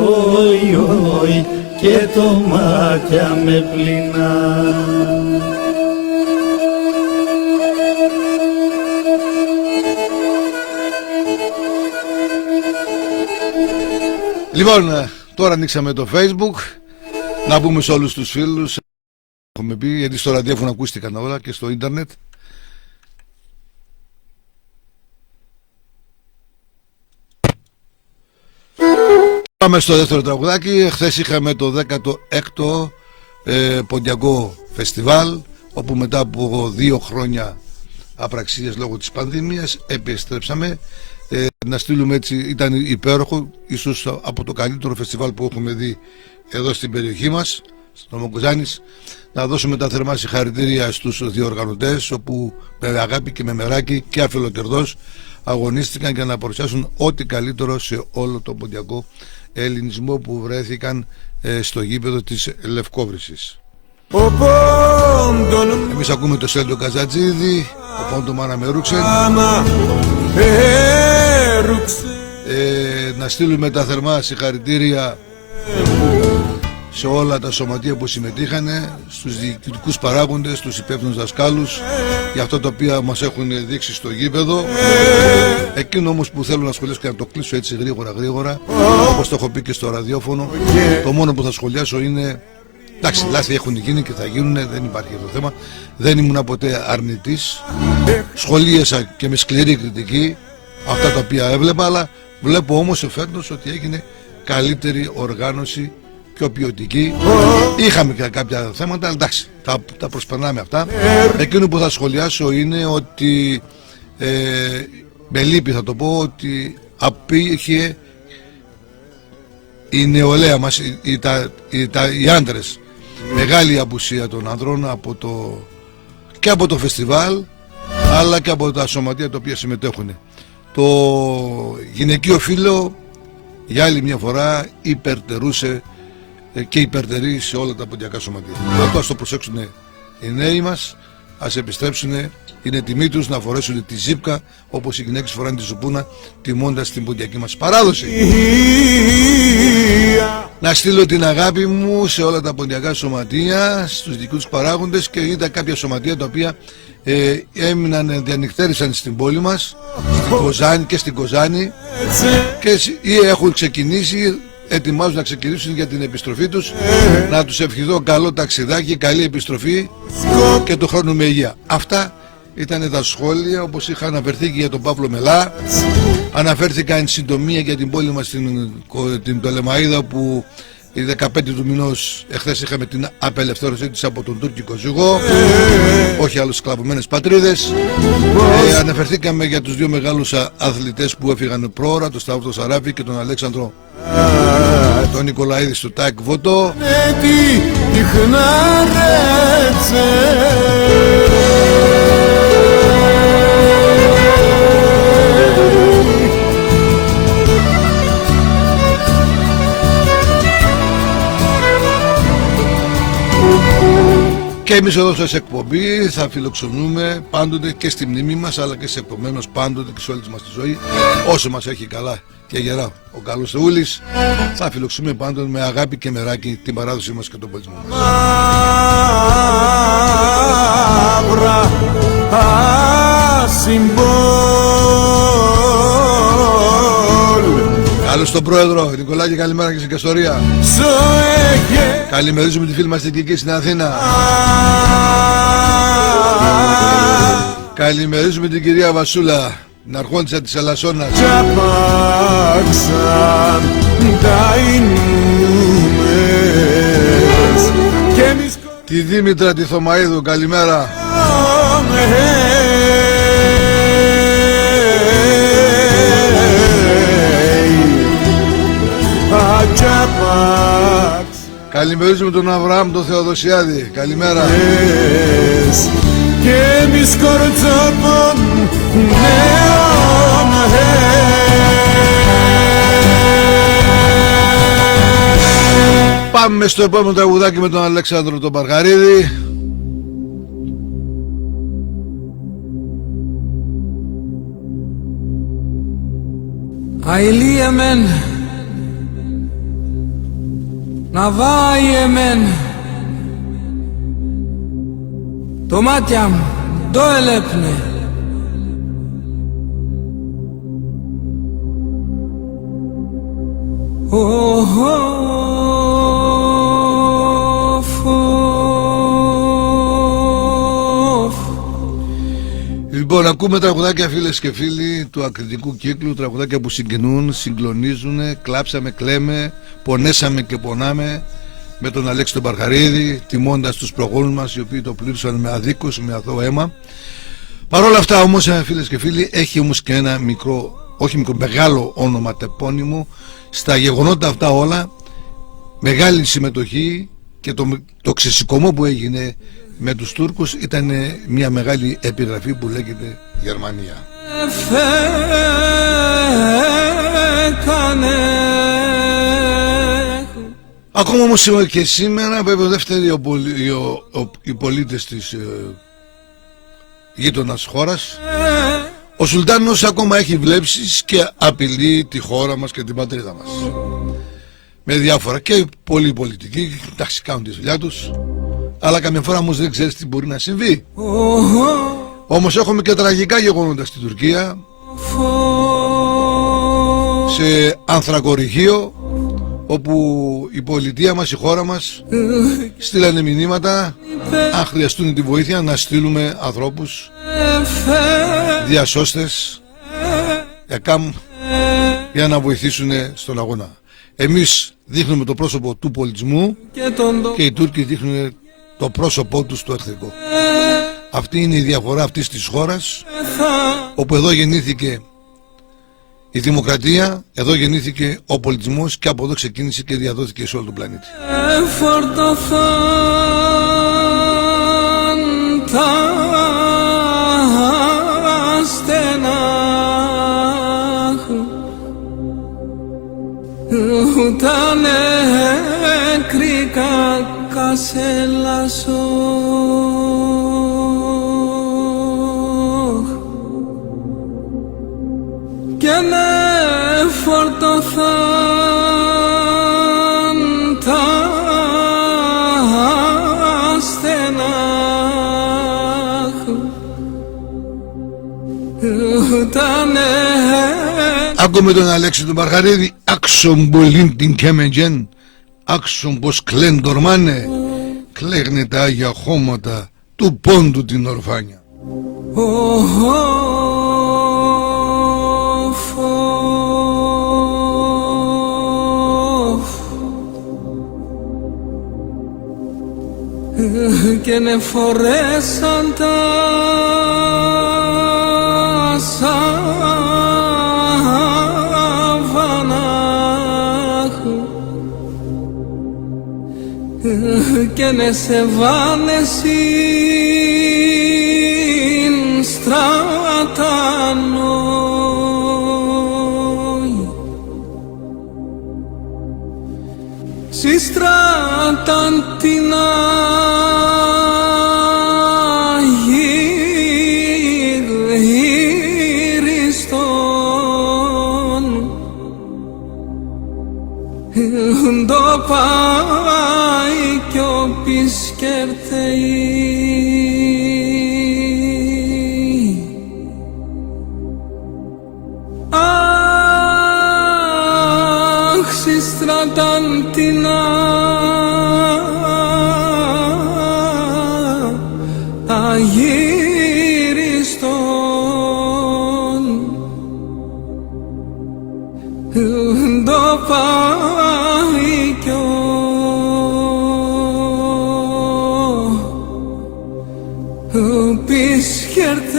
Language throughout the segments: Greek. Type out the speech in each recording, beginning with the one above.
όι, όι, και το μάτια με πλυνά. Λοιπόν, τώρα ανοίξαμε το Facebook. Να πούμε σε όλους τους φίλους, έχουμε πει, γιατί στο ραδιόφωνο ακούστηκαν όλα και στο ίντερνετ. Πάμε στο δεύτερο τραγουδάκι. Χθες είχαμε το 16ο Ποντιακό Φεστιβάλ, όπου μετά από 2 χρόνια απραξίες λόγω της πανδημίας επιστρέψαμε. Να στείλουμε έτσι, ήταν υπέροχο, ίσως από το καλύτερο φεστιβάλ που έχουμε δει εδώ στην περιοχή μας, στο Νομοκοζάνης. Να δώσουμε τα θερμά συγχαρητήρια στους διοργανωτές, όπου με αγάπη και με μεράκι και αφιλοκερδός αγωνίστηκαν για να παρουσιάσουν ό,τι καλύτερο σε όλο το ποντιακό ελληνισμό που βρέθηκαν στο γήπεδο της Λευκόβρησης. Εμείς ακούμε το Σέλτο Καζατζίδη, ο Πόντο Μάνα με ρούξεν. Να στείλουμε τα θερμά συγχαρητήρια σε όλα τα σωματεία που συμμετείχανε, στους διοικητικούς παράγοντες, στους υπεύθυνους δασκάλους για αυτό το οποίο μας έχουν δείξει στο γήπεδο. Εκείνο όμως που θέλω να σχολιάσω και να το κλείσω έτσι γρήγορα, όπως το έχω πει και στο ραδιόφωνο, το μόνο που θα σχολιάσω είναι, εντάξει, λάθη έχουν γίνει και θα γίνουν, δεν υπάρχει το θέμα. Δεν ήμουν ποτέ αρνητής, σχολίασα και με σκληρή κριτική αυτά τα οποία έβλεπα, αλλά βλέπω όμως εφέτος ότι έγινε καλύτερη οργάνωση, πιο ποιοτική. Είχαμε και κάποια θέματα, αλλά εντάξει, τα προσπερνάμε αυτά. Εκείνο που θα σχολιάσω είναι ότι με λύπη θα το πω, ότι απήχε η νεολαία μας, οι άντρες, μεγάλη απουσία των ανδρών και από το φεστιβάλ, αλλά και από τα σωματεία τα οποία συμμετέχουν. Το γυναικείο φύλο για άλλη μια φορά υπερτερούσε και υπερτερεί σε όλα τα ποντιακά σωματεία. Αυτό ας το προσέξουν οι νέοι μας, ας επιστρέψουν, είναι τιμή τους να φορέσουν τη ζύπκα όπως οι γυναίκες φοράνε τη ζουπούνα, τιμώντας την ποντιακή μας παράδοση. Να στείλω την αγάπη μου σε όλα τα ποντιακά σωματεία, στους δικούς παράγοντες, και είδα κάποια σωματεία τα οποία έμειναν, διανυκτέρισαν στην πόλη μας, στην Κοζάνη και στην Κοζάνη, ή έχουν ξεκινήσει, ετοιμάζουν να ξεκινήσουν για την επιστροφή τους. Να τους ευχηθώ καλό ταξιδάκι, καλή επιστροφή και του χρόνου με υγεία. Αυτά ήταν τα σχόλια, όπως είχα αναφερθεί και για τον Παύλο Μελά. Αναφέρθηκα εν συντομία για την πόλη μας, την Πτολεμαΐδα, που η 15 του μηνός εχθές είχαμε την απελευθέρωσή της από τον τουρκικό ζυγό, όχι άλλους σκλαβωμένες πατρίδες. Αναφερθήκαμε για τους 2 μεγάλους αθλητές που έφυγαν πρόωρα, τον Σταύρο Σαράφη και τον Αλέξανδρο τον Νικολαίδη στο ΤΑΚ Βότο. Και εμείς εδώ σε εκπομπή θα φιλοξενούμε πάντοτε και στη μνήμη μας, αλλά και σε επομένως πάντοτε και σε όλη μας τη ζωή, όσο μας έχει καλά και γερά ο καλός Θεούλης, θα φιλοξενούμε πάντοτε με αγάπη και μεράκι την παράδοση μας και τον πολιτισμό μας. Καλώς στον πρόεδρο Νικολάκη, καλημέρα και στην Καστορία. Καλημερίζουμε τη φίλη μας την Κική στην Αθήνα. Καλημερίζουμε την κυρία Βασούλα, την αρχόντισσα της Ελασσόνας. Τη Δήμητρα τη Θωμαΐδου, καλημέρα. Καλημερίζουμε τον Αβραάμ τον Θεοδοσιάδη, καλημέρα. Πάμε στο επόμενο τραγουδάκι με τον Αλέξανδρο τον Παργαρίδη. Αηλία μεν να βάει εμένα. Το μάτια μου το ελέπνε. Λοιπόν, ακούμε τραγουδάκια, φίλες και φίλοι του ακριτικού κύκλου, τραγουδάκια που συγκινούν, συγκλονίζουν, κλάψαμε, κλαίμε, πονέσαμε και πονάμε με τον Αλέξη τον Παρχαρίδη, τιμώντας τους προγόνους μας, οι οποίοι το πλήρωσαν με αδίκως, με αθώο αίμα. Παρ' όλα αυτά όμως, φίλες και φίλοι, έχει όμως και ένα μικρό, όχι μικρό, μεγάλο όνομα τεπώνυμο στα γεγονότα αυτά όλα, μεγάλη συμμετοχή, και το ξεσηκωμό που έγινε με τους Τούρκους ήταν μια μεγάλη επιγραφή που λέγεται Γερμανία. Ακόμα όμως και σήμερα, βέβαια, δεύτεροι οι πολίτες της γείτονας χώρας, ο Σουλτάνος ακόμα έχει βλέψεις και απειλεί τη χώρα μας και την πατρίδα μας με διάφορα, και πολλοί πολιτικοί, εντάξει, κάνουν τη δουλειά τους, αλλά καμιά φορά όμως δεν ξέρεις τι μπορεί να συμβεί. Όμως έχουμε και τραγικά γεγονότα στην Τουρκία, σε ανθρακορυχείο, όπου η πολιτεία μας, η χώρα μας, στείλανε μηνύματα αν χρειαστούν τη βοήθεια να στείλουμε ανθρώπους, διασώστες, για να βοηθήσουν στον αγώνα. Εμείς δείχνουμε το πρόσωπο του πολιτισμού και οι Τούρκοι δείχνουν το πρόσωπό τους το εχθρικό. Αυτή είναι η διαφορά αυτής της χώρας, όπου εδώ γεννήθηκε η δημοκρατία, εδώ γεννήθηκε ο πολιτισμός, και από εδώ ξεκίνησε και διαδόθηκε σε όλο τον πλανήτη. Και να φορτωθάν τα στενά. Άκουμε τον Αλέξη τον Παρχαρίδη. Άξον πολλήν την κέμεντζεν, άξον πως κλέν τορμάνε, κλαίγνε τα άγια χώματα του πόντου την ορφάνια. Και ne φορέσαν τα σαβανά και ne σε βάνε συν στρατανόι συστράταν την το πάει κι ο πισκερθέει. Αχ, συστράταν την αγύριστον το πάει κι ο πισκερθένο.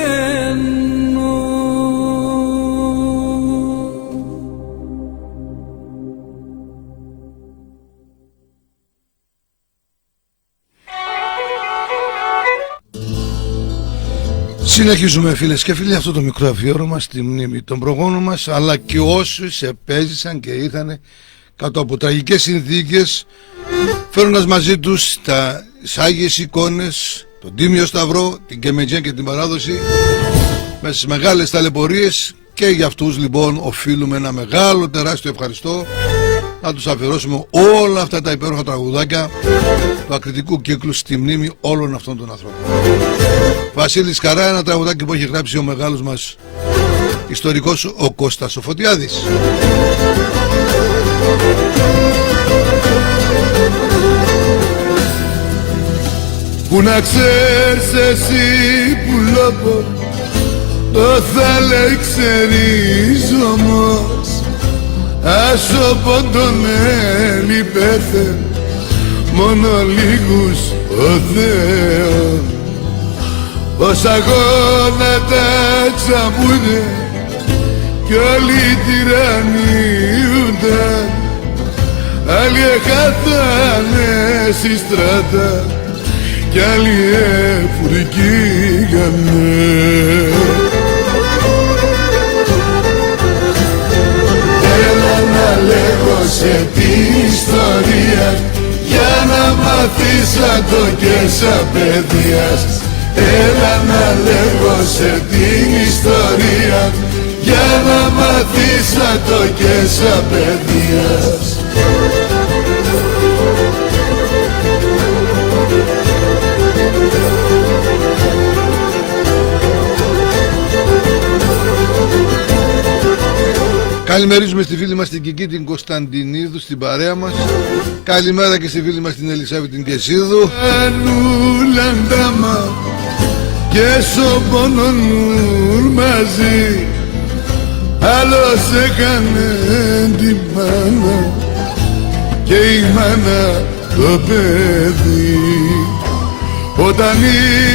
Συνεχίζουμε, φίλες και φίλοι, αυτό το μικρό αφιέρωμα στη μνήμη των προγόνων μας, αλλά και όσους επέζησαν και ήρθαν κάτω από τραγικές συνθήκες, φέρνοντας μαζί τους τις Άγιες εικόνες, τον Τίμιο Σταυρό, την Κεμετζέν και την παράδοση, με στις μεγάλες ταλαιπωρίες. Και για αυτούς λοιπόν οφείλουμε ένα μεγάλο τεράστιο ευχαριστώ να τους αφιερώσουμε όλα αυτά τα υπέροχα τραγουδάκια του ακριτικού κύκλου στη μνήμη όλων αυτών των ανθρώπων. Βασίλης Καρά, ένα τραγουδάκι που έχει γράψει ο μεγάλος μας ιστορικός ο Κώστας ο Φωτιάδης. Που να ξέρεις εσύ που λόγω το θα λέει ξέρεις όμως, άσο πόντον έλειπέθε μόνο λίγους ο Θεός. Ως αγώνατα ξαμπούνε κι όλοι τυραννιούνταν, άλλοι έχαθανε στη στράτα κι άλλοι εφουρκίγανε. Έλα να λέγω σε την ιστορία για να μάθεις σαν το και σαν παιδείας. Έλα να λέγω σε την ιστορία για να μάθεις σαν το και σαν παιδείας. Καλημερίζουμε στη φίλη μας την Κική την Κωνσταντινίδου στην παρέα μας. Καλημέρα και στη φίλη μας την Ελισάβη την Κεσίδου. Ανούλανταμα και σοπονούν μαζί, άλλος έκανε την μάνα και η μάνα το παιδί. Όταν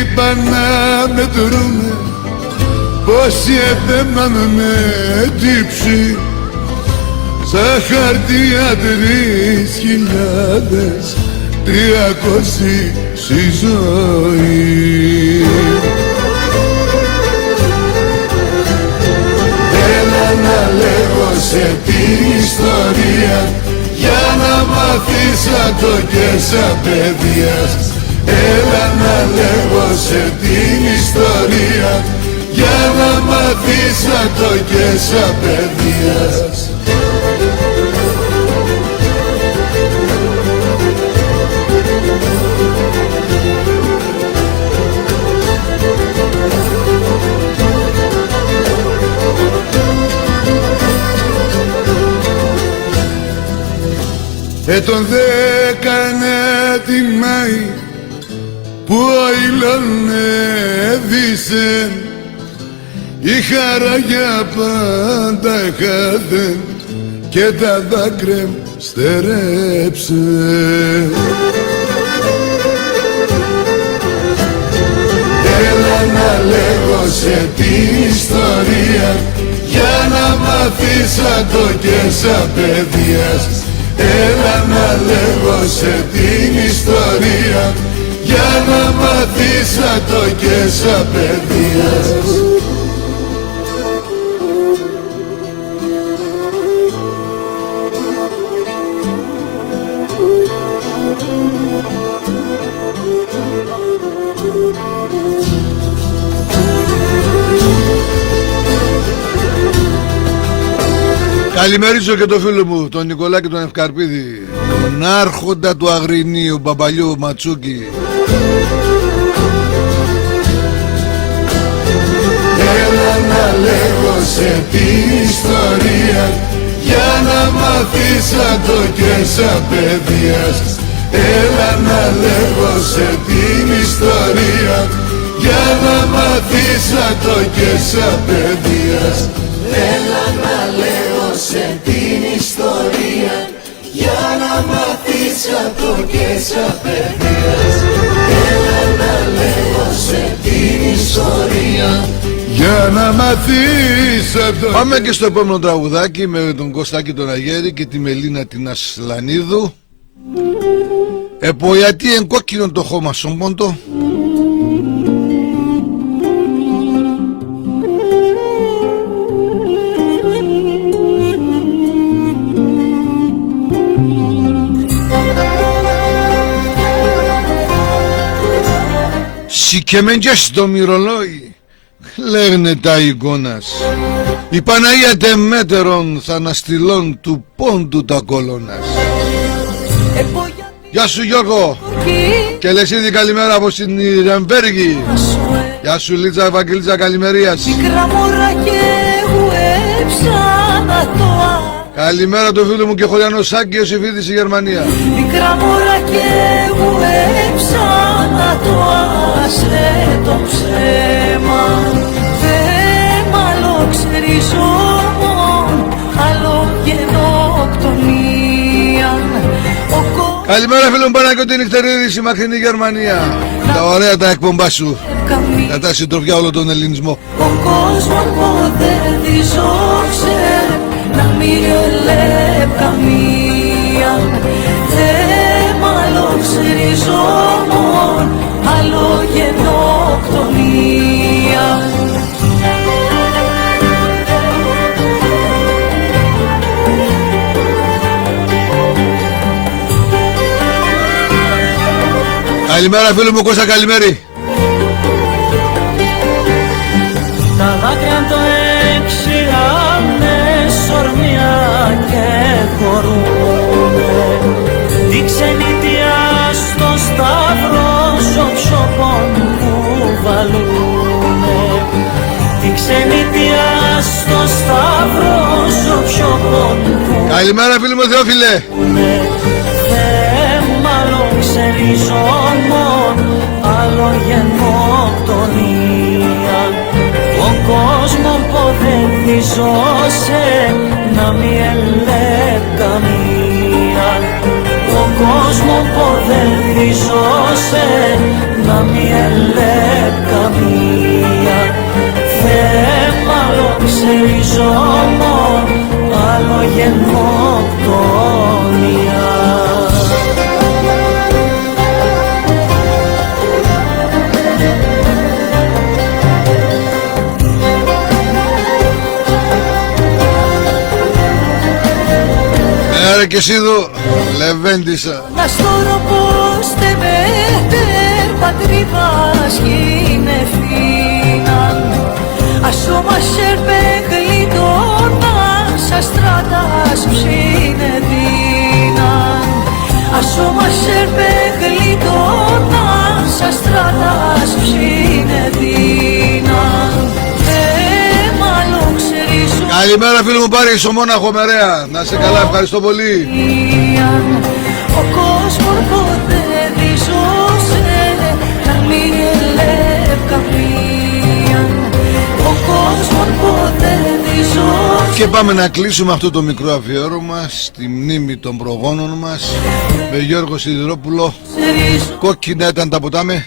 είπαν να μετρούμε πόσοι έπαιρναν με τύψη, στα χαρτιά 3.300 στη ζωή. Έλα να λέγω σε την ιστορία για να μάθεις σαν το και σαν παιδείας. Έλα να λέγω σε την ιστορία για να μάθεις σαν το και σαν παιδείας. Τον 19η Μάη που ο ήλον έβησε, η χαρά για πάντα χάθε και τα δάκρυα στερέψε. Έλα να λέγω σε την ιστορία για να μάθεις σαν το και σαν παιδείας. Έλα να λέγω σε την ιστορία για να μάθεις σαν το και σαν παιδείας. Καλημερίζω και το φίλο μου, τον Νικολάκη τον Ευκαρπίδη, τον άρχοντα του Αγρινίου, Μπαμπαλιού Ματσούκη. Έλα να λέγω σε την ιστορία για να μάθεις σαν το και σαν παιδείας. Έλα να λέγω σε την ιστορία για να μάθεις σαν το και σαν παιδείας. Έλα να λέγω σε την ιστορία για να μάθεις σαν το και σαν παιδείας. Έλα να λέγω σε την ιστορία για να μάθεις σαν το... Πάμε και στο επόμενο τραγουδάκι με τον Κωστάκη τον Αγέρη και τη Μελίνα την Ασλανίδου. Γιατί εν κόκκινον το χώμα στον πόντο. Σηκεμέν και στο μυρολόι λένε τα εικόνας Η Παναγία τεμέτερον θαναστηλών του πόντου τα κόλωνας. Γεια σου Γιώργο. Και Λεσίδη καλημέρα από την Ιρεμβέργη. Γεια σου Λίτσα Ευαγγελίτσα, καλημερίας. Καλημέρα του φίλου μου και χωριανό Σάκη, ο Σιφίδης στη Γερμανία. Μικρά μωρά και εγώ έψανα το άσε το ψέμα. Δεν μ' άλλο ξεριζόμον, άλλο γενοκτονία. Καλημέρα φίλο μου Παναγιώτη Νυχτερίδη στη μακρινή Γερμανία. Τα ωραία τα εκπομπά σου. Κατά συντροφιά όλο τον ελληνισμό. Ο κόσμος ποτέ διζώξε να μην ελέπ καμία. Δεν μ' άλλο ξεριζόμον, άλλο γενοκτονία. Καλημέρα φίλο μου Κώστα, καλημέρι. Τα δάκρυα το έξηρανε σορμιά και χωρούνε. Τη ξενιτιά στο σταυρό ζωψοπών που βαλούνε. Τη ξενιτιά στο σταυρό ζωψοπών που. Καλημέρα φίλο μου Θεόφιλε. Ξεριζόμον, άλλο γενοκτονία. Ο κόσμο ποτέ διζώσε να μη ελέπ καμία. Ο κόσμο ποτέ διζώσε να μη ελέπ καμία. Θεέ μ' άλλο ξεριζόμον, άλλο γενοκτονία. Άρα και εσύ εδώ, Λεβέντισα. Να στորώ πως τε μέτερ πατρίδας γυνευθύναν. Ασό μας έρπε γλιτώνας αστράτας ψινεδίναν. Ασό μας έρπε γλιτώνας αστράτας ψινεδίναν. Καλημέρα φίλο μου Πάρη, στο Μόναχο Μερέα. Να σε καλά, ευχαριστώ πολύ. Ο κόσμος ποτέ διζώσε να μην ελέπ καμία. Ο κόσμος ποτέ διζώσε. Και πάμε να κλείσουμε αυτό το μικρό αφιέρωμα στη μνήμη των προγόνων μας με Γιώργο Σιδηρόπουλο. Κόκκινα ήταν τα ποτάμι.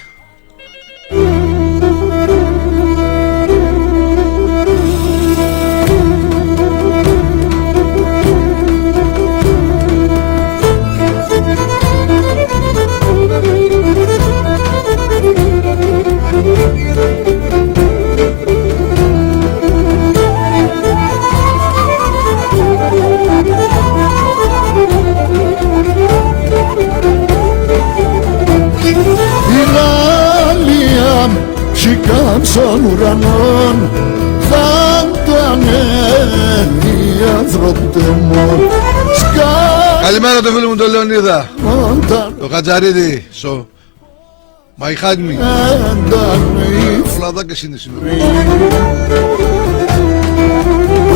Στον ουρανόν θα το ανέβει ανθρωπτεμόν. Καλημέρα το φίλο μου τον Λεωνίδα, το Χατζαρίδη, στο My Hide Me. Φλαδάκες είναι σήμερα.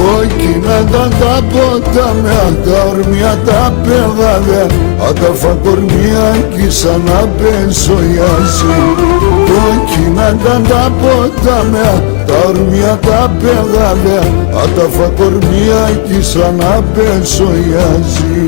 Κόκκινα τα ποτάμια, τα ορμιά τα πեղάδια, αταφα κορμιά κι σαν να πενσοιάζει. Κόκκινα τα ποτάμια, τα ορμιά τα πեղάδια, αταφα κορμιά κι σαν να πενσοιάζει.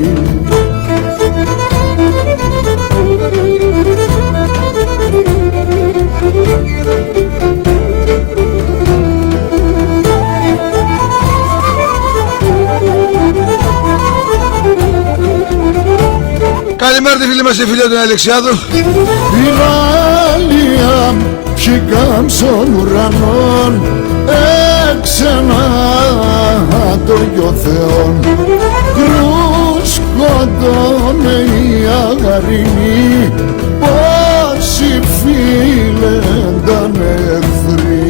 Καλημέρα τη φίλη μας, η φίλια του Αλεξιάδου. Πυράλια ψηκάμ στον ουρανόν, έξανα το γιο Θεόν. Κρούσκοντώνε η αγαρινή, πόσοι φίλοι ήταν εχθροί.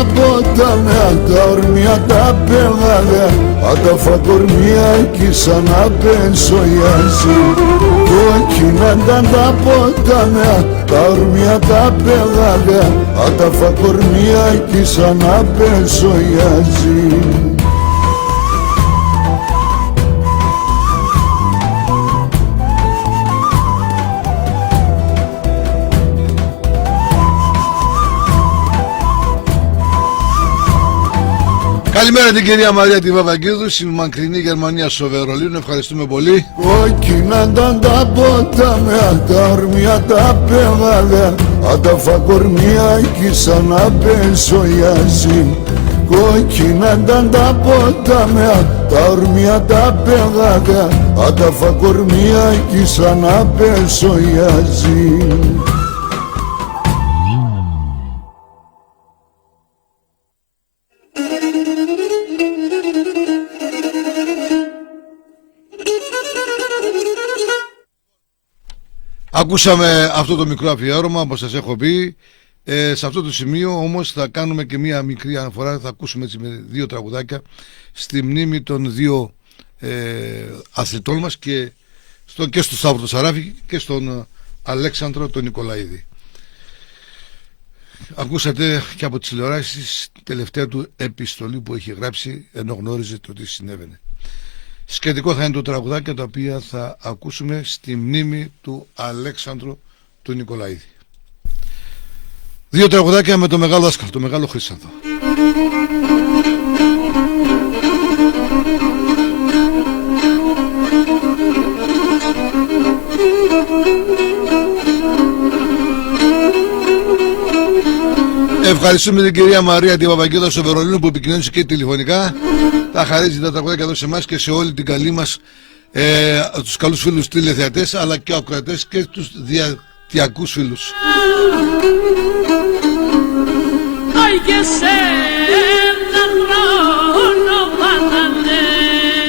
τα ποτάμια, τα ορμιά τα πέλαγα, αν τα φακορμιά εκεί σαν να πενσοιάζει. Κόκκινα ήταν τα ποτάμια, τα ορμιά τα πέλαγα, αν τα φακορμιά εκεί σαν να πενσοιάζει. Καλημέρα την κυρία Μαρία τη Βαβαγκίδου, στη μακρινή Γερμανία στο Βερολίνο. Ευχαριστούμε πολύ. Κόκκινα ήταν τα ποτάμια, τα ορμιά τα πέλαγα, αν τα φακορμιά εκεί σαν να πενσοιάζει. Κόκκινα ήταν τα ποτάμια, τα ορμιά τα πέλαγα, αν τα φακορμιά εκεί σαν να πενσοιάζει. Ακούσαμε αυτό το μικρό αφιέρωμα, όπως σας έχω πει. Σε αυτό το σημείο όμως θα κάνουμε και μία μικρή αναφορά. Θα ακούσουμε έτσι με δύο τραγουδάκια στη μνήμη των δύο αθλητών μας και στον Σταύρο Σαράφη και στον Αλέξανδρο τον Νικολαίδη. Ακούσατε και από τις τηλεοράσεις τελευταία του επιστολή που έχει γράψει ενώ γνώριζε το τι συνέβαινε. Σχετικό θα είναι το τραγουδάκι τα οποία θα ακούσουμε στη μνήμη του Αλέξανδρου του Νικολαίδη. Δύο τραγουδάκια με το μεγάλο δάσκαλο, το μεγάλο Χρύσανθο. Ευχαριστούμε την κυρία Μαρία τη Βαβαγκίδου στο Βερολίνο που επικοινωνήσε και τηλεφωνικά. Θα χαρίζει τα τραγουδάκια εδώ σε εμάς και σε όλη την καλή μας, τους καλούς φίλους τηλεθεατές, αλλά και ακροατές και τους διαδικτυακούς φίλους.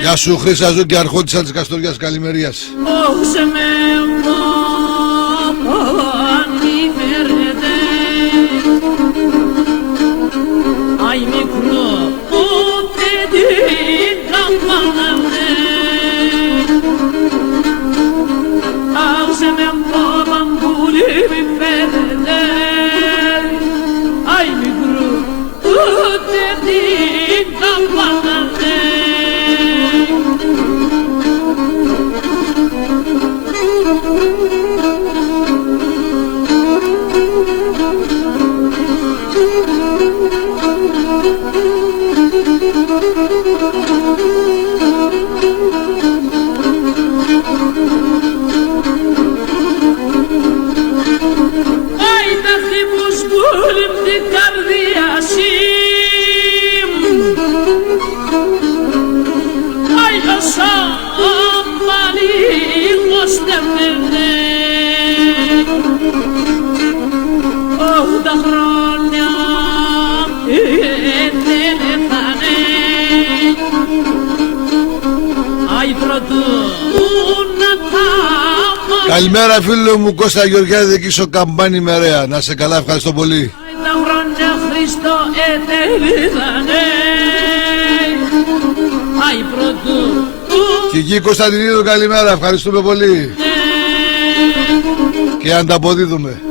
Γεια σου Χρύσα Ζου και αρχόντισσα της Καστοριάς, καλημερίας. Καλημέρα φίλο μου Κώστα Γεωργιάδη εκεί στο Καμπάνι Μερέα. Να σε καλά, ευχαριστώ πολύ. Κική Κωνσταντινίδου καλημέρα, ευχαριστούμε πολύ. Και ανταποδίδουμε.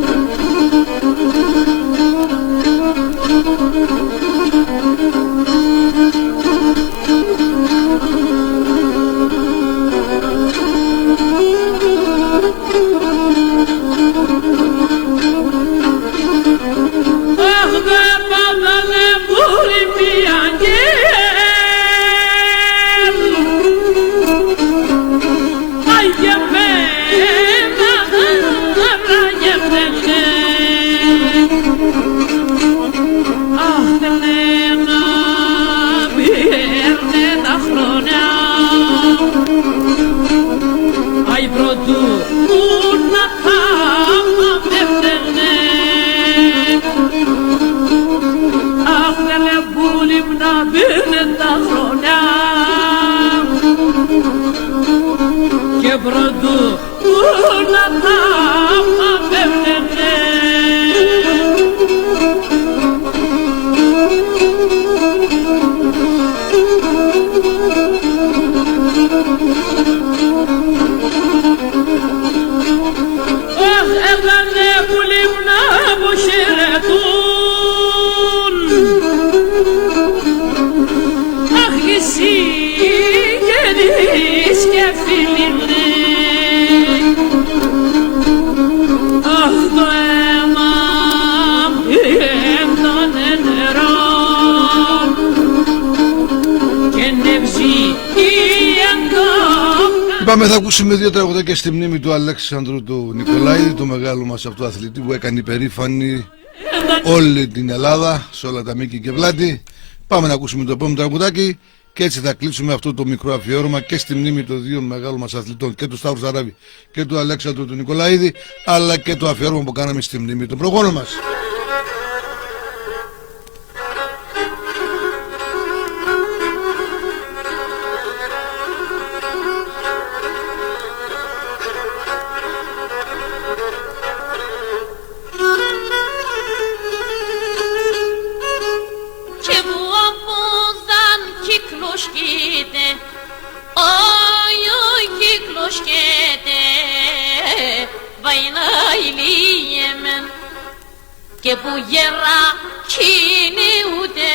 Yeah. φίλης και φίλοι μου. Αχ, το αίμα πιέμπτωνε νερό και νευζή η αγκόπτα. Είπαμε θα ακούσουμε δύο τραγουδάκια στη μνήμη του Αλέξανδρου του Νικολάηδη, του μεγάλου μας αυτού αθλητή που έκανε υπερήφανη όλη την Ελλάδα, σε όλα τα μήκη και βλάτη. Πάμε να ακούσουμε το επόμενο τραγουδάκι και έτσι θα κλείσουμε αυτό το μικρό αφιέρωμα και στη μνήμη των δύο μεγάλων μας αθλητών, και του Σταύρου Σαράβη και του Αλέξανδρου του Νικολαίδη, αλλά και το αφιέρωμα που κάναμε στη μνήμη των προγόνων μας. Και που γερά κινούνται,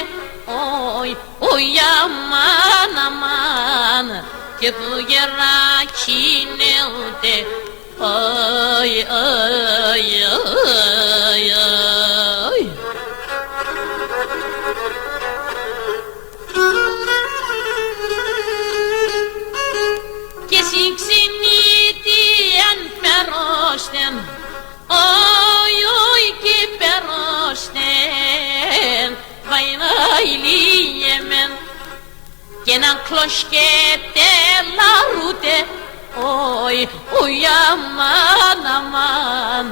όι αμάν αμάν, και που γερά κινούνται, όι όι όι όι. Και συγξυνήτη αν περώστεν, όι όι και περώστεν, βαϊνάιλιεμεν, και να κλωσκέτε λαρούτε, όι όι αμάν αμάν,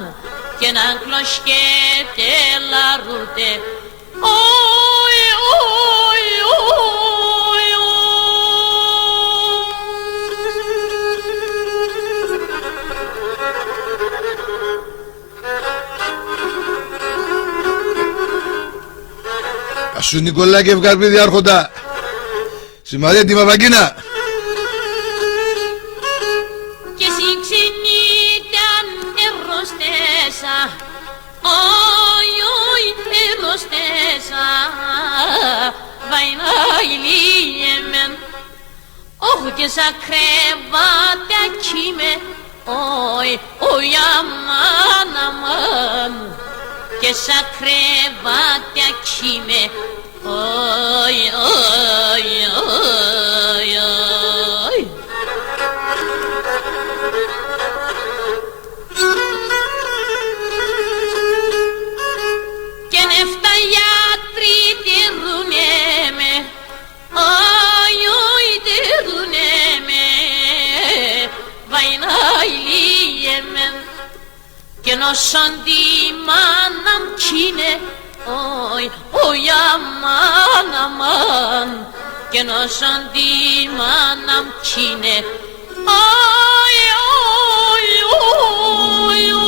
και να κλωσκέτε λαρούτε, όι όι όι όι. Σου Νικολάκη Ευγαρπίδη Άρχοντα, Συμμαρία τη Μαυραγκίνα. Και συγξενήταν ερωστέσα, όι όι ερωστέσα, βαϊνάιλιεμεν, όχ και σα κρεβάτε ακίμε, όι όι αμάν αμάν, και σα κρεβάτε ακίμε, όι όι όι όι. Και νεφτα γιατροί τυρούνε με, όι όι τυρούνε με, βαϊνάιλιεμεν, και νοσόντι μάναμ κίνε, όι όι αμάν αμάν, και νοσόντι μάναμ κίνε, όι όι όι όι.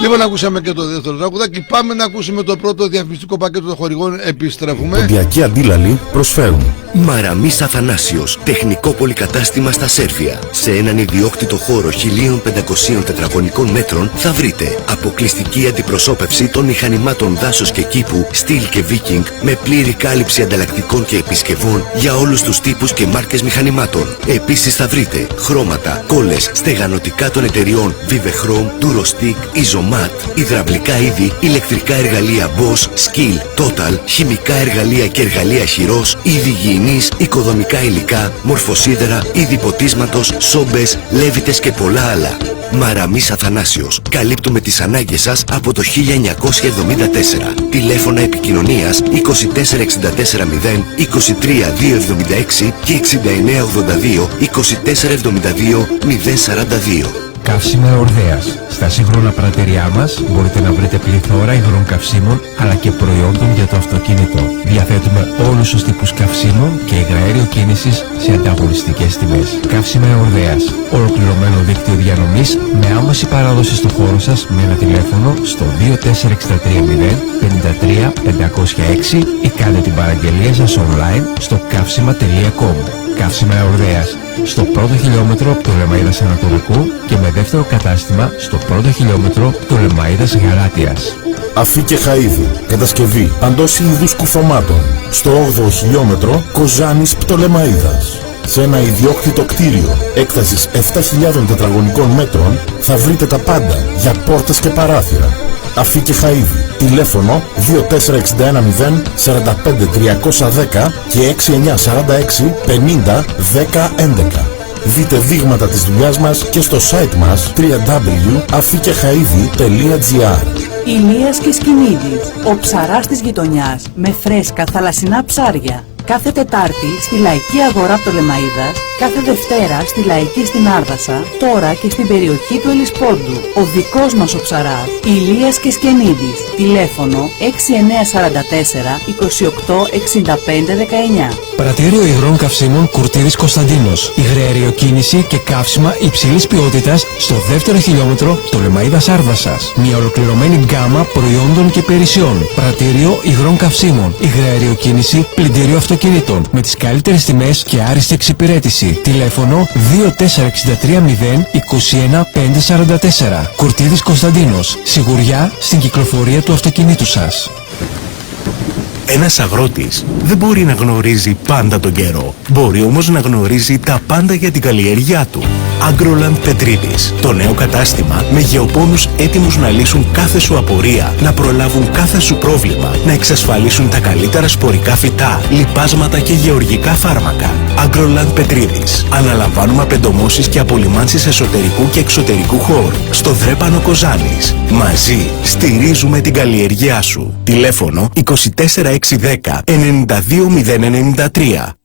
Λοιπόν, ακούσαμε και το δεύτερο τραγουδάκι. Πάμε να ακούσουμε το πρώτο διαφημιστικό πακέτο των χορηγών. Επιστρέφουμε. Ποντιακοί αντίλαλοι προσφέρουν Μαραμής Αθανάσιος, τεχνικό πολυκατάστημα στα Σέρβια. Σε έναν ιδιόκτητο χώρο 1500 τετραγωνικών μέτρων θα βρείτε αποκλειστική αντιπροσώπευση των μηχανημάτων δάσος και κήπου, στυλ και βίκινγκ, με πλήρη κάλυψη ανταλλακτικών και επισκευών για όλους τους τύπους και μάρκες μηχανημάτων. Επίσης θα βρείτε χρώματα, κόλλες, στεγανοτικά των εταιριών Vivechrome, Durostic, Isomat, υδραυλικά είδη, ηλεκτρικά εργαλεία Bosch, Skill, Total, χημικά εργαλεία και εργαλεία χειρός, είδη υγιεινής, οικοδομικά υλικά, μορφοσίδερα, είδη ποτίσματος, σόμπες, λέβητες και πολλά άλλα. Μαραμής Αθανάσιος. Καλύπτουμε τις ανάγκες σας από το 1974. Τηλέφωνα επικοινωνίας 24640 23276 και 6982 2472 042. Καύσιμα Ορδέας. Στα σύγχρονα πρατήριά μας μπορείτε να βρείτε πληθώρα υγρών καυσίμων αλλά και προϊόντων για το αυτοκίνητο. Διαθέτουμε όλους τους τύπους καυσίμων και υγραέριο κίνησης σε ανταγωνιστικές τιμές. Καύσιμα Ορδέας. Ολοκληρωμένο δίκτυο διανομής με άμεση παράδοση στο χώρο σας με ένα τηλέφωνο στο 24630 53 506 ή κάντε την παραγγελία σας online στο καύσιμα.com. Καύσιμα Ορδέας. Στο πρώτο χιλιόμετρο του Λεμαΐδας Ανατολικού και με δεύτερο κατάστημα στο πρώτο χιλιόμετρο του Λεμαΐδας Γαλάτιας. Αφή και Χαΐδου. Κατασκευή παντός είδους κουφωμάτων. Στο 8ο χιλιόμετρο Κοζάνης Πτολεμαΐδας. Σε ένα ιδιόκτητο κτίριο έκτασης 7.000 τετραγωνικών μέτρων θα βρείτε τα πάντα για πόρτες και παράθυρα. Αφή και Χαΐδη. Τηλέφωνο 24610 45 310 και 6946 50 10 11. Δείτε δείγματα της δουλειάς μας και στο site μας www.afikehaidi.gr. Ηλίας και Σκηνίδης, ο ψαράς της γειτονιάς με φρέσκα θαλασσινά ψάρια. Κάθε Τετάρτη στη Λαϊκή Αγορά Πτολεμαΐδας, κάθε Δευτέρα στη Λαϊκή στην Άρδασα, τώρα και στην περιοχή του Ελισπόντου. Ο δικός μας ο ψαράς, Ηλίας και Σκηνίδης. Τηλέφωνο 6944 28 65 19. Πρατήριο υγρών καυσίμων Κουρτίδης Κωνσταντίνος. Υγραεριοκίνηση και καύσιμα υψηλής ποιότητας στο δεύτερο χιλιόμετρο Πτολεμαΐδας Άρδασας. Μια ολοκληρωμένη γκάμα προϊόντων και υπηρεσιών. Πρατήριο υγρών καυσίμων. Υγραεριοκίνηση, πλυντήριο αυτοκινήτων. Με τις καλύτερες τιμές και άριστη εξυπηρέτηση. Τηλέφωνο 2463 0 21 544. Κουρτίδης Κωνσταντίνος. Σιγουριά στην κυκλοφορία του αυτοκινήτου σας. Ένας αγρότης δεν μπορεί να γνωρίζει πάντα τον καιρό. Μπορεί όμως να γνωρίζει τα πάντα για την καλλιέργειά του. Agroland Πετρίδης. Το νέο κατάστημα με γεωπόνους έτοιμους να λύσουν κάθε σου απορία, να προλάβουν κάθε σου πρόβλημα, να εξασφαλίσουν τα καλύτερα σπορικά φυτά, λιπάσματα και γεωργικά φάρμακα. Agroland Πετρίδης. Αναλαμβάνουμε απεντομώσεις και απολυμάνσεις εσωτερικού και εξωτερικού χώρου. Στο Δρέπανο Κοζάνης. Μαζί στηρίζουμε την καλλιέργειά σου. Τηλέφωνο 24610 92093.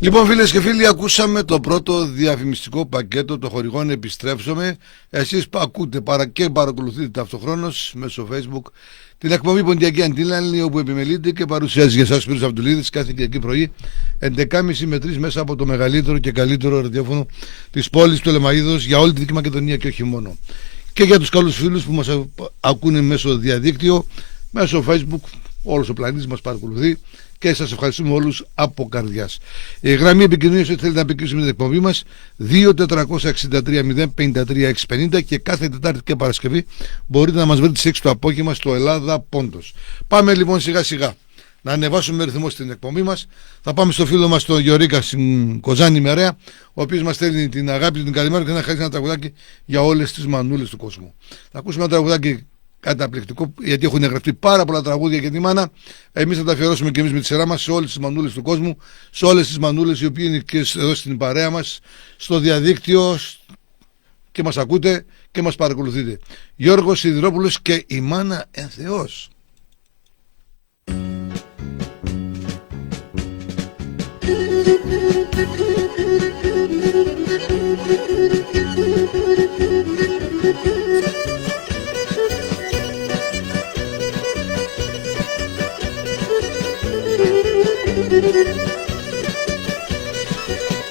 Λοιπόν, φίλες και φίλοι, ακούσαμε το πρώτο διαφημιστικό πακέτο των χορηγών Επιστρέψαμε. Εσείς ακούτε και παρακολουθείτε ταυτοχρόνως μέσω Facebook την εκπομπή Ποντιακή Αντίλαλη, όπου επιμελείται και παρουσιάζει για εσάς Σπύρος Αμπτουλίδης κάθε Κυριακή πρωί 11.30 με 3 μέσα από το μεγαλύτερο και καλύτερο ραδιόφωνο της πόλης του Πτολεμαΐδος για όλη τη Δυτική Μακεδονία και όχι μόνο. Και για τους καλούς φίλους που μας ακούνε μέσω διαδίκτυο, μέσω Facebook, όλος ο πλανήτης μας παρακολουθεί. Και σας ευχαριστούμε όλους από καρδιάς. Η γραμμή επικοινωνίας, ότι θέλετε να επικοινωνήσετε με την εκπομπή μας, 2-463 053 650, και κάθε Τετάρτη και Παρασκευή μπορείτε να μας βρείτε στις 6 το απόγευμα στο Ελλάδα Πόντος. Πάμε λοιπόν σιγά σιγά να ανεβάσουμε ρυθμό στην εκπομπή μας. Θα πάμε στο φίλο μας τον Γιωρίκα στην Κοζάνη Μερέα, ο οποίος μας στέλνει την αγάπη του, την καλημέρα και να χαρίσει ένα τραγουδάκι για όλες τις μανούλες του κόσμου. Θα ακούσουμε ένα τραγουδάκι καταπληκτικό, γιατί έχουν γραφτεί πάρα πολλά τραγούδια για τη μάνα. Εμείς θα τα αφιερώσουμε και εμείς με τη σειρά μας σε όλες τις μανούλες του κόσμου, σε όλες τις μανούλες οι οποίοι είναι και εδώ στην παρέα μας, στο διαδίκτυο και μας ακούτε και μας παρακολουθείτε. Γιώργος Σιδηρόπουλος και η μάνα εν Θεός.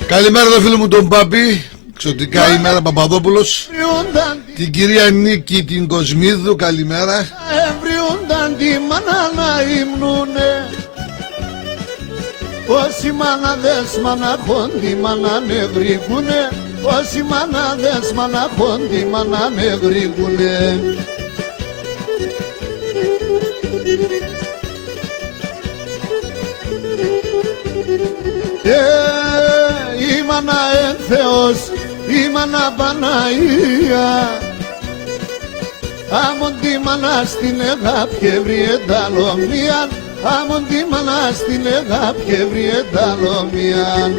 Καλημέρα το φίλο μου τον Παπί, εξωτικά ημέρα Παπαδόπουλος, την κυρία Νίκη την Κοσμίδου, καλημέρα. Εβριούνταν τη μάνα να υμνούνε, όσοι μάναδες μαναχόντι μανάνε γρήγουνε, όσοι μάναδες μαναχόντι μανάνε γρήγουνε. Η μάνα εν Θεός, η μάνα Παναγία, άμον τη μάνα στην αγάπη ευρύ ενταλομίαν, άμον τη μάνα στην αγάπη ευρύ ενταλομίαν.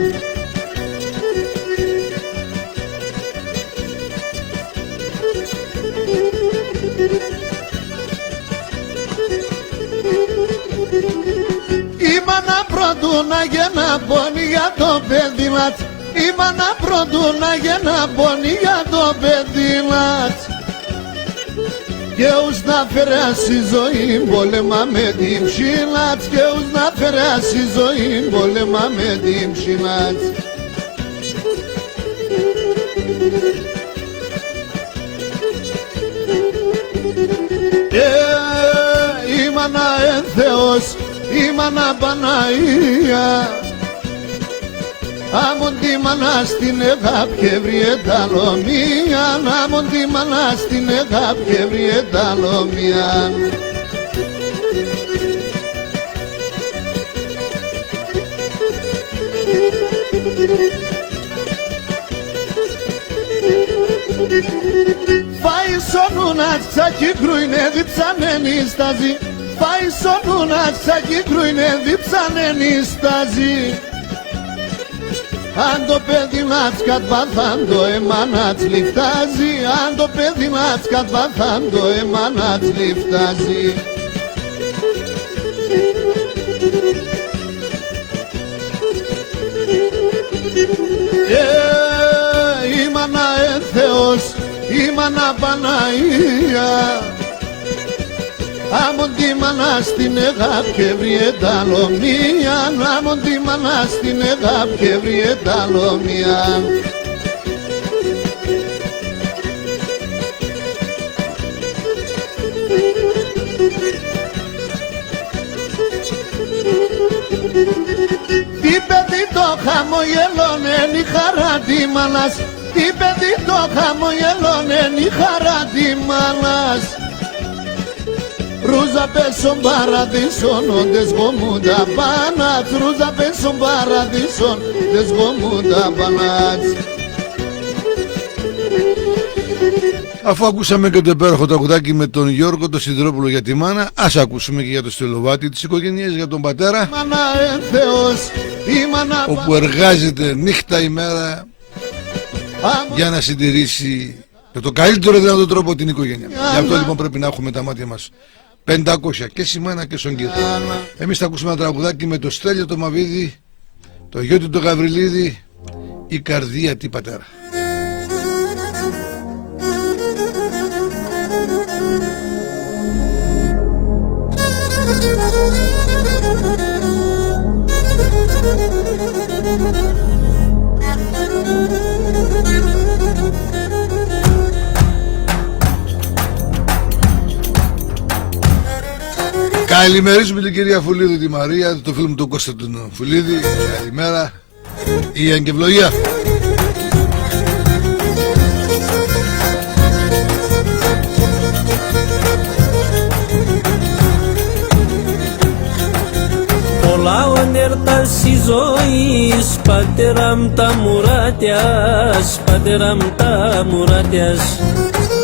Η μάνα πρώτου να γεννά πόνη για το παιδί μας, η μάνα πρώτου να γεννά πόνη για το παιδί μας. Και ους να φεράσει ζωή πόλεμα με την ψηλάτς, και ους να φεράσει ζωή πόλεμα με την ψηλάτς. Η μάνα εν Θεός, η μάνα Παναγία, άμον τη μάνα στην αγάπη ευρύ ενταλομίαν, άμον τη μάνα στην αγάπη ευρύ ενταλομίαν. Φάει σονούνα τσακίκρου είναι διψανένη σταζή. Φάει σονούνα τσακίκρου είναι διψανένη σταζή. Αν το παιδί μας κατβαθάν το αίμα να τσλιφτάζει. Αν το παιδί μας κατβαθάν το αίμα να τσλιφτάζει. Η μάνα Θεός, η μάνα Παναγία. Άμον τη μάνα στην εγάπη και βρει ενταλομία. Άμον τη μάνα στην εγάπη και βρει ενταλομία. Τι παιδί το χαμογελώνε η χαρά τη μάνας. Τι παιδί το χαμογελώνε η χαρά τη μάνας. Ρούζα πέσον παραδείσον, οντες γομούν τα πανάτ. Ρούζα πέσον παραδείσον, οντες γομούν τα πανάτ. Αφού ακούσαμε και το υπέροχο τραγουδάκι με τον Γιώργο τον Σιδηρόπουλο για τη μάνα, ας ακούσουμε και για το στελοβάτι της οικογένειας, για τον πατέρα, όπου εργάζεται νύχτα ημέρα για να συντηρήσει με το καλύτερο δυνατό τρόπο την οικογένεια. Γι' αυτό λοιπόν πρέπει να έχουμε τα μάτια μας 500 και σημαίνα και στον κύριο. Εμείς θα ακούσουμε ένα τραγουδάκι με το Στέλιο το Μαβίδη, το γιο του το Γαβριλίδη, η καρδία τι πατέρα. Καλημερίζουμε την κυρία Φουλίδη τη Μαρία, το φίλο μου τον Κώστα τον Φουλίδη. Καλημέρα, η εγκευλογία. Πολλά ονέρτας η ζωής, πατέρα μ' τα μουράτιας, πατέρα μ' τα μουράτιας.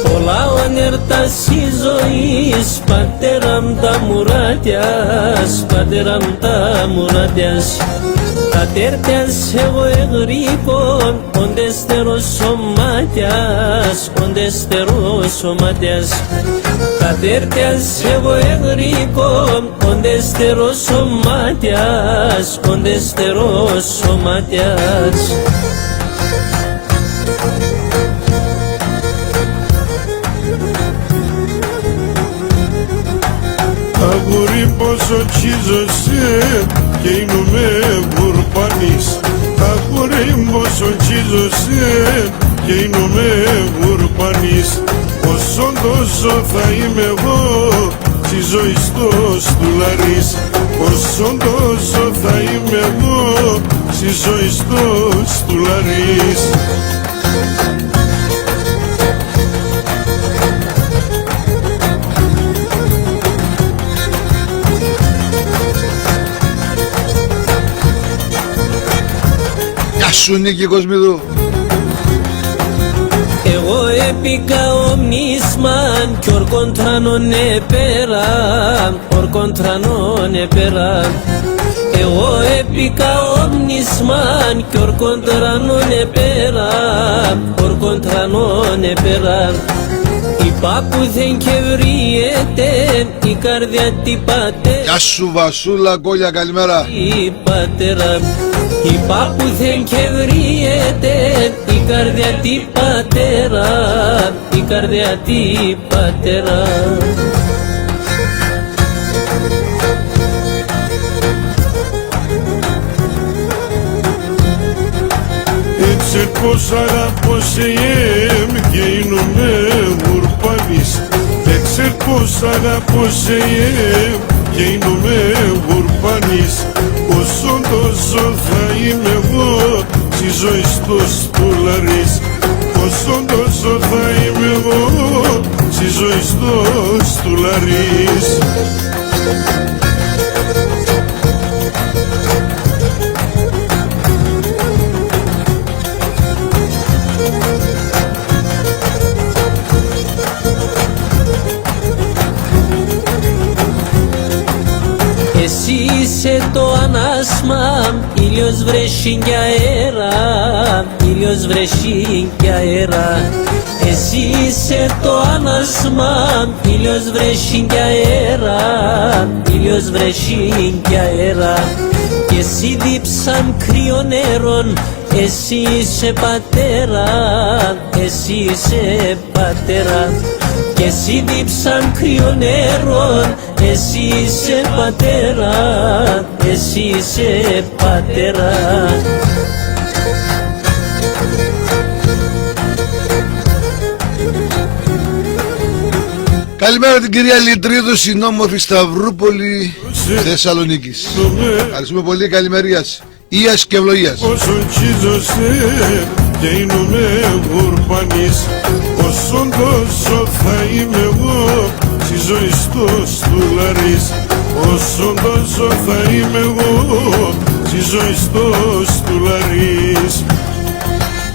Πολλά ονέρτας η ζωής, πατέρα μ' τα μουράτιας, πατέρα μ' τα μουράτιας. Τα τέρτιας εγώ εγρήκον, οντεστερός σωμάτιας, οντεστερός σωμάτιας. Τα τέρτιας εγώ εγρήκον, οντεστερός σωμάτιας, οντεστερός σωμάτιας. Αγόρι πόσο τσίζωσε και είμαι γουρπανής. Αγόρι πόσο τσίζωσε και είμαι γουρπανής. Όσο τόσο θα είμαι εγώ στη ζωή στο στουλαρίς. Όσο τόσο θα είμαι εγώ στη ζωή στο στουλαρίς. Σου Νίκη Κοσμίδου. Εγώ έπικα ομνίσμαν κι ορκοντρανόν επέρα, ορκοντρανόν επέρα. Εγώ έπικα ομνίσμαν κι ορκοντρανόν επέρα, ορκοντρανόν επέρα. Είπα που δεν κευρίεται η καρδιά τι πατέρα. Γεια σου Βασούλα Κόλια, καλημέρα. Η πατέρα. Είπα που δεν κευρίεται η καρδιά τι πατέρα, η καρδιά τι πατέρα. Έτσι πως αγαπώ σε εμ και γίνομαι γουρπανής. Έτσι πως αγαπώ σε εμ και γίνομαι γουρπανής. Όσο τόσο θα είμαι εγώ στη ζωή στο στουλαρίς. Όσο τόσο θα είμαι εγώ στη ζωή στο στουλαρίς. είσαι το ανάσμα, ήλιος βρέχει και αέρα, ήλιος βρέχει και αέρα. Εσύ είσαι το ανάσμα, ήλιος βρέχει και αέρα, ήλιος βρέχει και αέρα. Και εσύ δίψαν κρύο νερόν, εσύ είσαι πατέρα, εσύ είσαι πατέρα. Και εσύ δίψαν κρύο νερόν, εσύ είσαι πατέρα, εσύ είσαι πατέρα. Καλημέρα την κυρία Λιτρίδου, συνόμορφη Σταυρούπολη Θεσσαλονίκης. Ευχαριστούμε πολύ, καλημερίας, ίας και ευλογίας. Όσο τσίζωσε και είμαι γουρπανής, όσο τόσο θα είμαι εγώ στη ζωή στο στουλαρής. Όσο τόσο θα είμαι εγώ στη ζωή στο στουλαρής.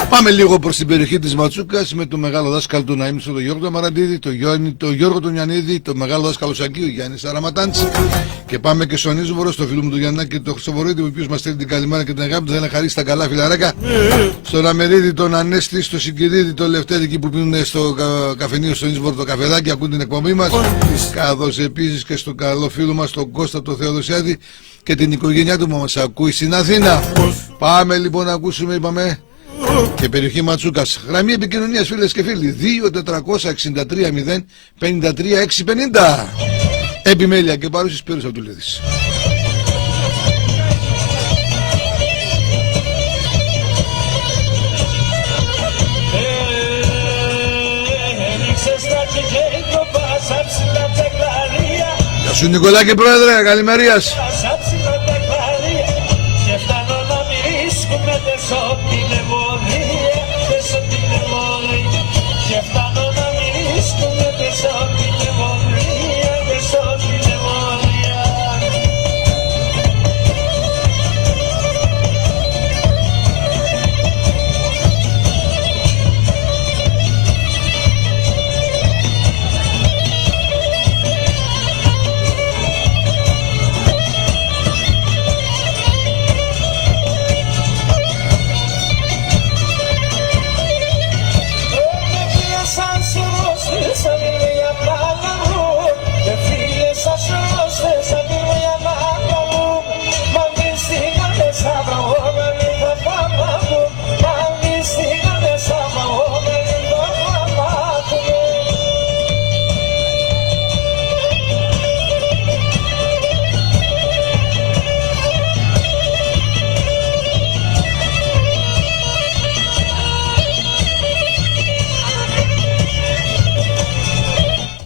Πάμε λίγο προς την περιοχή της Ματσούκας με το μεγάλο δάσκαλο του Ναΐμισο, τον Γιώργο Μαραντίδη, τον Γιώργο τον Ιαννίδη, το μεγάλο δάσκαλο Σακίου, Γιάννης Αραματάντς. Και πάμε και στον Ίσβορο, στο φίλο μου του Γιαννάκη και τον Χρυσοβορίδη, ο οποίος μας στέλνει την καλημέρα και την αγάπη του, θα είναι χαρίσει τα καλά φιλαράκια. Στον Αμερίδη, τον Ανέστη, στο Συγκυρίδη, τον Λευτέρη εκεί που πίνουν στο καφενείο στον Ίσβορο το καφεδάκι, ακούν την εκπομπή μας. Καθώς επίσης και στον καλό φίλο μας, τον Κώστα τον Θεοδοσιάδη και την οικογένειά του που μας ακούει στην Αθήνα. Πάμε λοιπόν να ακούσουμε, είπαμε, και περιοχή Ματσούκας. Γραμμή επικοινωνίας, φίλες και φίλοι, 2-463-0-53-650. Επιμέλεια και παρούσης Σπύρος Αυτουλίδης. Γεια σου Νικολάκη πρόεδρε, καλημερίας.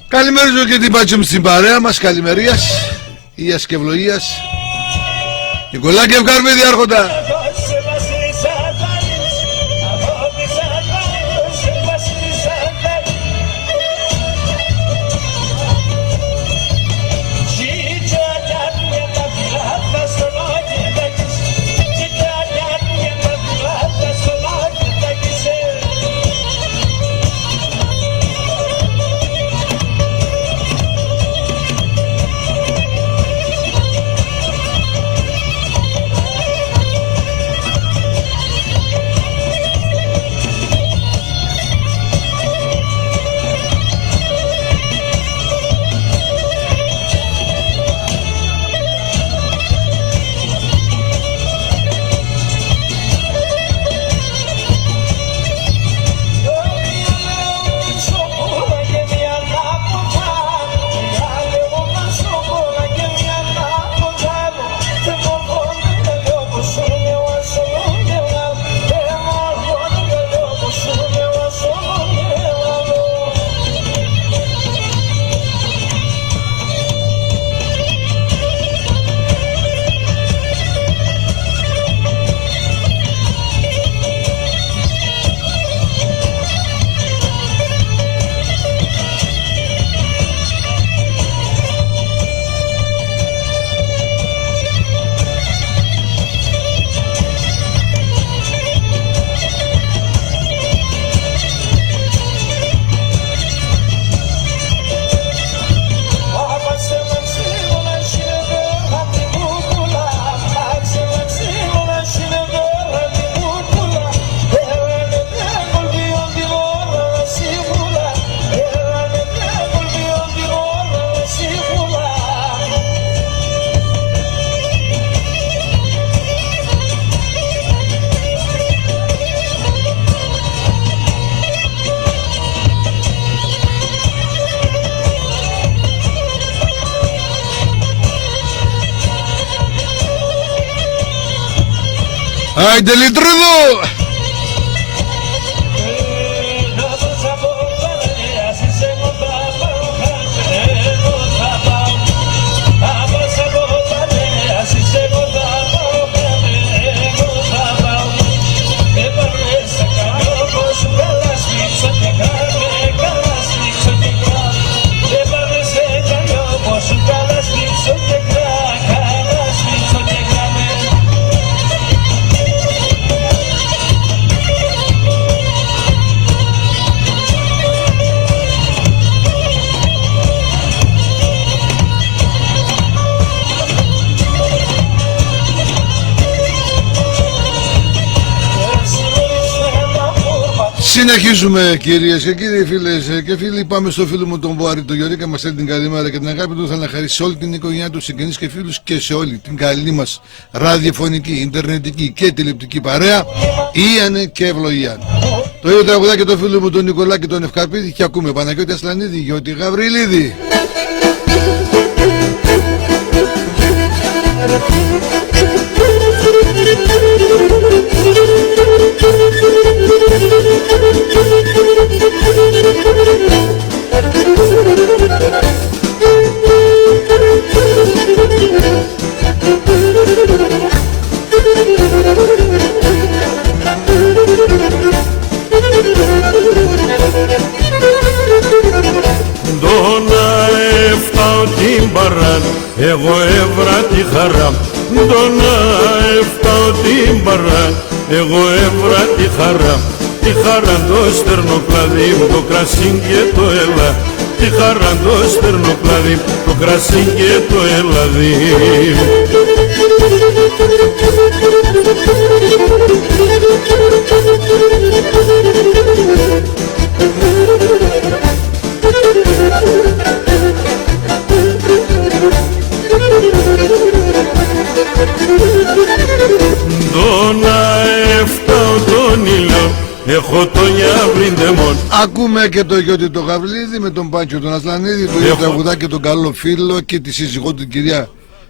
Καλημερίζω και την πάτσο μου στην παρέα μας, καλημερίας, ίας και ευλογίας. Νικολάκη Ευκαρμίδη άρχοντα. Άιντε Λιτρούδου! Συνεχίζουμε κυρίες και κύριοι, φίλες και φίλοι. Πάμε στο φίλο μου τον Μποάρη, τον Γιωρίκα. Μας στέλνει την καλημέρα και την αγάπη του. Θα να χαρίσει σε όλη την οικογένειά του, συγγενείς και φίλους και σε όλη την καλή μας ραδιοφωνική, ιντερνετική και τηλεοπτική παρέα. Ήανε και ευλογία. Το ίδιο τραγουδάκι το φίλο μου τον Νικολάκη τον Ευκαρπίδη και ακούμε Παναγιώτη Ασλανίδη, Γιώτη Γαβριλίδη. Εγώ έβρα τη χαρά, ντόνα έφταω την παρά. Εγώ έβρα τη χαρά το στερνοκλάδι μου, το κρασί και το έλα. Τη χαρά το στερνοκλάδι, το κρασί και το έλαδι. Έχω το Γιαβρindemon. Ακούμε και το Γιώτη το Γαβλίδη με τον Πάντσιο τον Ασλανίδη, το ίδιο τραγουδάκι και τον καλό φίλο και τη σύζυγό του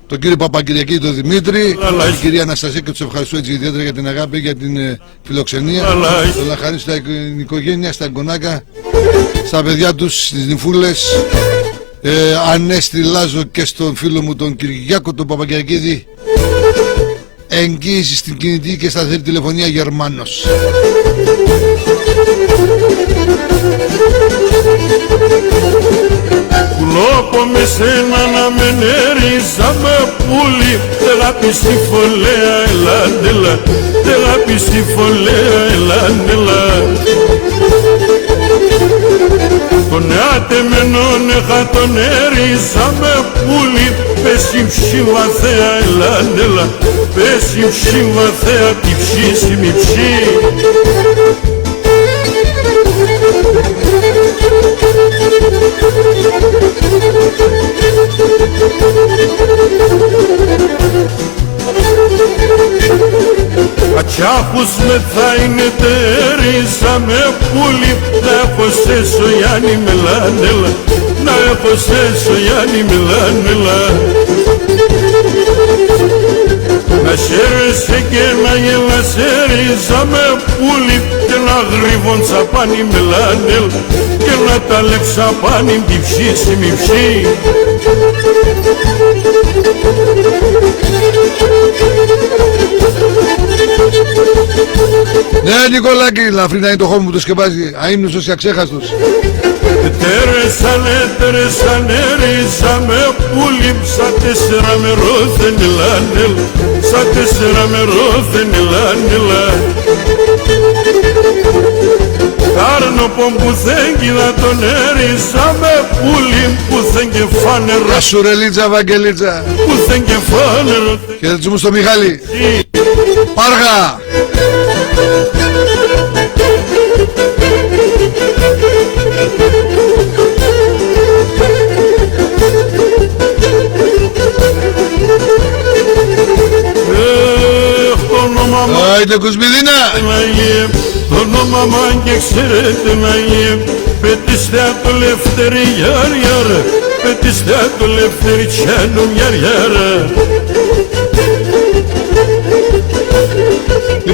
τον κύριο Παπακυριακή τον Δημήτρη, την κυρία Αναστασία, και τους ευχαριστώ έτσι ιδιαίτερα για την αγάπη, για την φιλοξενία. Θέλω να χαρίσω στην οικογένεια, στα εγγονάκα, στα παιδιά τους, στις νυφούλες, Ανέστη Λάζο και στον φίλο μου τον Κυριάκο τον Παπακυριακίδη. Εγγύηση στην κινητή και σταθερή τηλεφωνία Γερμάνος. Πουλόπο με σένα να με νερίζαμε πουλί. Τελάπη στη φωλέα ελάντελα, τελάπη στη φωλέα ελάντελα. Τον άτεμενον έχα τον νερίζαμε πουλί. Πέσει ψήμα θέα ελάντελα, πέσει ψήμα θέα τη ψήσιμη ψή. Ατσάχους με θα είναι τερίζα με πουλί. Να έχω σε Σογιάννη Μελάνελα, να έχω σε Σογιάννη Μελάνελα. Να σέρεσαι και να γελασέριζα με πουλί. Και να γρήβον τσαπάνι Μελάνελ, και να τα λεξαπάνι τη ψήσιμη ψή. Ναι Νικολάκη, λαφρίνα είναι το χώμα που το σκεπάζει, αείμνηστος και αξέχαστος. Τέρεσανε ρίζα με πουλί. Σαν 4 με ρώθεν ελάνελ, σαν 4 με ρώθεν ελάνελα. Κάρνο που θέλει να τον έριζα με πουλί. Που θέλει και φάνερο. Κασουρελίτσα Βαγγελίτσα, που θέλει και φάνερο. Χαιρετίσου μου στο Μιχάλη Πάργα. Άιντε Κουσμιδίνα. Το όνομα μαν και ξέρετε να είναι. Πετήστε το λευτερή γιαριάρα, πετήστε το λευτερή τσάνου γιαριάρα.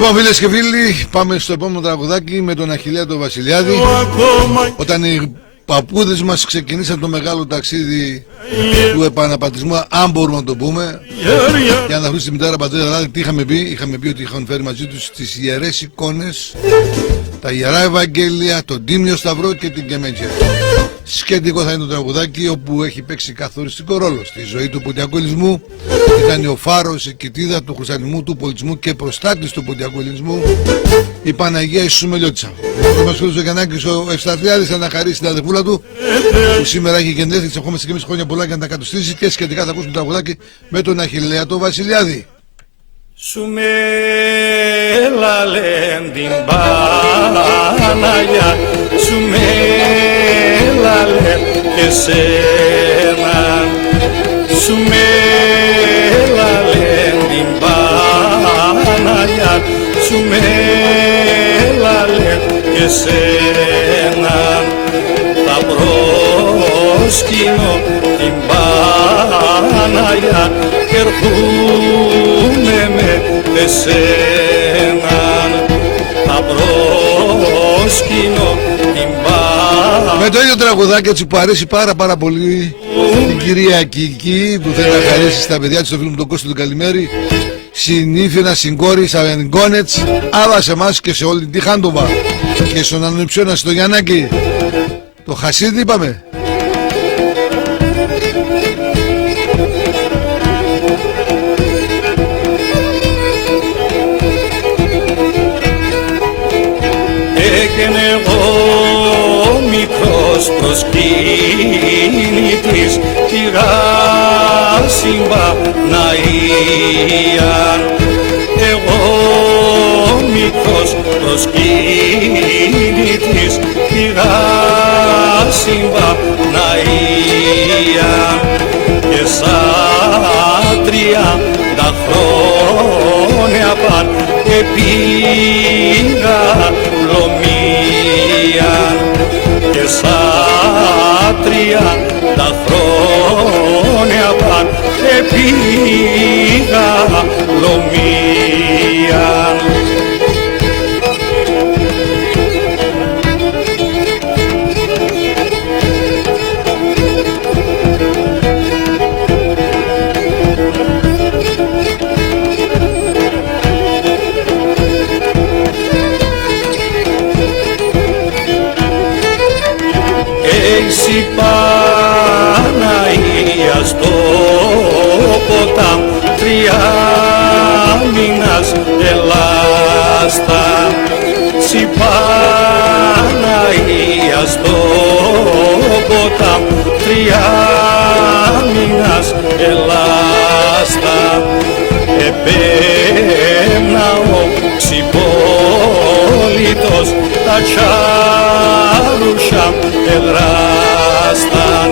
Λοιπόν, φίλες και φίλοι, πάμε στο επόμενο τραγουδάκι με τον Αχιλλέα τον Βασιλιάδη. Όταν οι παππούδες μας ξεκινήσαν το μεγάλο ταξίδι του επαναπατρισμού, αν μπορούμε να το πούμε, για να βρουν στη μητέρα πατρίδα, δηλαδή τι είχαμε πει ότι είχαν φέρει μαζί τους τις ιερές εικόνες, τα Ιερά Ευαγγέλια, τον Τίμιο Σταυρό και την Κεμέντια. Σκέτικο θα είναι το τραγουδάκι, όπου έχει παίξει καθοριστικό ρόλο στη ζωή του Ποντιακού. Ήταν ο φάρος, η κοιτίδα του χριστιανισμού, του πολιτισμού και προστάτης του Ποντιακού. Η Παναγία Ιησού Μελιώτισσα. Ο Μασχολός ο Γιαννάκης ο Ευσταθιάδης θα αναχαρίσει την αδερφούλα του, που σήμερα έχει γενέθλια, της ευχόμαστε και εμείς χρόνια πολλά για να τα κατοστήσει, και σχετικά θα ακούσουμε το τραγουδάκι με τον Αχιλλέα τον Βασιλιάδη. Σου με λαλέν την Παναγιά, σου με λαλέν και σένα, σου με λαλέν την Παναγιά, σου με λαλέν και σένα, θα προσκυνώ την Παναγιά και ερχούμε με εσέναν, θα προσκυνώ την Παναγιά. Με το ίδιο τραγουδάκι έτσι που αρέσει πάρα πολύ την κυρία Κική, που θέλει να χαρίσει στα παιδιά της, στο φίλο μου τον Κώστα τον Καλημέρη, συνήθινα, συγκόρη, σαβενγκόνετς, αλλά σε εμάς και σε όλη τη Χάντοβα και στον Ανεψιώνα, στο Γιαννάκη, το Χασίδι είπαμε. Έκαινε εγώ μικρός προσκύνητης, πήγα συμπαναΐαν. Εγώ μικρός προσκύνητης, πήγα συμπαναΐαν, και σαν 30 χρόνια παν και πήγα Λομίαν, και σαν 30 χρόνια παν και πήγα Λομίαν. Η Παναγία στο ποτάμ 3 μήνας ελάστα. Η Παναγία στο ποτάμ 3 μήνας ελάστα. Επέμνα ο ξυπόλυτος τα τσάρουσα εδράσταν.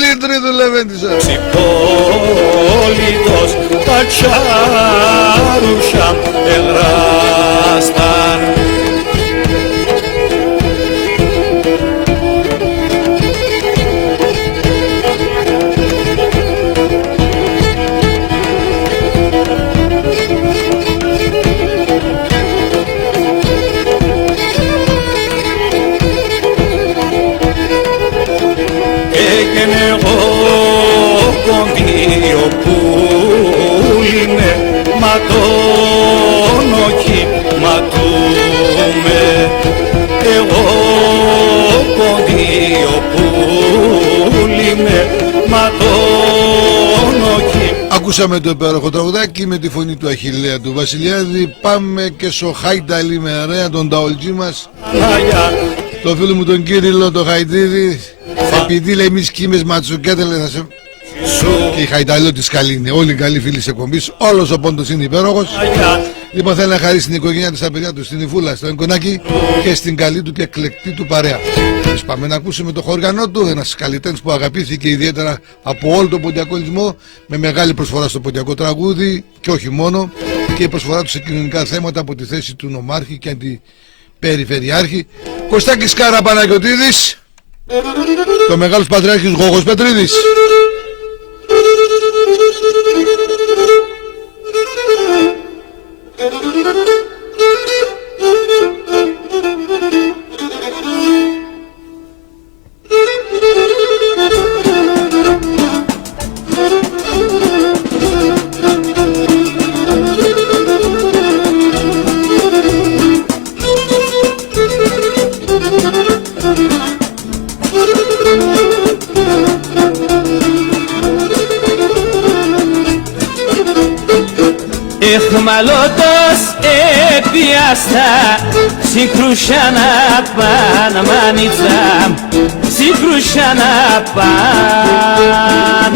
Λίτρη δουλεύεντησα. Ξυπόλυτος τα τσάρουσα εδράσταν. Ακούσαμε το υπέροχο τραγουδάκι με τη φωνή του Αχιλλέα του Βασιλιάδη. Πάμε και στο Χάινταλι με αρέα τον ταολτζή μας, το φίλο μου τον Κύριλλο το Χαϊτίδη. Επειδή λέει εμείς κοίμες ματσουκέτελε θα σε... Και η Χαϊταλιό της καλή είναι, όλοι οι καλοί φίλοι της εκπομπής, όλος ο πόντος είναι υπέροχος. Λοιπόν, θέλει να χαρίσει την οικογένεια του, στα παιδιά του, στην Ιφούλα, στο Εγκονάκι και στην καλή του και εκλεκτή του παρέα. Πάμε να ακούσουμε το χωριανό του, ένας καλλιτέχνης που αγαπήθηκε ιδιαίτερα από όλο τον ποντιακό λυσμό, με μεγάλη προσφορά στο ποντιακό τραγούδι και όχι μόνο, και η προσφορά του σε κοινωνικά θέματα από τη θέση του νομάρχη και αντιπεριφερειάρχη. Κωστάκης Καραπαναγιωτίδης, το μεγάλος πατριάρχης Γόγος Πετρίδης. Σαλότος επιάστα Συγκρούσιανα παν μανίτσα Συγκρούσιανα παν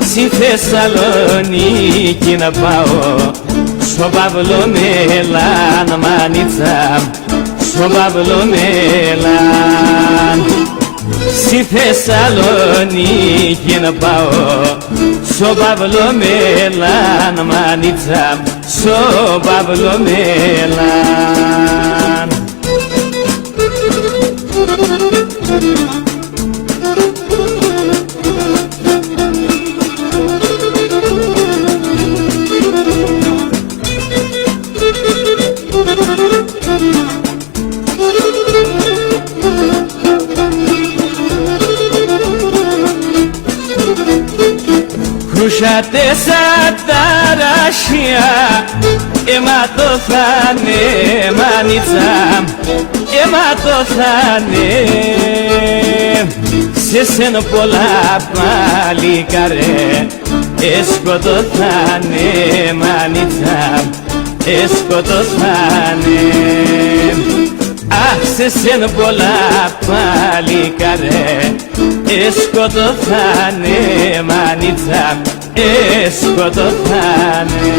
Στη Θεσσαλονίκη να πάω Στο Παύλο Μελάν μανίτσα Στο Παύλο Μελάν Στη Θεσσαλονίκη να πάω Στο Παύλο Μελάν μανίτσα Στο Παύλο Μελάν Κρούσατε σαν ταράσια αιματοθάνε μανίτσα αιματοθάνε Σε σεν πολλά παλικάρε εσκοτωθάνε μανίτσα εσκοτωθάνε Αχ, σε σεν πολλά παλικάρε εσκοτωθάνε μανίτσα εσκοτωθάνε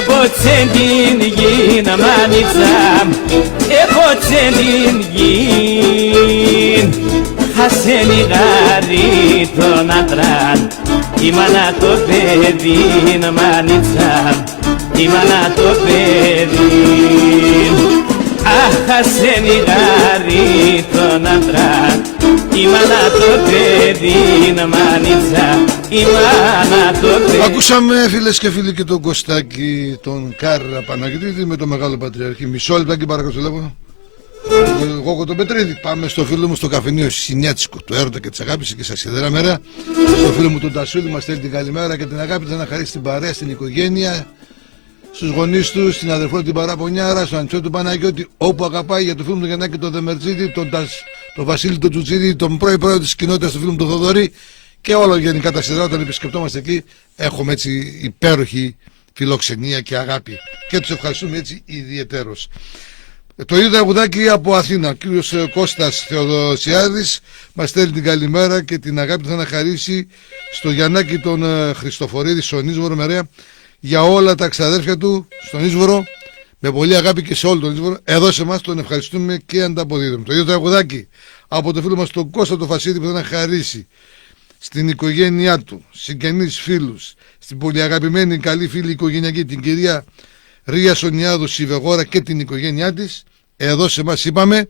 Ebotzen din gin manitzam Ebotzen din gin Haseni gari ton atran Imana to pedin manitzam Imana to pedin Ah haseni gari ton atran Imana to pedin manitzam Ακούσαμε φίλες και φίλοι και τον Κωστάκη, τον Κάρα Παναγιώτη με τον Μεγάλο Πατριάρχη. Μισό λεπτάκι παρακαλώ. Εγώ τον Πετρίδη. Πάμε στο φίλο μου στο καφενείο Σινιάτσικο του έρωτα και της αγάπης και σας ιδέρα μέρα. Στο φίλο μου τον Τασούλη μας στέλνει την καλημέρα και την αγάπη του να χαρίσει την παρέα, στην οικογένεια, στους γονείς του, στην αδερφό του την Παραπονιάρα, στον Αντσό του Παναγιώτη, όπου αγαπάει, για το φίλο μου τον Γιαννάκη τον Δεμερτζίδη, τον Βασίλη τον Τζουτζίδη, τον πρώην πρόεδρο της κοινότητας του φίλου μου τον Θοδωρή. Και όλο γενικά τα σιδερά όταν επισκεπτόμαστε εκεί έχουμε έτσι υπέροχη φιλοξενία και αγάπη και τους ευχαριστούμε έτσι ιδιαιτέρως. Το ίδιο τραγουδάκι από Αθήνα, ο κύριος Κώστας Θεοδοσιάδης μας στέλνει την καλημέρα και την αγάπη θα αναχαρίσει στο Γιαννάκη τον Χριστοφορίδη στον Ίσβορο Μερέα για όλα τα ξαδέρφια του στον Ίσβορο, με πολύ αγάπη και σε όλο τον Ίσβορο. Εδώ σε εμάς τον ευχαριστούμε και ανταποδίδουμε. Το ίδιο τραγουδάκι από το φίλο μας τον Κώστα τον Φασίδη που θα αναχαρίσει στην οικογένειά του, συγγενείς, φίλους, στην πολύ αγαπημένη καλή φίλη οικογενειακή, την κυρία Ρία Σονιάδου Σιβεγόρα και την οικογένειά της. Εδώ σε εμάς είπαμε.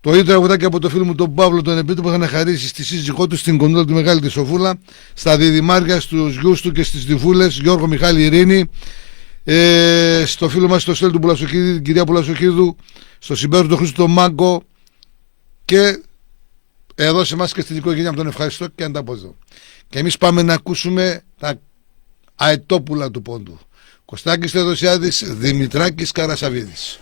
Το ίδιο τραγουδάκι από το φίλο μου τον Παύλο τον Επίτροπο θα αναχαρίσει στη σύζυγό του στην Κονδόλα τη Μεγάλη τη Σοφούλα, στα διδυμάρια, στους γιους του και στις διφούλες, Γιώργο Μιχάλη Ειρήνη, στο φίλο μας στο Στέλιο του Πουλασοκίδη, την κυρία Πουλασοκίδου, στο συμπέρο του Χρήστο τον Μάγκο και εδώ σε εμάς και στην οικογένεια μου τον ευχαριστώ και ανταποδίδω. Και εμείς πάμε να ακούσουμε τα αετόπουλα του πόντου. Κωστάκης Θεοδοσιάδης, Δημητράκης Καρασαβίδης.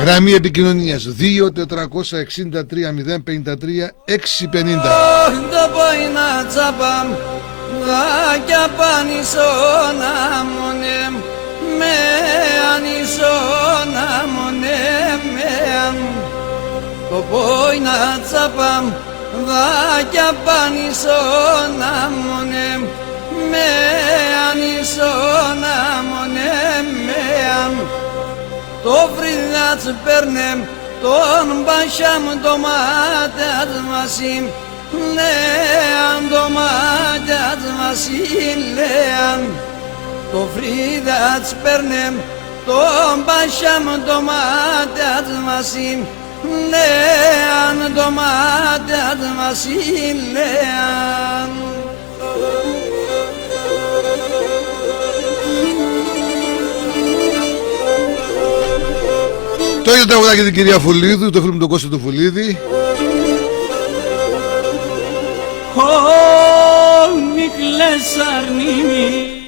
Γραμμή επικοινωνίας 2-460-3-05-53-650. Το πόινα τσάπαμ δάκια πανισόνα μονέμ με ανισόνα μονέμ με αν το φρυδάτς παίρνεμ τον Πασάμ το μάτας μασίμ λέαν το μάτας μασίμ λέαν το φρίδας παίρνεμ τον Πασάμ το μάτας μασίμ λέαν το μάτας μασίμ λέαν. Το ίδιο τραγουδάκι την κυρία Φουλίδου, το φίλο μου τον Κώστα του Φουλίδη.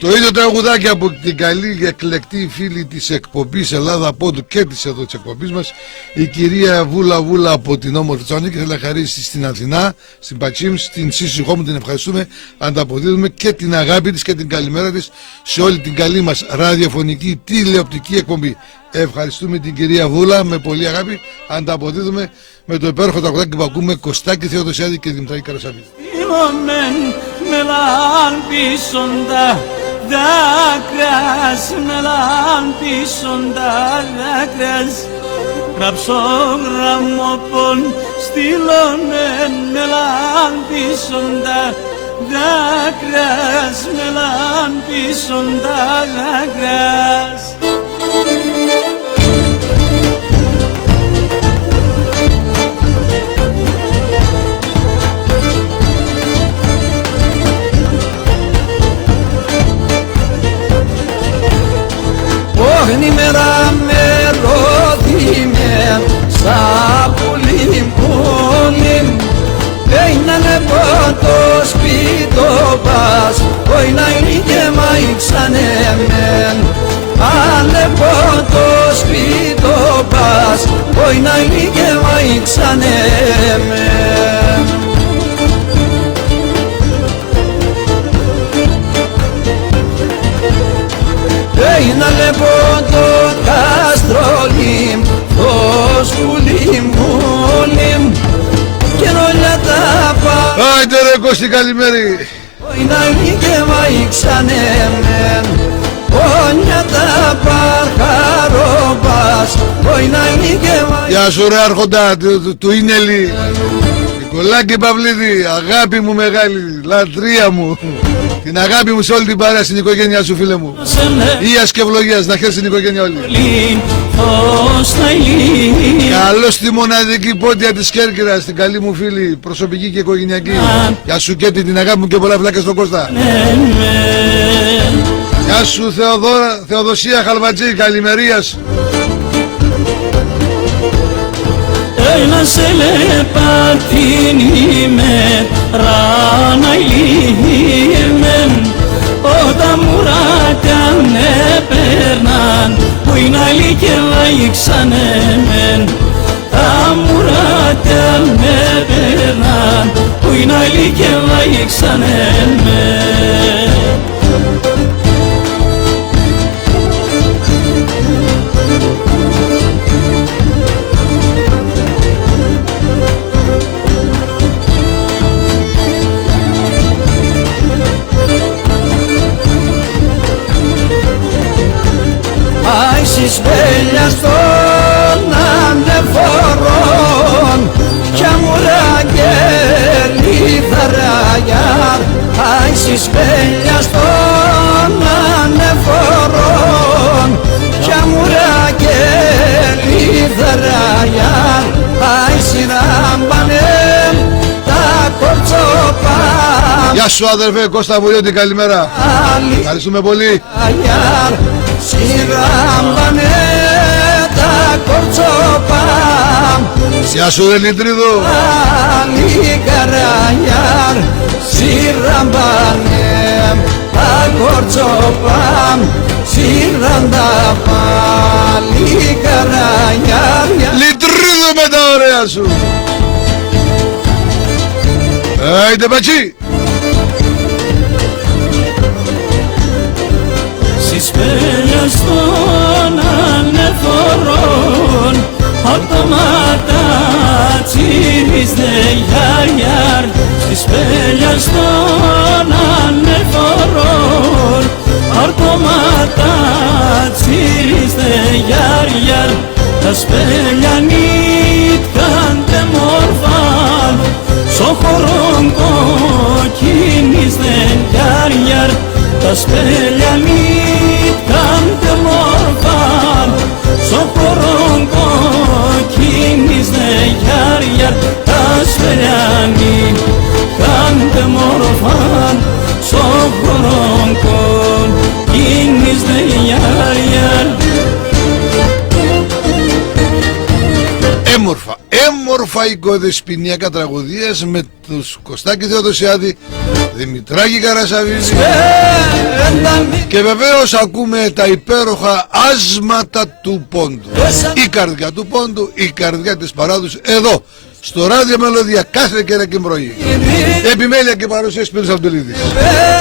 Το ίδιο τραγουδάκι από την καλή και εκλεκτή φίλη της εκπομπής Ελλάδα Πόντου και της εδώ της εκπομπής μας, η κυρία Βούλα από την όμορφη Θεσσαλονίκη. Θέλει να χαρίσει στην Αθηνά, στην Πατσίμ, στην σύζυγό μου, την ευχαριστούμε, ανταποδίδουμε και την αγάπη της και την καλημέρα της σε όλη την καλή μας ραδιοφωνική τηλεοπτική εκπομπή. Ευχαριστούμε την κυρία Βούλα με πολύ αγάπη, ανταποδίδουμε με το υπέροχο τραγουδάκι που ακούμε, Κωστάκη Θεοδοσιάδη και Δημητράκη Καρασάπη. Μελάν πίσοντα δάκρας, μελάν πίσοντα δάκρας, γραψόγραμμοπον στείλωνεν, μελάν πίσοντα δάκρας, μελάν πίσοντα δάκρας. Όχνη μέρα με ρωτήμε σαν πουλί πουλί, έγινανε το σπίτο πας, όχι να είναι και μαϊξανε μεν. Αν το σπίτο πας, όχι να είναι και μαϊξανε μεν. Έγινα λεπό το καστρόλιμ, το σκουλίμ πουλίμ, και νόλια τα πα. Άιντε ρε Κώστη, καλημέρι. Όχι να είναι και μαϊξανε μεν, όνια τα παρχαρόπας, όχι να είναι και μαϊξανε. Γεια σου ρε άρχοντα του Ίνελη, Νικολάκη Παυλίδη, αγάπη μου μεγάλη, λατρεία μου. Την αγάπη μου σε όλη την παρέα, στην οικογένειά σου φίλε μου. Ίας και ευλογίας, να χαίρεσαι την οικογένεια όλη. Καλώς στη μοναδική πόντια της Κέρκυρας, την καλή μου φίλη, προσωπική και οικογενειακή. Γεια σου Κέτη, την αγάπη μου και πολλά φλάκια στον Κώστα. Γεια σου Θεοδοσία Χαλβατζή, καλημερίας. Ένα σε λεπατίνι με ράνα ηλίμεν, όταν μουράκια με περνάν, που είναι άλλη και βαϊξανε μεν. Τα μουράκια με περνάν, που είναι άλλη και βαϊξανε μεν. Άισις βέλια στον ανεφορών, κι αμουραγγέλη θαραγιάρ. Άισις βέλια στον ανεφορών, κι αμουραγγέλη θαραγιάρ. Άισι ράμπανεμ τα κορτσόπα. Γεια σου αδερφέ Κώστα Βουλιώτη, καλημέρα. Ευχαριστούμε πολύ. Σιράμπανε τα κορτσόπα. Γεια σου ρε Λιτρίδου. Άλλη καραγιάρ. Σιράμπανε τα κορτσόπα. Σιράντα πάλι καραγιάρ. Λιτρίδου με τα ωραία σου. Άιντε πατσί. Συσπέλια στον ανεφορών, αυτόματα τσίρις δε γιάρ. Συσπέλια στον ανεφορών, αυτόματα τσίρις δε γιάρ. Τα σπέλια χωρών κοκκινίζουν γιαρ-γιαρ, τα σπέλια νύχτανται μορφάν. Στο χωρών κοκκινίζουν γιαρ-γιαρ, τα σπέλια νύχτανται μορφάν. Στο χωρών κοκκινίζουν γιαρ-γιαρ. Έμορφα οικοδεσποινιακά τραγωδίες με τους Κωστάκη Θεοδοσιάδη, Δημητράκη Καρασαβίδη και βεβαίως ακούμε τα υπέροχα άσματα του πόντου. Η καρδιά του πόντου, η καρδιά της παράδοσης, εδώ στο Ράδιο Μελωδία κάθε Κυριακή πρωί. Επιμέλεια και παρουσία Σπύρος Αυτολίδης.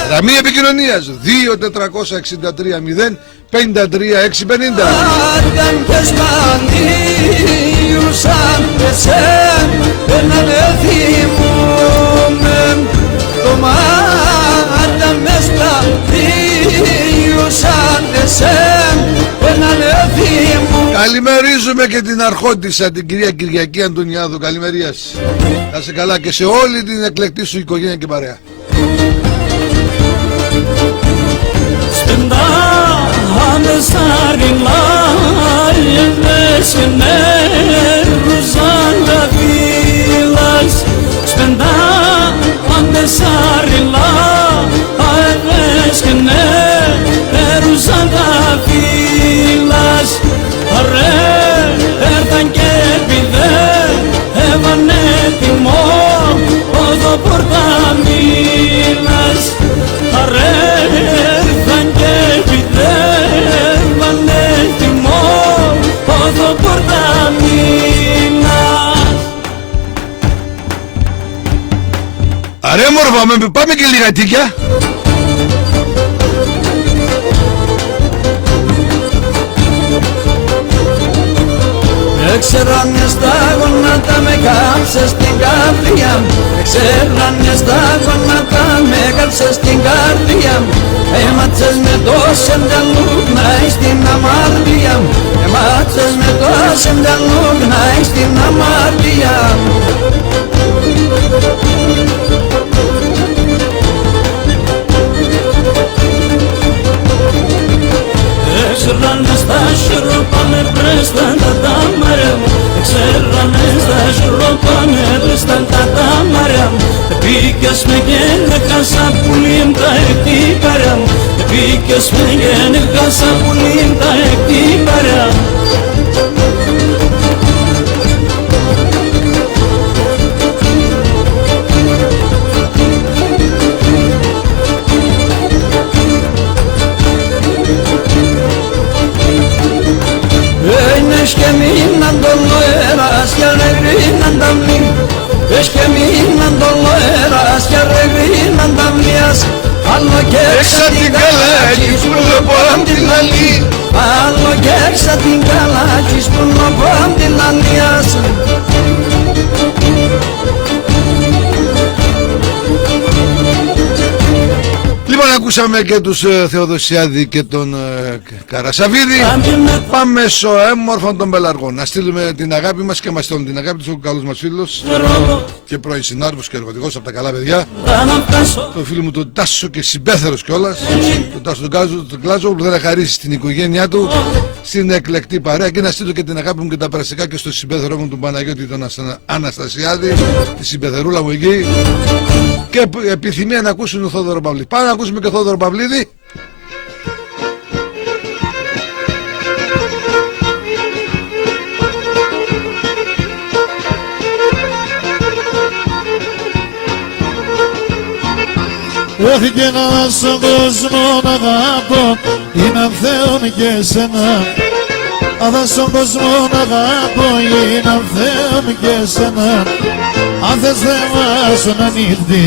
Γραμμή επικοινωνίας 2-463-0-53-650. Σαν εσέν έναν εθιμούμεν το μάτα μες πλατείουσαν εσέν έναν εθιμούμεν. Καλημερίζουμε και την αρχόντισσα την κυρία Κυριακή Αντωνιάδου. Καλημερίας. Να σε καλά και σε όλη την εκλεκτή σου οικογένεια και παρέα. Spendane sarinai veseneruzan la vilas. Spendane sarinai veseneruzan la vilas. Arre ertan και πηδέ έβανε τιμό οδο πορταμίλας. Arre Αρέ μόρφα, πάμε και λιγατίκια. Έξερανε στα γόνατα με κάψες στην καρδιά μου. Έξερανε στα γόνατα με κάψες στην καρδιά μου. Έματσες με το σεντελούγναι στην αμαρτία μου. Έματσες με το σεντελούγναι στην αμαρτία μου. Έξερανε στα σιρόπα με πρέσταν τα τάμαρια μου. Έξερανε στα σιρόπα με πρέσταν τα τάμαρια μου. Επίκες με γεννήκα πουλήν τα εκτύπαρια μου. Επίκες με γεννήκα πουλήν τα εκτύπαρια μου. Και μείναν τον λοέρας και ρεγρίναν τα μνήμ. Και μείναν τον λοέρας και ρεγρίναν τα μνήμιας. Άλλο και έξα την καλάκη που λοπώ απ' την λαλή. Άλλο και έξα την καλάκη που λοπώ απ' την λαλίας. Λοιπόν, ακούσαμε και τους Θεοδοσιάδη και τον Καρασαβίδη. Πάμε στο έμορφο των Πελαργών. Να στείλουμε την αγάπη μας και μας στέλνουν την αγάπη τους ο καλούς μας φίλος και πρώην συνάρβους και εργοτικός από τα καλά παιδιά, το φίλο μου τον Τάσο και συμπέθερος κιόλας, τον Τάσο τον Κλάζο που θα χαρίσει στην οικογένειά του, στην εκλεκτή παρέα, και να στείλω και την αγάπη μου και τα περαστικά και στο συμπέθερο μου τον Παναγιώτη τον Αναστασιάδη, τη συμπέθερούλα μου εκεί, και επιθυμία να ακούσουν τον Θόδωρο Παυλίδη. Πάμε να ακούσουμε και Θόδωρο Παυλίδη. Όχι και να στον κόσμο να αγαπώ είναι αν Θεόν και εσένα. Αν στον κόσμο να αγαπώ είναι αν Θεόν και εσένα. Αν θες θέμασαι να νύχτη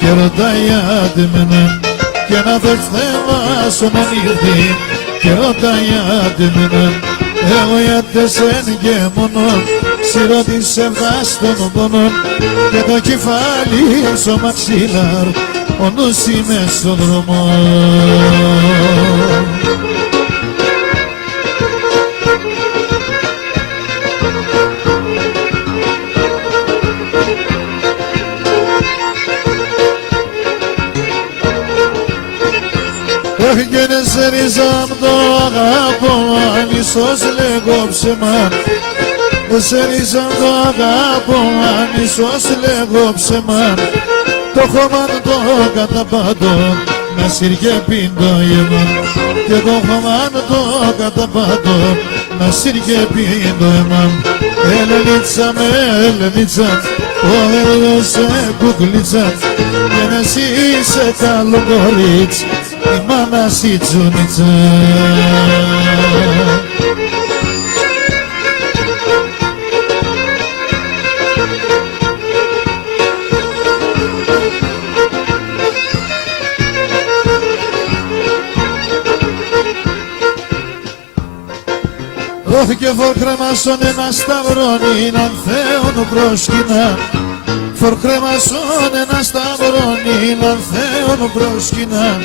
και ρωτάει άντε μένα. Και να θες θέμασαι να νύχτη και ρωτάει άντε μένα. Εγώ γιατί σεν και μόνο σειρώ της εβδάς των πόνων και το κεφάλι στο μαξίλαρ ο νους είμαι στον δρόμο. Όχι και δεν σε ρίζα μ' το αγαπώ, αν ίσως λέγω ψέμα. Δεν σε ρίζα μ' το αγαπώ, αν ίσως λέγω ψέμα. Το χώμα το καταπάτω, να συρκεπεί το αίμα. Και το χώμα το καταπάτω, να συρκεπεί το αίμα. Ελενίτσα με ελενίτσα, ο έρωτας σε κουκλίτσα. Και να εσύ είσαι καλό κορίτσι, η μάνα σιτσουνίτσα. Δόθηκε φορκρέμασον ένα σταυρόνι, αν Θεόν προσκυνά. Φορκρέμασον ένα σταυρόνι, αν Θεόν προσκυνά.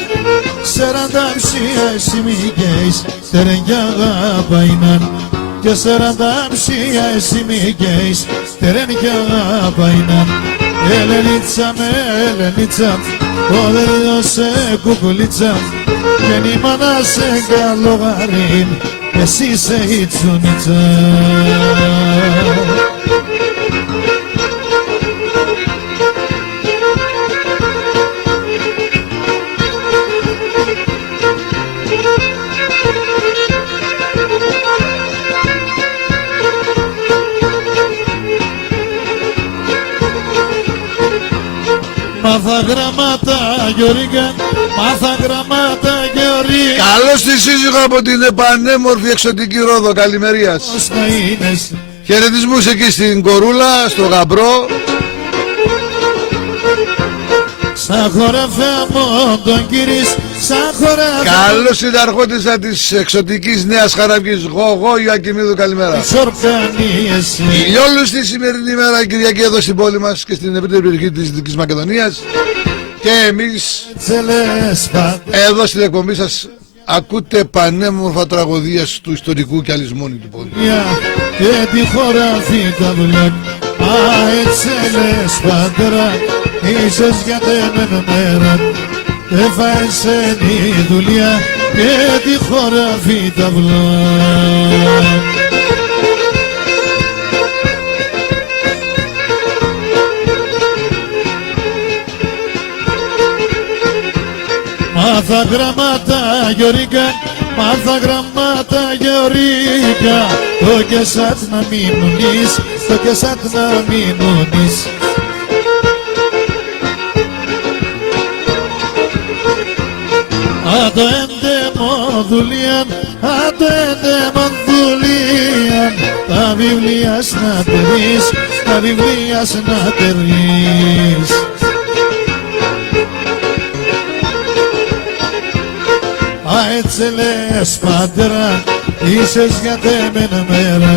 40 ψία εσύ μη καίεις, τερενκιά αγαπαϊνάν. Και 40 ψία εσύ μη καίεις, τερενκιά αγαπαϊνάν. Ελενίτσα με ελενίτσα, ο δελιός σε κουκουλίτσα. Και η μάνα σε καλογαρίν, εσύ είσαι η τσουνίτσα. Μάθα γραμμάτα Γιώργα, μάθα γραμμάτα Γιώργα. Καλώς τη σύζυγο από την επανέμορφη εξωτική Ρόδο, καλημερίας. Χαιρετισμούς εκεί στην Κορούλα, στο Γαμπρό. Σαν χωράφε από τον κύρις, σαν χωράφε. Καλώς την αρχόντισσα της εξωτικής Νέας Χαραυγής, Γογό Ιωακιμίδου, καλημέρα. Ηλιόλους τη σημερινή ημέρα, Κυριακή, εδώ στην πόλη μας και στην ευρύτερη περιοχή της Δυτικής Μακεδονίας. Και εμείς εδώ στην εκπομπή σας ακούτε πανέμορφα τραγωδία του ιστορικού και αλυσμόνη του πόντου. Και τη χωράφη τα βλάκ, μα έτσι λες πατέρα, ίσως για τέμεν μέρα. Έφαεσαι τη δουλειά και τη χωράφη τα βλάκ. Μάθα γραμμάτα Γιώργα, μάθα γραμμάτα Γιώργα. Το κεσάτ να μείνουνεις, το κεσάτ να μείνουνεις. Άτο έντεμο δουλειάν, άτο έντεμο δουλειάν. Τα βιβλία να τερείς, τα βιβλία να τερείς. Έτσι λες πατέρα, είσαι για τέμεν μέρα.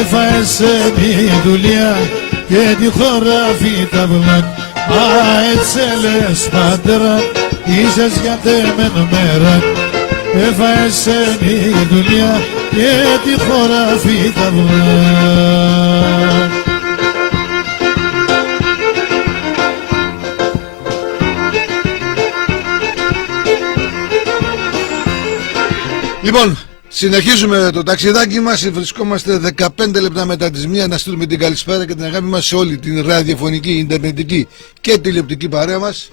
Έφαεσαι τη δουλειά και τη χωράφη τα βλάκ. Έτσι λες πατέρα, είσαι για τέμεν μέρα. Έφαεσαι τη δουλειά και τη χωράφη τα βλάκ. Λοιπόν, συνεχίζουμε το ταξιδάκι μας. Βρισκόμαστε 15 λεπτά μετά τις 1 να στείλουμε την καλησπέρα και την αγάπη μας σε όλη την ραδιοφωνική, ιντερνετική και τηλεοπτική παρέα μας.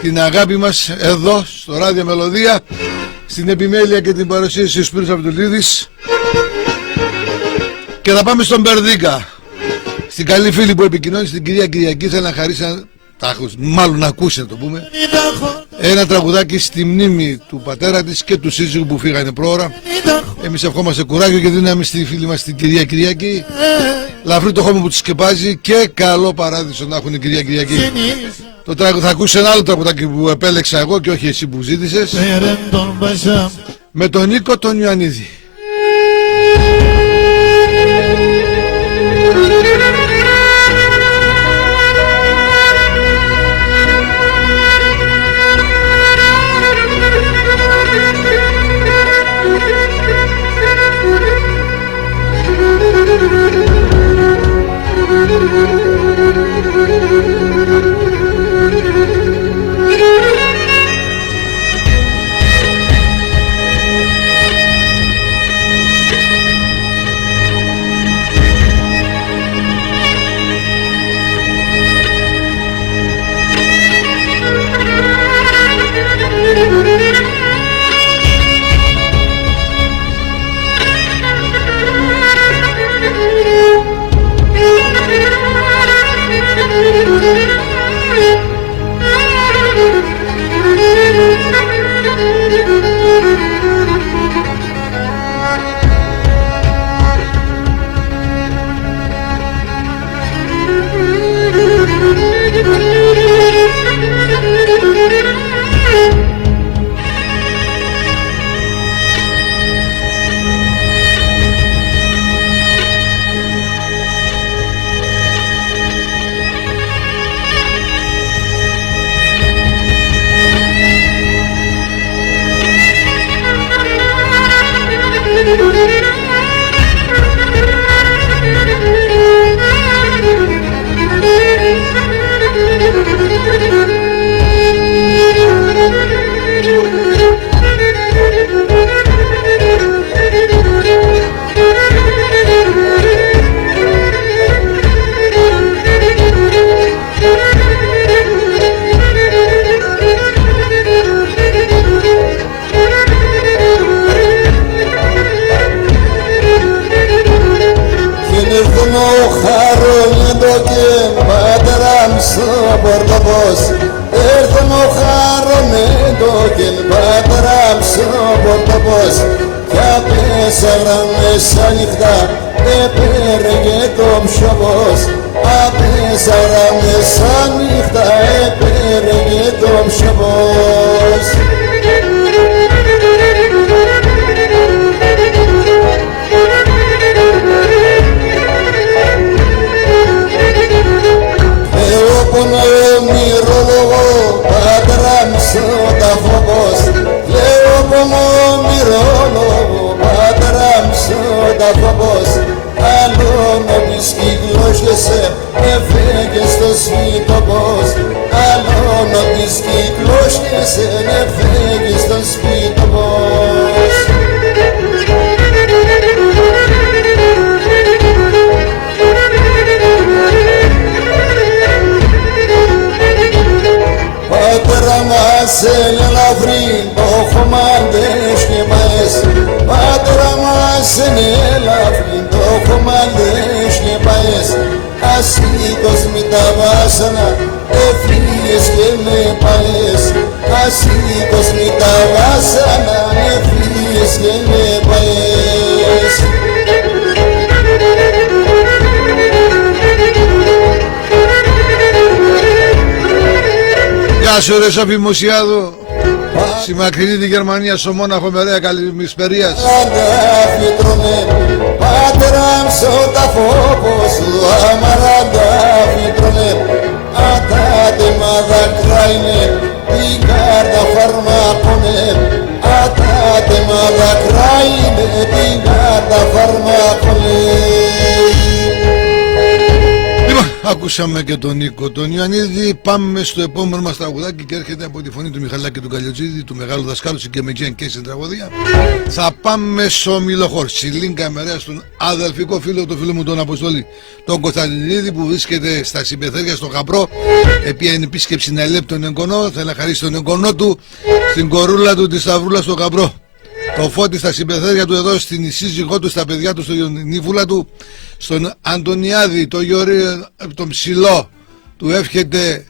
Την αγάπη μας εδώ στο Ράδιο Μελωδία, στην επιμέλεια και την παρουσίαση του Σπύρος Απτουλίδης. Και θα πάμε στον Περδίκα, στην καλή φίλη που επικοινώνει, στην κυρία Κυριακή. Θέλω να χαρίσει, μάλλον να ακούσει να το πούμε, ένα τραγουδάκι στη μνήμη του πατέρα της και του σύζυγου που φύγανε πρόωρα. Εμείς ευχόμαστε κουράγιο και δύναμη στη φίλη μας την κυρία Κυριακή. Λαφρύ το χώμα που τη σκεπάζει και καλό παράδεισο να έχουν η κυρία Κυριακή. Το τραγουδάκι, θα ακούσει ένα άλλο τραγουδάκι που επέλεξα εγώ και όχι εσύ που ζήτησες, με τον Νίκο τον Ιωαννίδη. πορτοπός έρθε μου χαρονέντο και πατράμψω πορτοπός κι απέσα γραμμές ανοιχτά έπαιρεγε το ψωμός απέσα γραμμές ανοιχτά έπαιρεγε το ψωμός. Μυρόλογο πατράμψω τα φόβος λέω πονό μυρόλογο πατράμψω τα φόβος άλλον όποις κυκλώσχεσαι έφεγες στο σπίτοπος άλλον όποις κυκλώσχεσαι έφεγες στο σπίτοπος. Πατέρα μας ελαφρύ το χωμάντες και μαές Πατέρα μας ελαφρύ το χωμάντες και μαές Ασύτως με τα βάσανα έφυγες και με παές Ασύτως με τα βάσανα έφυγες και με παές. Γεια σου ρε Σοφή Μουσιάδου. Στη μακρινή τη Γερμανία, στο Μόναχο Μερέα Καλημισπερίας. Πατράμψω τα φόβος σου αμαράντα φυτρώνε ατάτεμα δάκρυα είναι την κάρτα φαρμάκωνε ατάτεμα δάκρυα είναι την κάρτα φαρμάκωνε. Ακούσαμε και τον Νίκο τον Ιωαννίδη. Πάμε στο επόμενο μας τραγουδάκι και έρχεται από τη φωνή του Μιχαλάκη του Καλιοτζίδη, του μεγάλου δασκάλου και Κεμετζιάν και στην τραγωδία. Θα πάμε στο Μιλοχώρ, Σιλίνκα Μερέα, στον αδελφικό φίλο, τον φίλο μου τον Αποστόλη, τον Κωνσταντινίδη, που βρίσκεται στα Συμπεθέρια στο Γαμπρό. Επία είναι επίσκεψη να ελέπει τον εγγονό. Θέλει να χαρίσει τον εγγονό του στην κορούλα του τη Σταυρούλα στο Γαμπρό. Το Φώτη στα Συμπεθέρια του εδώ, στην σύζυγό του, στα παιδιά του, στον νύφουλα του. Στον Αντωνιάδη, το Γιώργο, τον Ψηλό, του εύχεται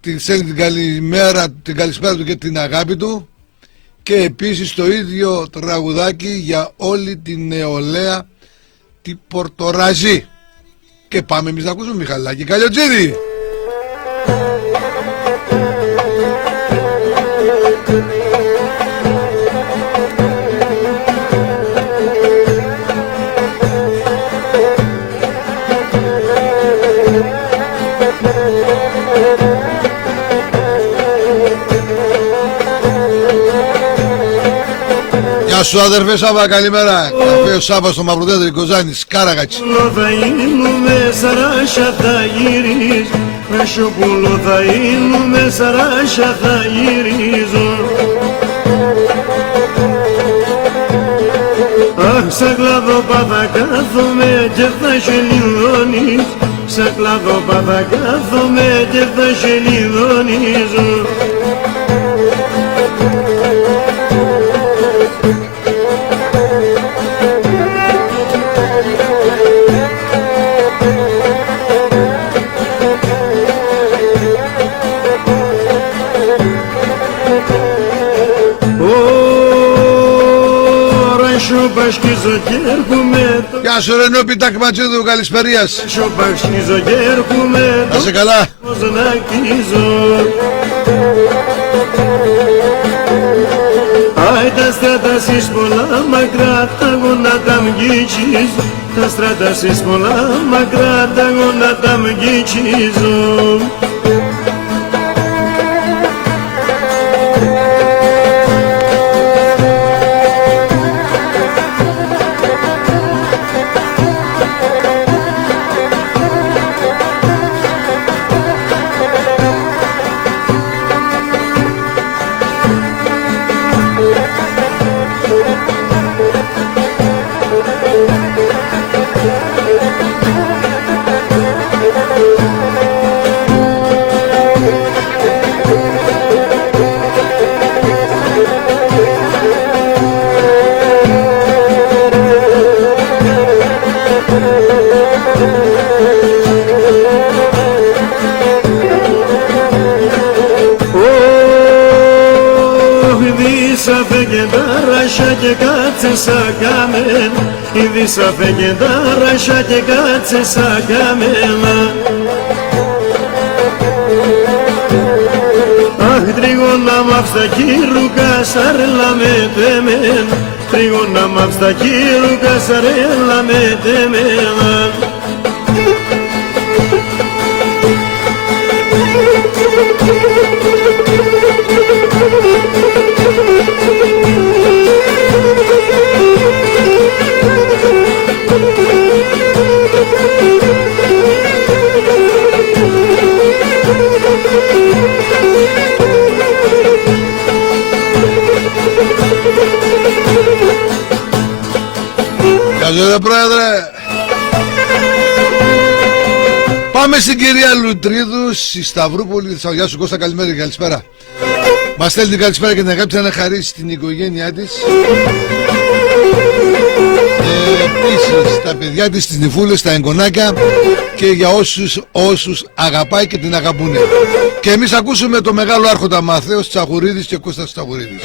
την καλημέρα, την καλησπέρα του και την αγάπη του. Και επίσης το ίδιο τραγουδάκι για όλη την νεολαία την Πορτοραζή. Και πάμε εμείς να ακούσουμε Μιχαλάκη Καλιοτζίδη. Γεια σου αδερφέ Σάβα, καλημέρα. Καφέ ο Σάβα στο Μαυροδέντρι Κοζάνης, Κάραγατσι. Θα γίνουμε σαράσια θα γυρίζω Χρυσοπούλο θα γίνουμε σαράσια θα γυρίζω Αχ, σαν κλαδόπα θα κάθομαι και θα χελιδώνεις Σαν κλαδόπα θα κάθομαι και θα χελιδώνεις Γεια σου ρε Νόπι Τακματζίδου, καλησπερίας. Να σε καλά. Άι τα στρατάσεις πολλά μακρά, τα γόνατα μ' γύτσις. Τα στρατάσεις πολλά μακρά, τα γόνατα μ' γύτσιζω. Ήδησα φέγγε τα ράσια και κάτσε σαν καμένα. Ήδησα φέγγε τα ράσια και κάτσε σαν καμένα. Αχ, τρίγωνα μ' αυτά κύρουκα σαρέλα με τεμένα. Τρίγωνα μ' αυτά κύρουκα σαρέλα με τεμένα. Καλώς πρόεδρε. Πάμε στην κυρία Λουτρίδου στη Σταυρούπολη. Γεια σου Κώστα, καλημέρα και καλησπέρα. Μας στέλνει καλησπέρα και την αγάπη να χαρίσει στην οικογένειά της. Επίσης τα παιδιά της, τις νυφούλες, τα εγγονάκια και για όσους αγαπάει και την αγαπούνε. Και εμείς ακούσουμε το μεγάλο άρχοντα Μαθαίος Τσαχουρίδης και Κώστας Τσαχουρίδης.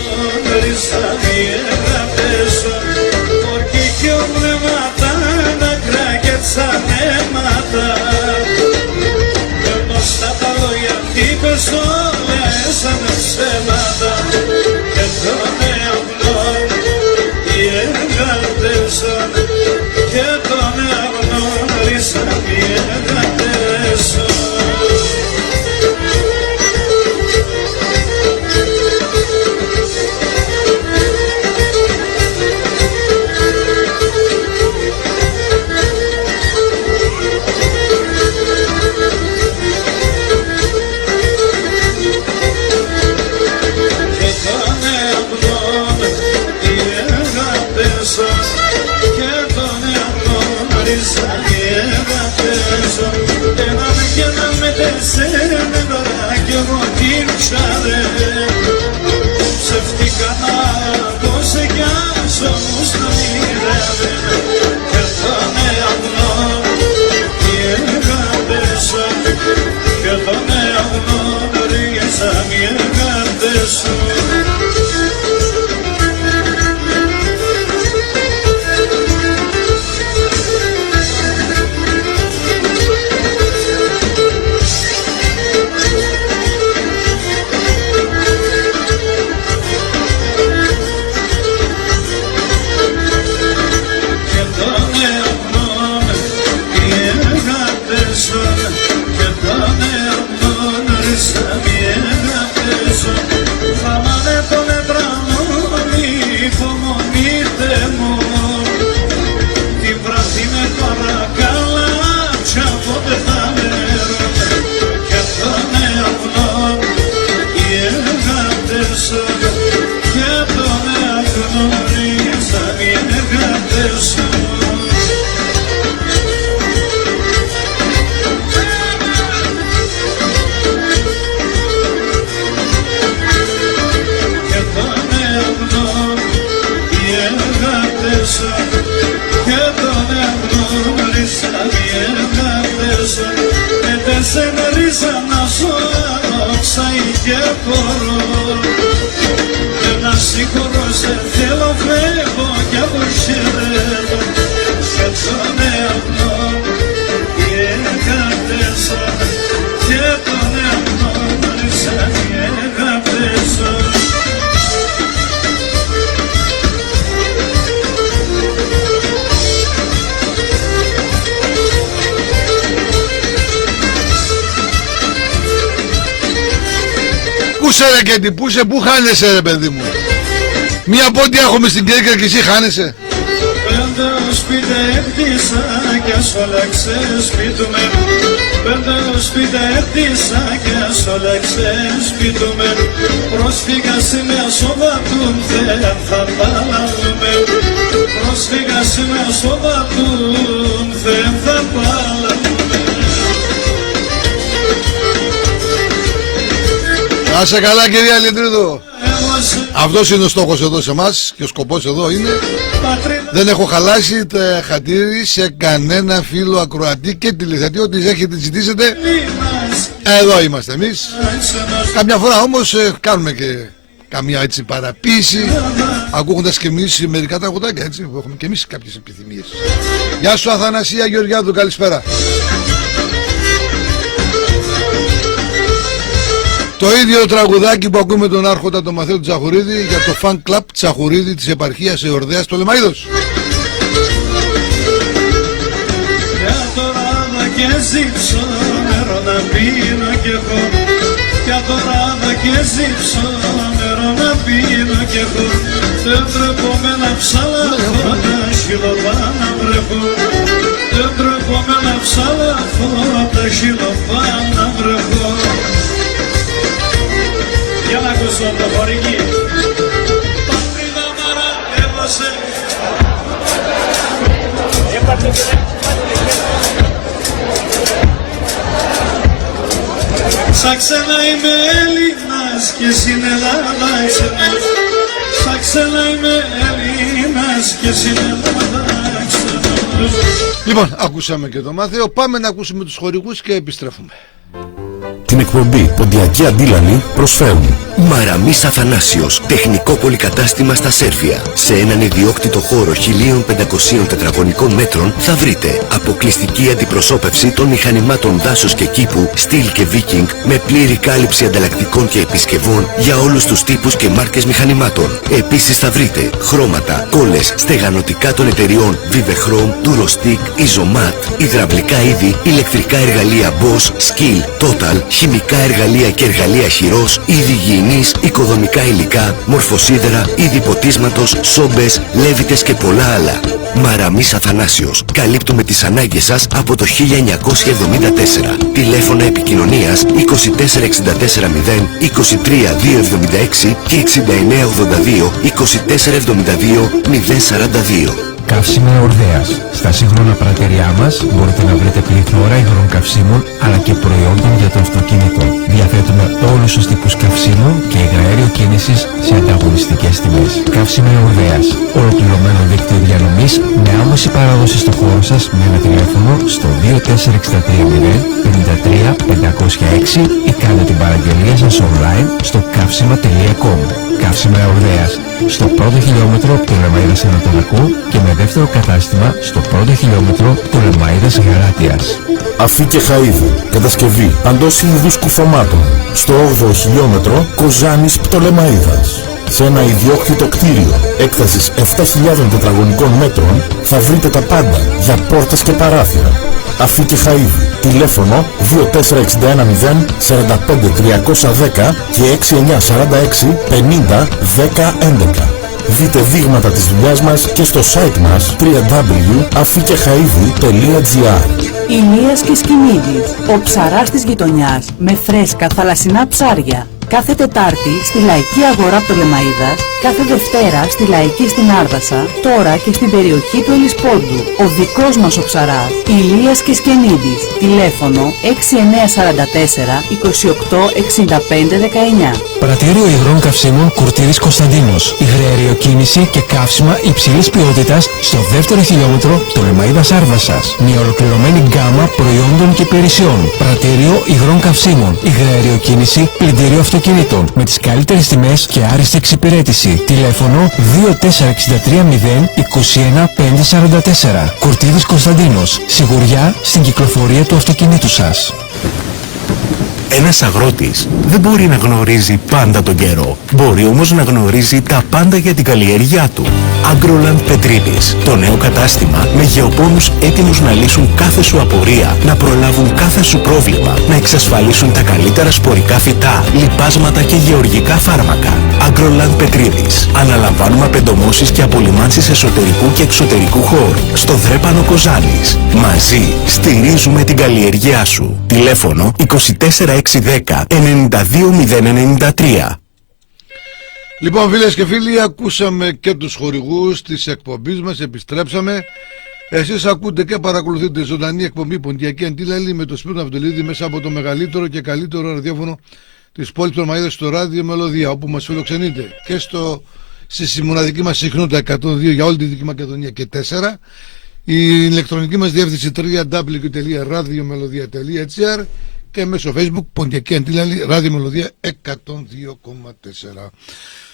Ρε και πούσε, πού χάνεσαι ρε παιδί μου. Μία πόντι έχουμε στην Κέρκυρα και εσύ χάνεσαι. Πέντε σπίτι έπτυσα και σόλαξε σπίτου με. Πέντε σπίτι έπτυσα και σόλαξε σπίτου με. Πρόσφυγα σήμερα σοβατούν δεν θα παλαβούμε. Πρόσφυγα σήμερα σοβατούν δεν θα παλαβούμε. Να σε καλά κυρία Λιτρίδου. Αυτός είναι ο στόχος εδώ σε εμάς και ο σκοπός εδώ είναι. Δεν έχω χαλάσει το χατήρι σε κανένα φίλο ακροατή και τηλεθεατή. Ό,τι έχετε ζητήσετε, εδώ είμαστε εμείς. Καμιά φορά όμως κάνουμε και καμία έτσι παραποίηση, ακούγοντας και εμείς μερικά τραγουδάκια, έτσι, που έχουμε και εμείς κάποιες επιθυμίες. Γεια σου Αθανασία Γεωργιάδου, καλησπέρα. Το ίδιο τραγουδάκι που ακούμε τον άρχοντα τον Μαθαίο Τσαχουρίδη για το fan club Τσαχουρίδη της επαρχίας Εορδέας στο Λεμαΐδος. Για τώρα και ζύψω νερό να πίνω κι εγώ, για τώρα και ζύψω νερό να πίνω κι εγώ, δεν τρέπομαι να ψαλαθώ τα χιλοπά να βρεχώ, δεν τρέπομαι να ψαλαθώ τα χιλοπά να βρεχώ. Για να ακούσω το χορηγή. Πατρίδα μάρα έβασε. Σαν ξένα είμαι Έλληνας και στην Ελλάδα ξενός. Σαν ξένα είμαι Έλληνας και στην Ελλάδα ξενός. Λοιπόν, ακούσαμε και το Μάθαιο. Πάμε να ακούσουμε τους χορηγούς και επιστρέφουμε. Την εκπομπή Ποντιακή Αντίλαλη προσφέρουν Μαραμής Αθανάσιος, τεχνικό πολυκατάστημα στα Σέρφια. Σε έναν ιδιόκτητο χώρο 1500 τετραγωνικών μέτρων θα βρείτε αποκλειστική αντιπροσώπευση των μηχανημάτων δάσος και κήπου, στυλ και Viking, με πλήρη κάλυψη ανταλλακτικών και επισκευών για όλους τους τύπους και μάρκες μηχανημάτων. Επίσης θα βρείτε χρώματα, κόλλες, στεγανοτικά των εταιριών Vivechrome, Durostic, Isomat, υδραυλικά είδη, ηλεκτρικά εργαλεία Bosch, Skill, Total, χημικά εργαλεία και εργαλεία χειρός, είδη υγιεινής, οικοδομικά υλικά, μορφοσίδερα, είδη ποτίσματος, σόμπες, λέβητες και πολλά άλλα. Μαραμής Αθανάσιος. Καλύπτουμε τις ανάγκες σας από το 1974. Τηλέφωνα επικοινωνίας 24640 23276 και 6982 2472 042. Καύσιμα Εορδέας. Στα σύγχρονα πρατήριά μας μπορείτε να βρείτε πληθώρα υγρών καυσίμων αλλά και προϊόντων για το αυτοκίνητο. Διαθέτουμε όλους τους τύπους καυσίμων και υγραέριο κίνησης σε ανταγωνιστικές τιμές. Καύσιμα Εορδέας. Ολοκληρωμένο δίκτυο διανομής με άμεση παράδοση στο χώρο σας με ένα τηλέφωνο στο 24630 53 506 ή κάντε την παραγγελία σας online στο καύσιμα.com. Καύσιμα Εορδέας. Στο πρώτο χιλιόμετρο του Λεμαΐδας Ανατολικού και με δεύτερο κατάστημα στο πρώτο χιλιόμετρο του Λεμαΐδας Γαλάτιας. Αφή και Χαΐδου. Κατασκευή παντός είδους κουφωμάτων. Στο 8ο χιλιόμετρο Κοζάνης Πτολεμαΐδας. Σε ένα ιδιόκτητο κτίριο έκτασης 7.000 τετραγωνικών μέτρων θα βρείτε τα πάντα για πόρτες και παράθυρα. Αφή και Χαΐδου. Τηλέφωνο 24610 45 310 και 6946 50 10 11. Δείτε δείγματα της δουλειάς μας και στο site μας www.afikehaidou.gr. Ηλίας και Σκηνίδης, ο ψαράς της γειτονιάς με φρέσκα θαλασσινά ψάρια. Κάθε Τετάρτη στη Λαϊκή Αγορά Πτολεμαΐδας, κάθε Δευτέρα στη Λαϊκή στην Άρδασα, τώρα και στην περιοχή του Ελισπόντου. Ο δικός μας ο ψαράς, Ηλίας και Σκηνίδης, τηλέφωνο 6944 28 65 19. Πρατήριο υγρών καυσίμων Κουρτίδης Κωνσταντίνος. Υγραεριοκίνηση και καύσιμα υψηλής ποιότητας στο δεύτερο χιλιόμετρο του Λεμαΐδας Άρδασας. Μια ολοκληρωμένη γκάμα προϊόντων και υπηρεσιών. Πρατήριο υγρών καυσίμων. Υγραεριοκίνηση, πλυντήριο αυτοκινήτων με τις καλύτερες τιμές και άριστη εξυπηρέτηση. Τηλέφωνο 24630 21 544. Κουρτίδης Κωνσταντίνος. Σιγουριά στην κυκλοφορία του αυτοκινήτου σας. Ένας αγρότης δεν μπορεί να γνωρίζει πάντα τον καιρό. Μπορεί όμως να γνωρίζει τα πάντα για την καλλιέργειά του. Agroland Πετρίδης. Το νέο κατάστημα με γεωπόνους έτοιμους να λύσουν κάθε σου απορία, να προλάβουν κάθε σου πρόβλημα, να εξασφαλίσουν τα καλύτερα σπορικά φυτά, λιπάσματα και γεωργικά φάρμακα. Agroland Πετρίδης. Αναλαμβάνουμε απεντομώσεις και απολυμάνσεις εσωτερικού και εξωτερικού χώρου. Στο Δρέπανο Κοζάνης. Μαζί στηρίζουμε την καλλιέργειά σου. Τηλέφωνο 24610 92093. Λοιπόν, φίλες και φίλοι, ακούσαμε και τους χορηγούς της εκπομπής μας, επιστρέψαμε. Εσείς ακούτε και παρακολουθείτε ζωντανή εκπομπή Ποντιακή Αντίλαλη με το Σπύρο Ναυτιλίδη μέσα από το μεγαλύτερο και καλύτερο ραδιόφωνο της πόλης Πτολεμαΐδας, στο ράδιο Μελωδία, όπου μας φιλοξενείτε και στη μοναδική μας συχνότητα 102 για όλη τη Δυτική Μακεδονία και 4. Η ηλεκτρονική μας διεύθυνση www.radiomelodia.gr και μέσω Facebook Ποντιακή Αντίλαλη Ραδιομελωδία 102,4.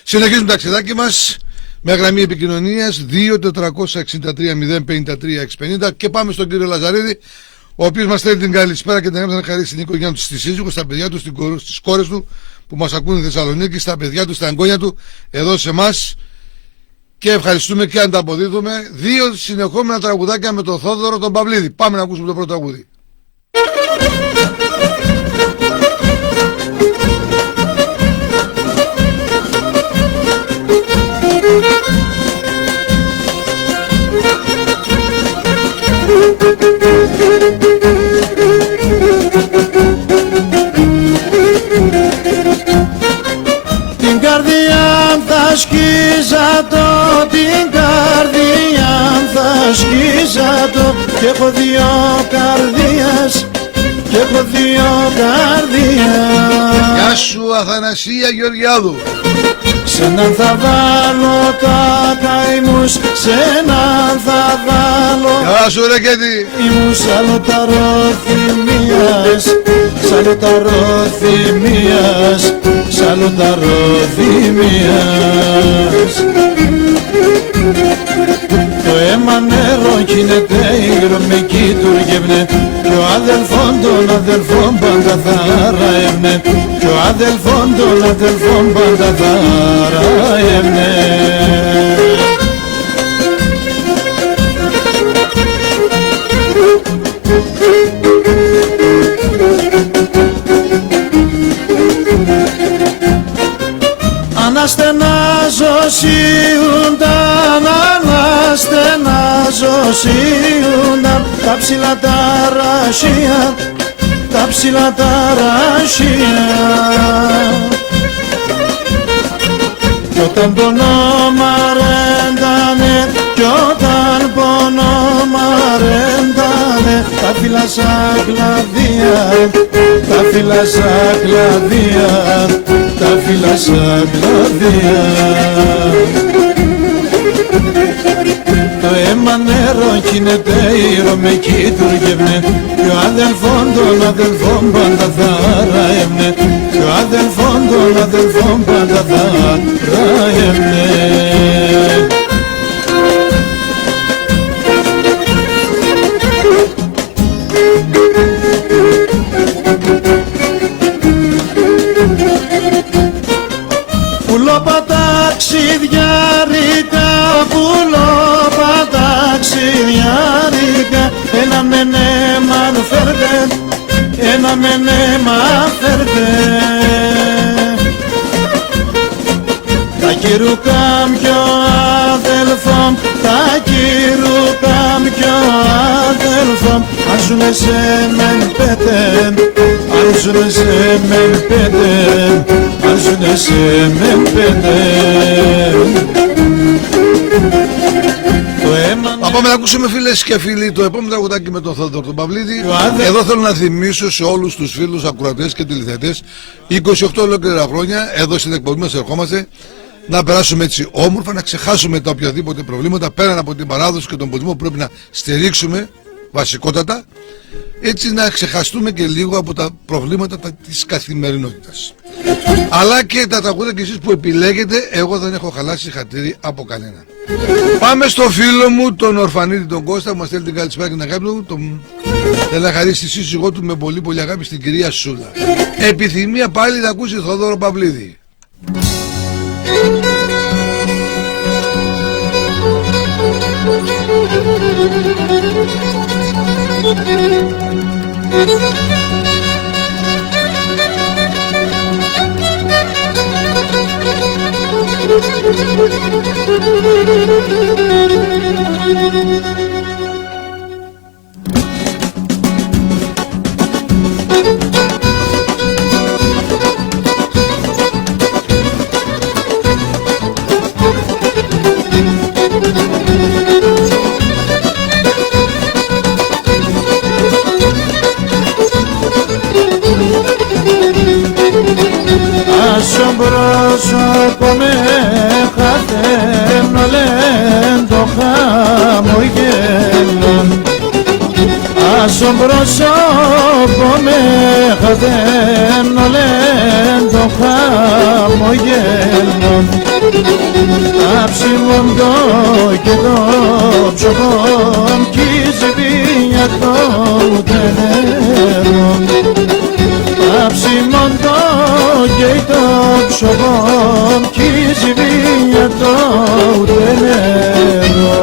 Συνεχίζουμε το ταξιδάκι μας με γραμμή επικοινωνίας 2-463-053-650 και πάμε στον κύριο Λαζαρίδη, ο οποίος μας στέλνει την καλησπέρα και την αγάπη να χαρίσει στην οικογένεια του, στη σύζυγο, στα παιδιά του, στις κόρες του που μας ακούν στη Θεσσαλονίκη, στα παιδιά του, στα εγγόνια του, εδώ σε εμάς, και ευχαριστούμε και ανταποδίδουμε. 2 συνεχόμενα τραγουδάκια με τον Θόδωρο τον Παυλίδη. Πάμε να ακούσουμε το πρώτο τραγούδι. Την καρδιά θα σκίζα το, την καρδιά θα σκίζα το, και έχω δύο καρδίας, και έχω δύο καρδίας. Γεια σου Αθανασία Γεωργιάδου. Σ' έναν θα βάλω τα καημούς, σ' έναν θα βάλω. Γεια σου ρε Κέτη. Ήμουν σαλοταροθυμίας, σαλοταροθυμίας, σαλοταροθυμίας. Το αίμα νερό κινείται, υγρο με κοίτουργευνε, κι ο αδελφόν των αδελφών πάντα θα ράευνε, κι ο αδελφόν των αδελφών πάντα θα ράευνε. Αναστενάζω σιούνταν, αναστενάζω σιούνταν, τα ψηλά τα ρασία, τα ψηλά τα ρασία. Κι όταν πονόμαρεντανε, κι όταν πονόμαρεντανε, τα φύλλα σαν κλαδία, τα φύλλα σαν κλαδία, τα φύλλα σαν κλαδία. Το αίμα νερό κινείται, ήρω με κοίτουργευνε, κι ο αδελφόν των αδελφών πάντα θα ράευνε, κι ο αδελφόν των αδελφών πάντα θα ράευνε. Ταξιδιάρικα, πουλόπα ταξιδιάρικα, ένα μενέμα φέρτε, ένα μενέμα φέρτε. Τα κυρουκάμ κι ο αδελφόμ, τα κυρουκάμ κι ο αδελφόμ, αν ζουνε σε μεν πέτε, αν ζουνε σε μεν πέτε, αν ζουνε σε μεν πέτε. Θα πάμε να ακούσουμε, φίλες και φίλοι, το επόμενο τραγουδάκι με τον Θόδωρο τον Παυλίδη. Εδώ θέλω να θυμίσω σε όλους τους φίλους ακροατές και τηλεθεατές, 28 ολόκληρα χρόνια εδώ στην εκπομπή μας ερχόμαστε να περάσουμε έτσι όμορφα, να ξεχάσουμε τα οποιαδήποτε προβλήματα πέραν από την παράδοση και τον πολιτισμό που πρέπει να στηρίξουμε βασικότατα, έτσι να ξεχαστούμε και λίγο από τα προβλήματα της καθημερινότητας. Αλλά και τα τραγούδια και εσείς που επιλέγετε, εγώ δεν έχω χαλάσει χατήρι από κανέναν. Πάμε στο φίλο μου τον Ορφανίδη τον Κώστα που μας στέλνει την καλησπέρα και την αγάπη του. Θέλει να χαρίσει τη σύζυγό του με πολύ πολύ αγάπη στην κυρία Σούλα. Επιθυμία πάλι να ακούσει Θόδωρο Παυλίδη. Άσο πρόσωπο με χαθαίνω λένε το χαμογέλο, άσο πρόσωπο πόνε χαδένω λένε το χαμογέλο άψιμον το και το ψωχόν κι η ζυπήνια το τενέρο άψιμον το και το ψωχόν κι η ζυπήνια το τενέρο.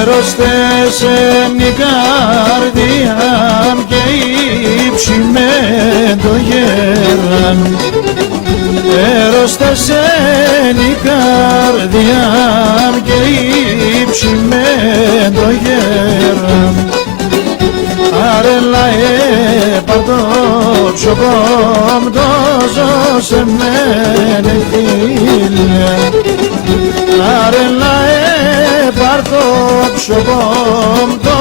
Έρωστες εν η καρδιά και ύψιμεν το γέραν Έρωστες εν η καρδιά και ύψιμεν το γέραν Άρελα έπαρ το ψωκόμ το ζώσε μένε φίλε Άρελα έπαρ το ψωκόμ το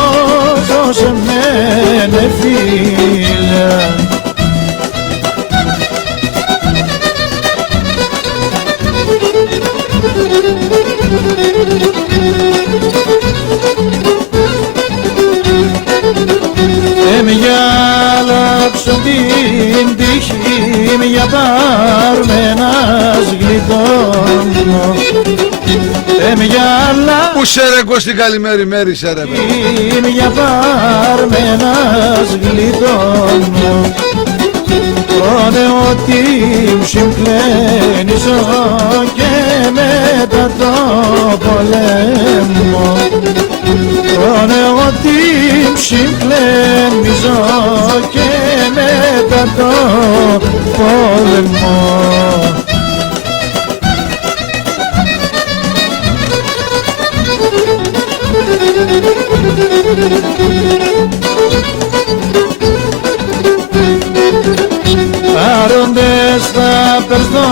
ζώσε μένε φίλε Έμοιαλάψω την τύχη μια παρμένας γλιτώνω Πού σε ρε Κώστη καλημέρι μέρη σε ρε μια παρμένας γλιτώνω Πρόνε ότι μ' συμπλένιζω και μετά το πολέμο Πρόνε ότι μ' συμπλένιζω και μετά το πόλεμο Άροντες θα περνώ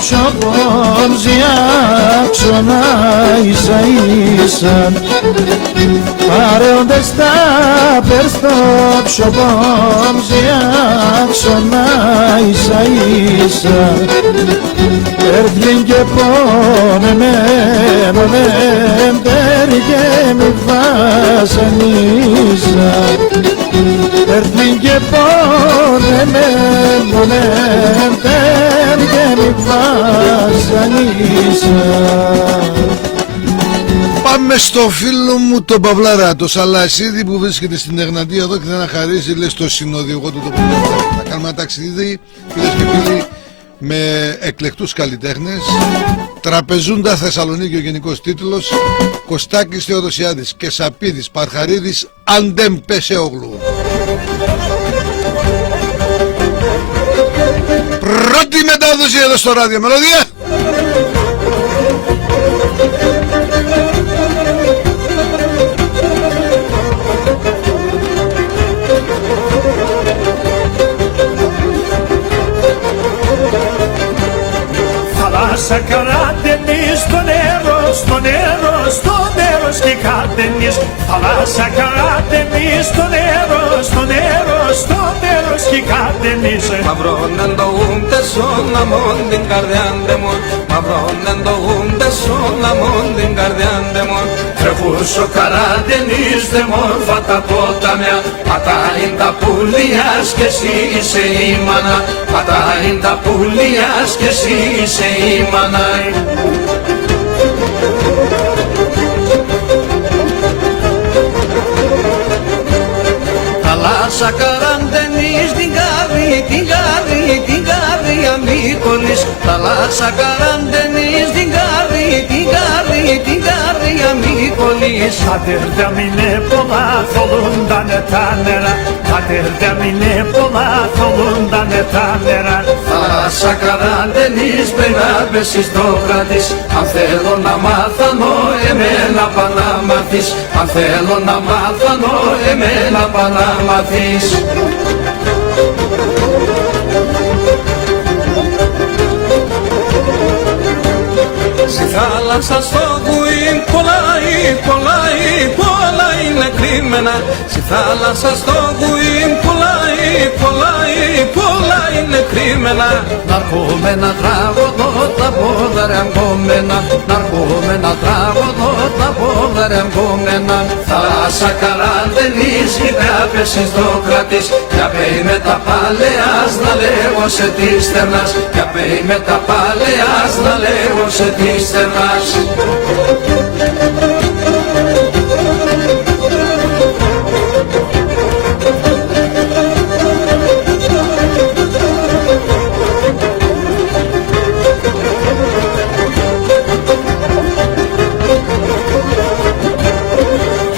τσοπον ζιάξονα ίσα ίσα Άροντες θα περνώ τσοπον ζιάξονα ίσα ίσα Έρθλιν και πόνεμένον έμπερ και μη βασανίζα Έρθλιν και πόνεμένον έμπερ και μη βασανίζα. Πάμε στο φίλο μου τον Παυλάρα, το Σαλασίδη που βρίσκεται στην Εγνατία εδώ και θα χαρίσει λέει στο συνοδηγό του το που θα κάνουμε ένα ταξίδι φίλες και φίλοι με εκλεκτούς καλλιτέχνες. Τραπεζούντα Θεσσαλονίκη ο γενικός τίτλος, Κωστάκης Θεοδοσιάδης και Σαπίδης Παρχαρίδης Αντέμ Πεσεόγλου. Πρώτη μετάδοση εδώ στο ράδιο Μελωδία. Θάλασσα καράτενης στο νερό, στο νερό, στο νερό σκικάτενης. Θάλασσα καράτενης στο νερό, στο νερό, στο νερό σκικάτενης. Μαυρώναν το γούντε σώνα μόν την καρδιάντε μόν. Μαυρώναν το γούντε σώνα μόν την καρδιάντε μόν. Τρεχούσο καράτενης δε μόρφα τα ποτάμια. Πατάιν τα πουλιάς και εσύ είσαι η μάνα. Πατάιν τα πουλιάς και εσύ είσαι η μάνα. Θάλασσα καραντενής την κάρη, την κάρη, την κάρη αμήκολης. Θάλασσα καραντενής την κάρη, την κάρη, την κάρη αμήκολης. Πατέρδα μείνε πολλά θολούντανε τα νερά. Πατέρδα μείνε πολλά θολούντανε τα νερά. Θάλασσα καραντενής πρέπει να πέσεις το κρατής. Αν θέλω να μάθανω εμένα πά να μάθεις. Αν θέλω να μάθανω εμένα πά να μάθεις. Στη θάλασσα στο γουίν κολλάει, κολλάει, κολλάει είναι κρυμμένα. Στη θάλασσα στο γουίν κολλάει, πολλά είναι κρυμμένα. Ναρκούμε να τραγωδώ τα πόδα ρε αγκόμενα. Ναρκούμε να τραγωδώ τα πόδα ρε αγκόμενα. Θάλασσα καλά δεν ίσχυ θα πέσεις το κρατής. Για πέι με τα παλαιάς να λέγω σε τη στερνάς. Για πέι με τα παλαιάς να λέγω σε τη στερνάς.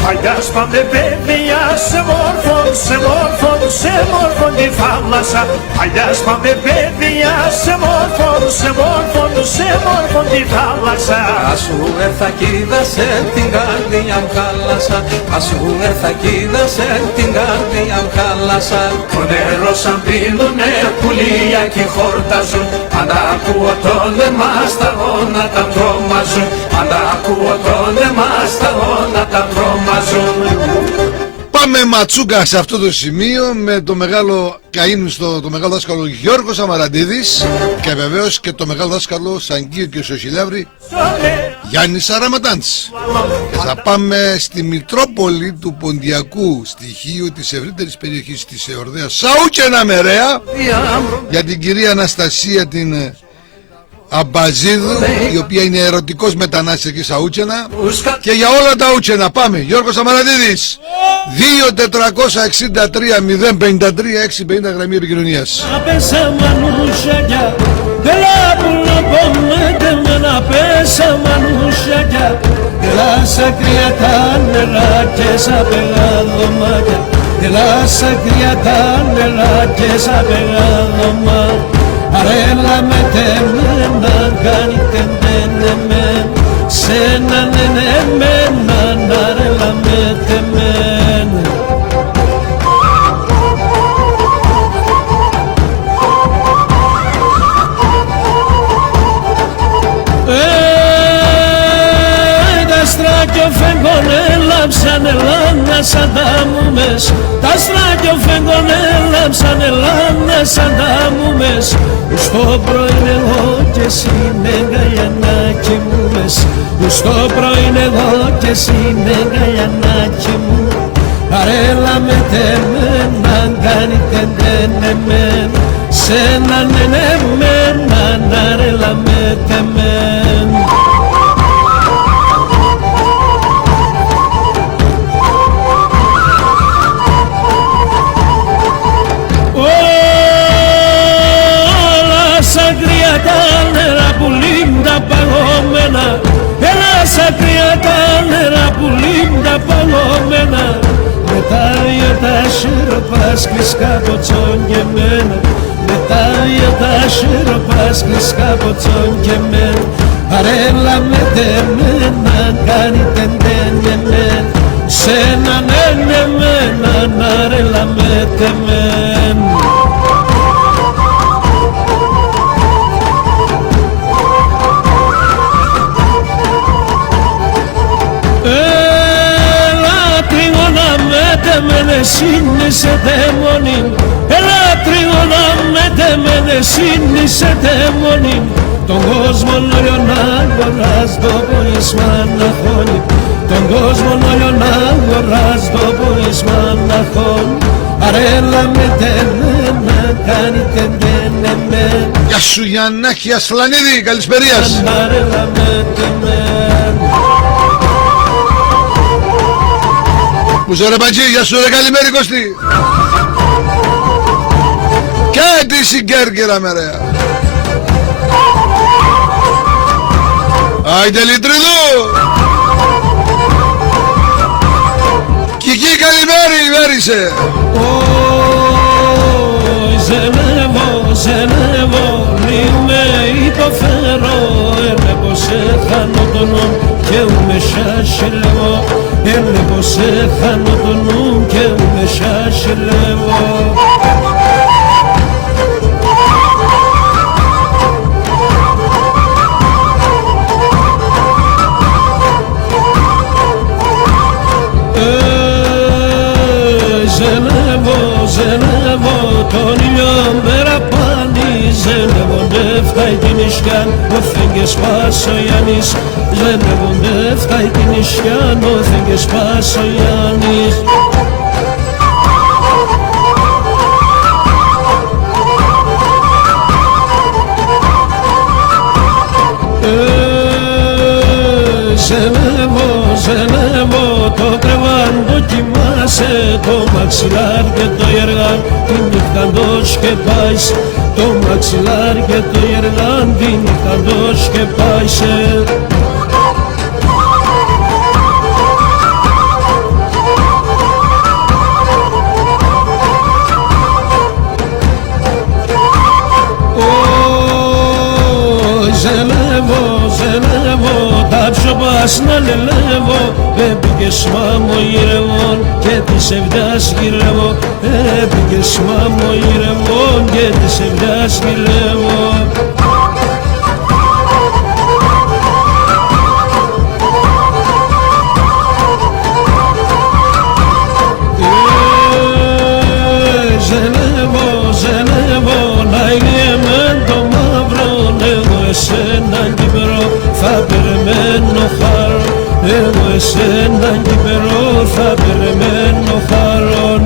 Παλιάς πάμε παιδιά σε μόρφων, σε μόρφων, σε μόρφων τη θάλασσα. Παλιάς πάμε παιδιά σε μόρφων, σε μόρφων, σε μόρφων τη θάλασσα. Ασού έρθα κοίτασε την καρδιά μου χάλασα. Ασού έρθα κοίτασε την καρδιά μου χάλασα. Το νερό σαν πίνουνε πουλία κι χορτάζουν. Αν ακούω το λεμά στα γόνατα τρομάζουν. Αν ακούω το λεμά στα γόνατα τρομάζουν. Πάμε ματσούκα σε αυτό το σημείο με το μεγάλο καΐνουστο, το μεγάλο δάσκαλο Γιώργο Σαμαραντίδης και βεβαίως και το μεγάλο δάσκαλο Σαγκείο και Σωσιλιάβρη Γιάννη Σαραματάντς. Και θα πάμε στη Μητρόπολη του Ποντιακού στοιχείου της ευρύτερης περιοχής της Εορδαίας Σαούκαινα Μερέα για την κυρία Αναστασία την Αμπαζίδου, η οποία είναι ερωτικός μετανάστης εκεί στα Ούτσενα, και για όλα τα Ούτσενα. Πάμε, Γιώργος Σαμαραντίδης, 2-463-053-650 γραμμή επικοινωνίας. Arréglame temena, ganite temen, sena nenemena, arréglame temen. Τα στράκιο φέγγονε λάμψαν ελάνα σαν τα μου μες. Τα στράκιο φέγγονε λάμψαν ελάνα σαν τα μου μες. Στο πρωί εγώ κι εσύ με γκαλιανάκι μου μες. Στο πρωί εγώ κι εσύ με γκαλιανάκι μου. Αρέλα με τεμένα, κάνει τεντενεμέν. Σε έναν ενεμένα, αρέλα με τεμέν. Τα νερά που λύντα παγωμένα. Έλα σαν κρύα τα νερά που λύντα παγωμένα. Μετά για τα σιροπάς κλεισκα ποτσόν και μένα. Μετά για τα σιροπάς κλεισκα ποτσόν και μένα. Αρέλα με τεμένα, κάνει τεντενεμέν. Σ' έναν ενεμένα, αρέλα με τεμέν. Σύνησε δαίμονιν, έλα τρίγωνα με τεμένε, σύνησε δαίμονιν. Τον κόσμο όλο να αγοράς το πόρισμα να χώνει. Τον κόσμο όλο να αγοράς το πόρισμα να χώνει. Αρέλα με τεμένα, κάνει τεντενεμέν. Γεια σου Γιαννάκη Ασλανίδη, καλησπερίας. Αρέλα με τεμέν. Που σε ρε Μπατζή, γεια σου ρε, καλημέρι Κωστή. Και τη συγκέρκυρα μερέα. Άιντε Λιτριδού. Κική καλημέρι, μέρισε. Ζενεύω, λίγο με υποφέρω. Έλε πως έχανω τον νου και με σάσιλεύω. Έλε πως έχανω τον νου και με σάσιλεύω. Ζενεύω, νησιάν, όθεν και σπάσω Ιάννης. Ζενεύονται φτάει την νησιάν, όθεν και σπάσω Ιάννης. Ζενεύω, το κρεβάν το κοιμάσαι, το μαξιλάρ και το ιεργάν τη νύχτα το σκεπάεις. Το μαξιλάρ και το ιεργάν τη νύχτα το σκεπάεις. Να λελεύω, έπικες μάμο γυρεύον και της ευδάς γυρεύω. Έπικες μάμο γυρεύον και της ευδάς γυρεύω. Ζενεύω, να είναι το μαύρο, εγώ εσένα κυπερό θα περιμένω χαρό. Εγώ εσένα κυπερό θα περιμένω χαρόν.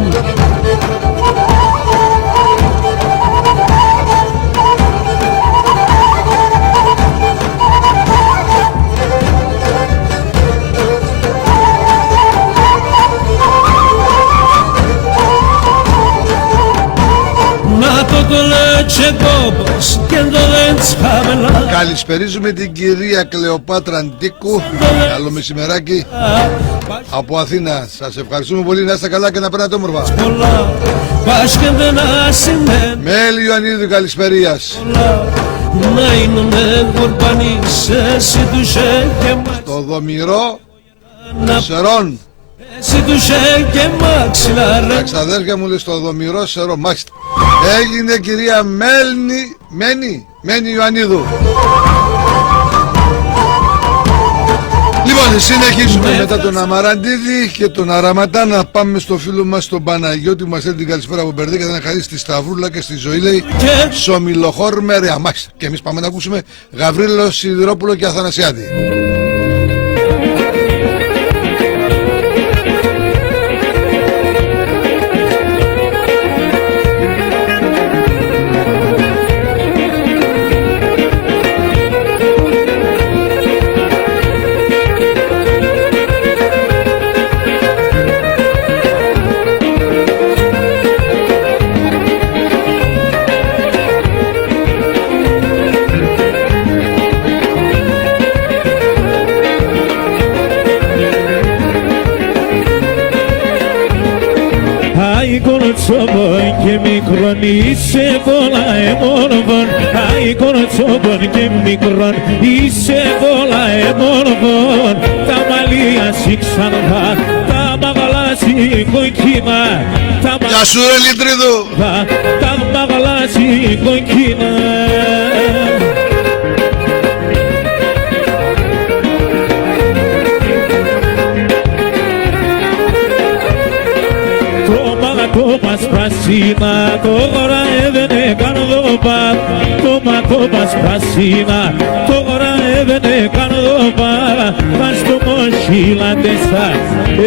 Καλησπερίζουμε την κυρία Κλεοπάτρα Αντίκου. Καλό μεσημεράκι από Αθήνα. Σας ευχαριστούμε πολύ, να είστε καλά και να περνάτε όμορφα. Μέλη Ιωαννίδου, καλησπερίας. Στο Δομηρό Σερών. Τα ξαδέρφια μου λέει στο Δομηρό Σερών. Μάλιστα. Έγινε κυρία Μένη Ιωαννίδου. Λοιπόν, συνεχίζουμε μετά τον Αμαραντίδη και τον Αραματά να πάμε στο φίλο μας τον Παναγιώτη που μας θέλει την καλησπέρα από Μπερδέκα. Θα χαρίσει στη Σταυρούλα και στη Ζωή, λέει, Σομιλοχώρ με Ρεαμάξ. Και εμείς πάμε να ακούσουμε Γαβρίλο, Σιδηρόπουλο και Αθανασιάδη. Και μικρόν είσαι πολλά εμόνοβον. Άικον τσόμπον και μικρόν είσαι πολλά εμόνοβον. Τα μαλλία σήξανθα, τα μαγαλά σηκοκίνα. Γεια σου ρε Λίτριδου. Τα μαγαλά σηκοκίνα. Μας πρασίνα, τώρα έβαινε καρδόπα. Το ματό μας πρασίνα, τώρα έβαινε καρδόπα. Μας το μοσχυλαντέσα,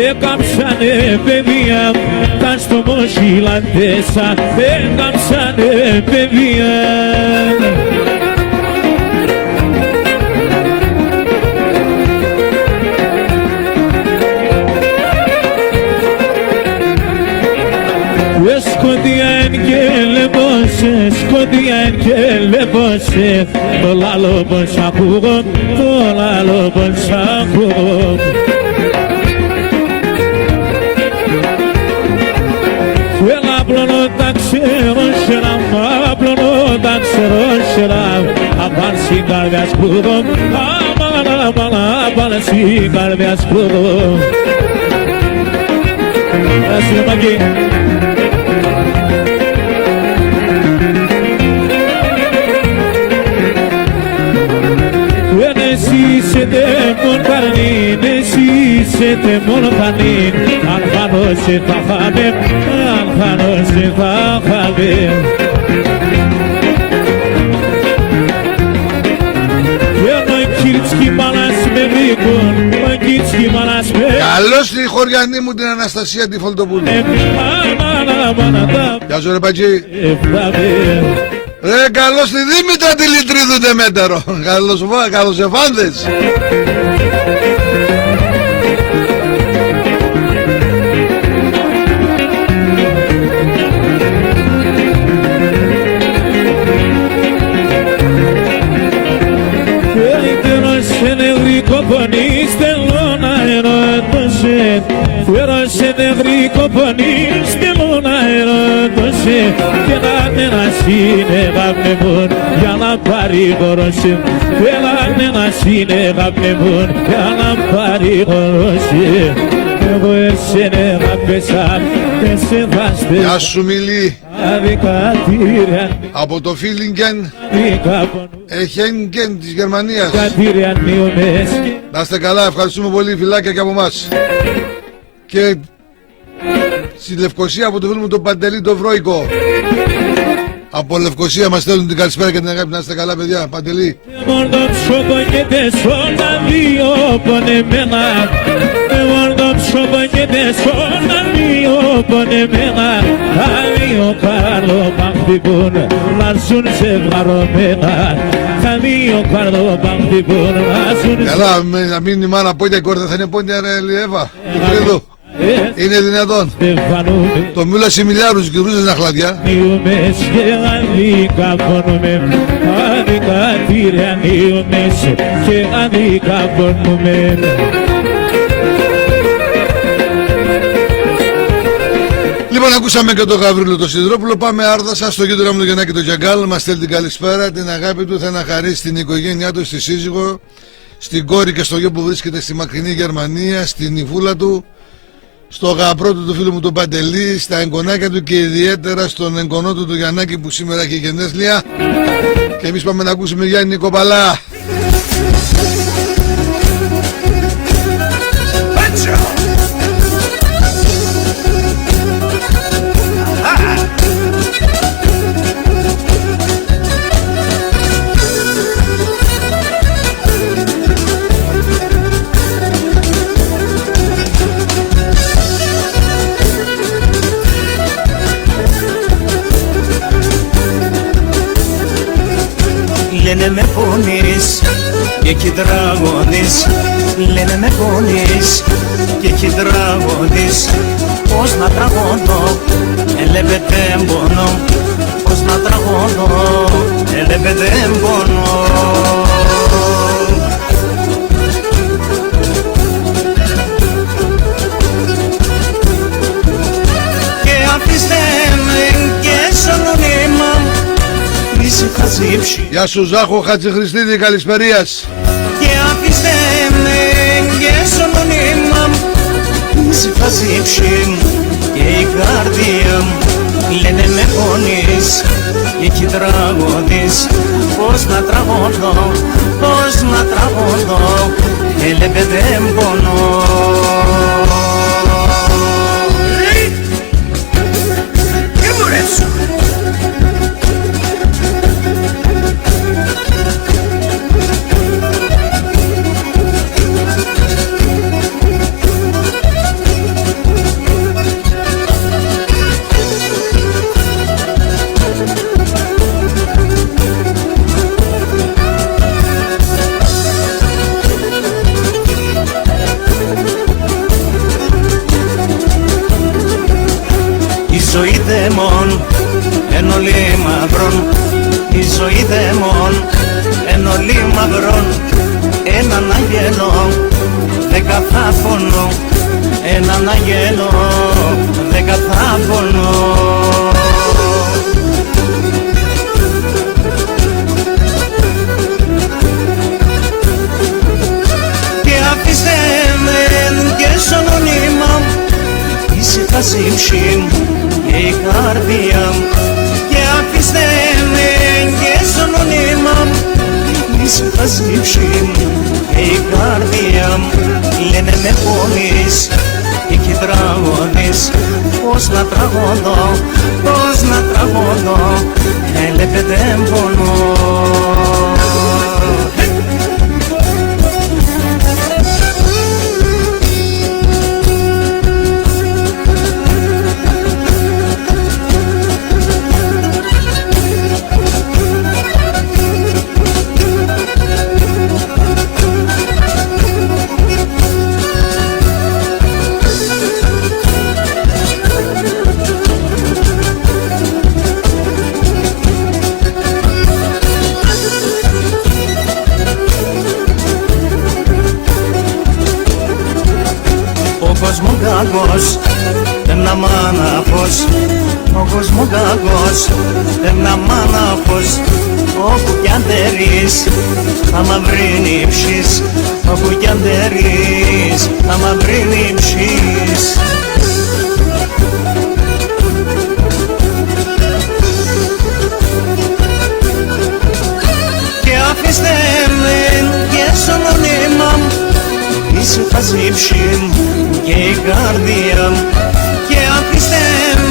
έκαψανε παιδεία. Τα στο μοσχυλαντέσα, έκαψανε παιδεία. Σκοτία και λεπόσε, το λάλο πως ακούγω, το λάλο πως ακούγω. Έλα πλώνω τα ξέρω σειρά, πλώνω τα ξέρω σειρά. Απάν στην καρδιά σκούδω, απάν στην καρδιά σκούδω. Άσυ μαγκή. Μόνο φανήν, αν φανώ σε θα φάμε, αν φανώ σε θα φάμε. Καλώς τη χωριανή μου την Αναστασία τη Φολτοπούλου. Γεια σου ρε Πατζή. Ρε καλώς τη Δήμητρα τη Λιτρίδου Ντεμέτερο. Καλώς εφάνδες. Fueroce Enrico Bonis de Luna Erodoce que la menacine Rabnebun ya la parigoroche que la menacine Rabnebun ya la parigoroche Γεια σου Μιλή. Από το Φίλιγκεν Εχέγγεν της Γερμανίας. Να είστε καλά, ευχαριστούμε πολύ, φιλάκια και από εμάς. Και στη Λευκοσία από το φίλο μου τον Παντελή το Βρόικο. Από Λευκοσία μας στέλνουν την καλησπέρα και την αγάπη. Να είστε καλά παιδιά, Παντελή. Καλά, να μην η μάνα πόντια, η κόρη δεν θα είναι πόντια ρε Λιέβα. Είναι δυνατόν. Το μίλα σε μιλιάρους και ρούζες να χλαδιά. Λοιπόν, ακούσαμε και τον Γαβρίλο τον Σιδηρόπουλο. Πάμε Άρδασα, στο γείτονα μου τον Γιαννάκη τον Τζαγκάλ. Μας στέλνει την καλησπέρα, την αγάπη του. Θα να χαρίσει στην οικογένειά του, στη σύζυγο, στην κόρη και στο γιο που βρίσκεται στη μακρινή Γερμανία, στην υφούλα του, στο γαμπρό του φίλου μου τον Παντελή, στα εγγονάκια του και ιδιαίτερα στον εγγονό του τον Γιαννάκη που σήμερα έχει γενέθλια. Και εμείς πάμε να ακούσουμε Γιάννη Κοπαλά. Λένε με πονείς και εκεί τραγωδείς. Λένε με πονείς και εκεί τραγωδείς. Πώς να τραγωδώ, ελέπετε πονώ. Πώς να τραγωδώ, ελέπετε πονώ. Και αφήστε με και σωλονίμα. Γεια σου Ζάχο Χατζηχριστίδη, καλησπερίας. Και αφήστε με και σωλονίμα. Μη χαζίψει και η καρδία μου. Λένε με πονείς και εκεί τραγωδείς. Πώς να τραγωδώ, πώς να τραγωδώ, ελέπετε πονώ. Και μου ρέψω. Η ζωή δαιμόν εν ολί μαυρών. Η ζωή δαιμόν εν ολί μαυρών. Έναν αγγέλο δέκα θα πονώ. Έναν αγγέλο δέκα θα πονώ. Και αφήστε με και σωλονίμα. Ήσυχα ζύψη και η καρδία μου. Και αφήστε με και σωλονίμα. Ήσυχα ζύψη και η καρδία μου. Λένε με πονείς και εκεί τραγωδείς. Πώς να τραγωδώ, πώς να τραγωδώ, ελέπετε πονώ. κόσμο κακός, να μ' αναφώς. Ο κόσμο κακός, να μ' αναφώς. Όπου κι αν τερείς, θα μ' βρει νύψεις. Όπου κι αν τερείς, θα μ' βρει νύψεις. Και αφήστε με και σωνονίμα μου, ήσυχα ζύψη και η καρδία μου. Και αφήστε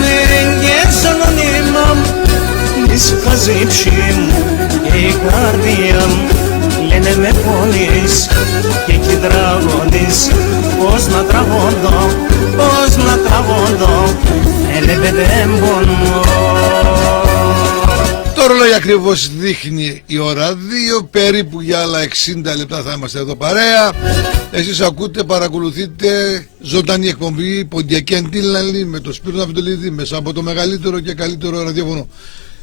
με και σωνονίμα μου, ήσυχα ζύψη και η καρδία μου. Λένε με πονείς και εκεί τραγωδείς. Πώς να τραγωδώ, πώς να τραγωδώ, έλεπε δεν πονώ. Το ρολόι ακριβώς δείχνει η ώρα 2, περίπου για άλλα 60 λεπτά θα είμαστε εδώ παρέα. Εσείς ακούτε, παρακολουθείτε ζωντανή εκπομπή Ποντιακή Αντίλαλη με το Σπύρο Ναυτιλίδη μέσα από το μεγαλύτερο και καλύτερο ραδιόφωνο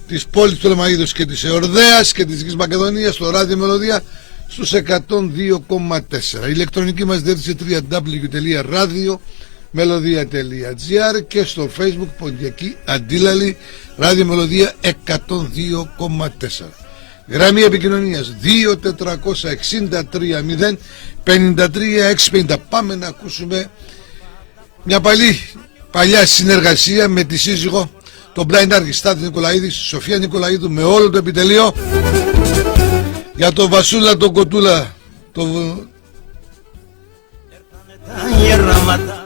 της πόλης του Λεμαΐδος και της Εορδαίας και της Δυτικής Μακεδονίας, στο Ράδιο Μελωδία στους 102,4. Η ηλεκτρονική μας διεύθυνση www.radiomeladia.gr και στο Facebook Ποντιακή Αντίλαλη Ράδιο Μελωδία 102,4. Γραμμή επικοινωνίας 2-463-0-53-650. Πάμε να ακούσουμε μια παλιά συνεργασία με τη σύζυγο, τον Blind Artist Στάθη Νικολαίδη, Σοφία Νικολαίδου, με όλο το επιτελείο, για τον Βασούλα τον Κοτούλα,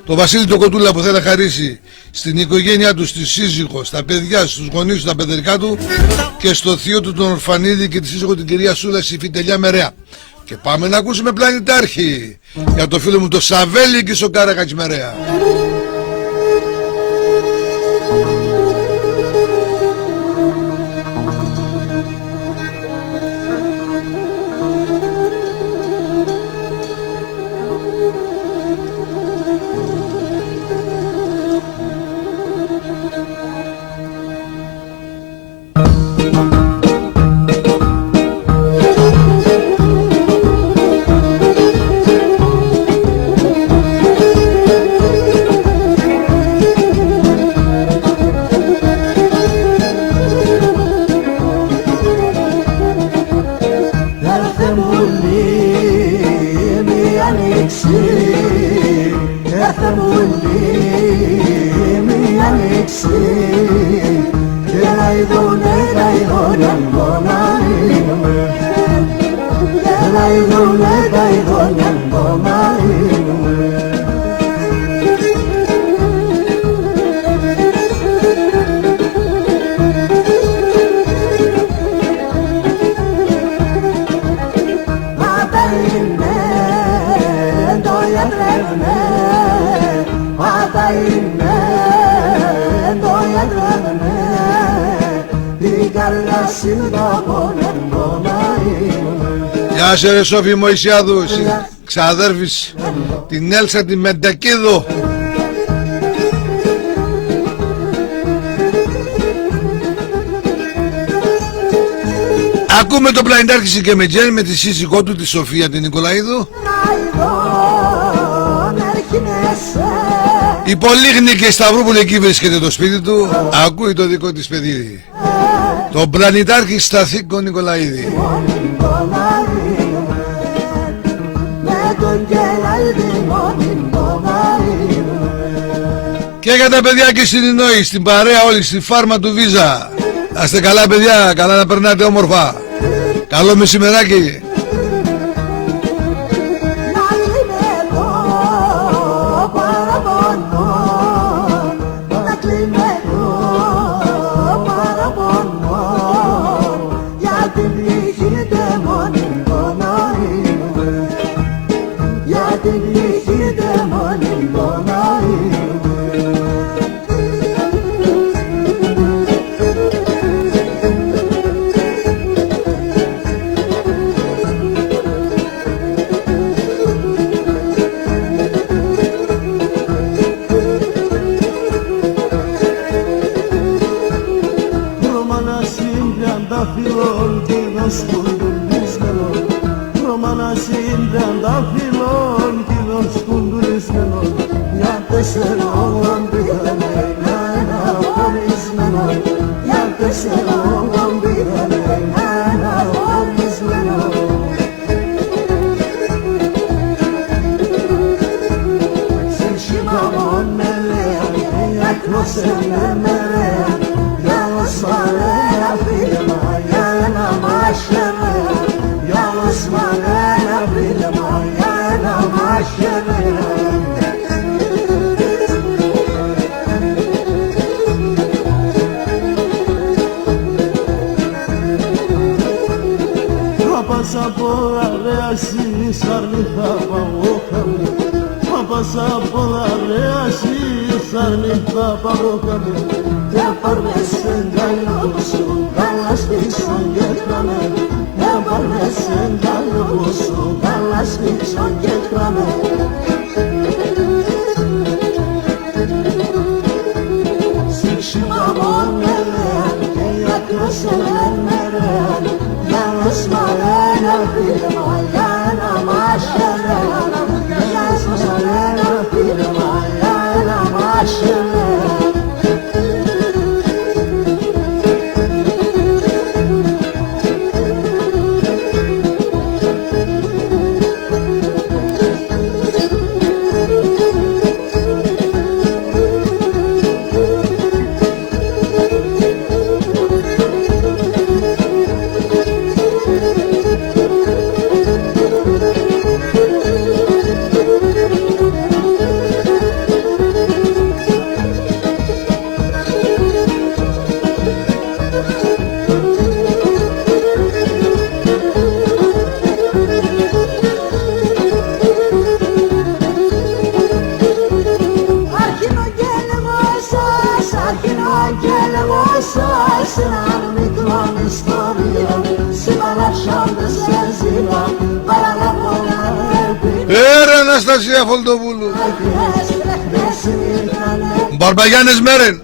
το Βασίλη τον Κοτούλα, που θέλει να χαρίσει στην οικογένειά του, στη σύζυγο, στα παιδιά, στους γονείς του, στα παιδερικά του, και στο θείο του τον Ορφανίδη και τη σύζυγο την κυρία Σούλα, στη Φιτελιά Μερέα. Και πάμε να ακούσουμε Πλανητάρχη για το φίλο μου το Σαβέλη και στο Κάρακα της Μερέα. Γεια σε ρε Σόφη Μωυσιάδου, ξαδέρφης την Έλσα τη Μεντακίδου. Ακούμε τον Πλανητάρχη και με Τζέρι με τη σύζυγό του, τη Σοφία την Νικολαίδου. Η Πολύγνη και η Σταυρούπολη, εκεί βρίσκεται το σπίτι του. Ακούει το δικό της παιδί, τον Πλανητάρχη Σταθήκο Νικολαίδη. Και για τα παιδιά και στην Ινόη, στην παρέα όλη, στη φάρμα του Βίζα. Να είστε καλά παιδιά, καλά να περνάτε όμορφα. Καλό μεσημεράκι. για 4 πήγανε ένα χωρισμένο, για 4 πήγανε ένα χωρισμένο. Ξεσχημάμον με λέα και ακρόσενε με ρέα, για οσμαλέα φίλμα για ένα μάχερέα, για οσμαλέα φίλμα για ένα μάχερέα. Από αρέαση σαρνήθα παγώκαμε, πάσα από αρέαση σαρνήθα παγώκαμε, και πάρμες εγκαλιό σου καλά στήξον και κράμε, και πάρμες εγκαλιό σου καλά στήξον και κράμε. Σιξιμάμον με ρεάν και ιακρόσελεν με ρεάν, για οσμαλένα φίλμα για ένα μάχερέα, για οσμαλένα φίλμα για ένα μάχερέα. Αναστασία Φολτοβούλου, Μπαρμπαγιάννης Μέρεν.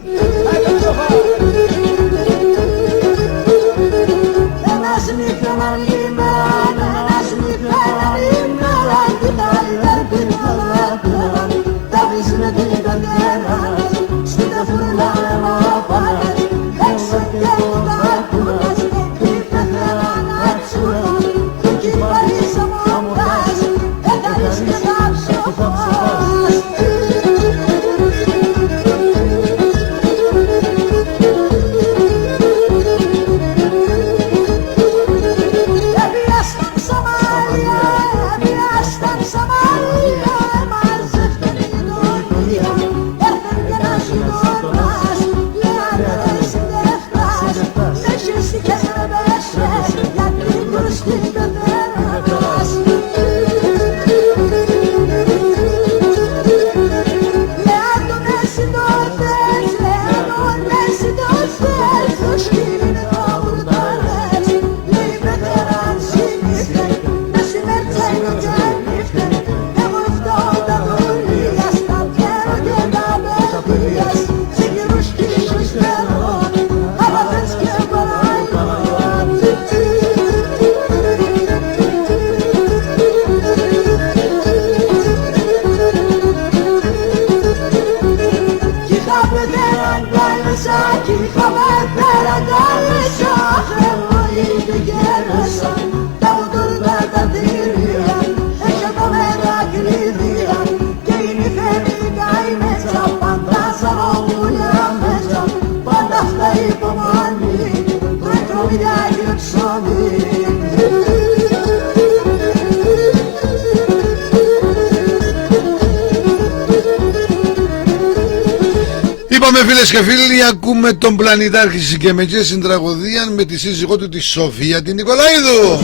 Είπαμε φίλες και φίλοι, ακούμε τον Πλανητάρχη Σικεμετζέ στην τραγωδία με τη σύζυγό του τη Σοφία την Νικολαίδου.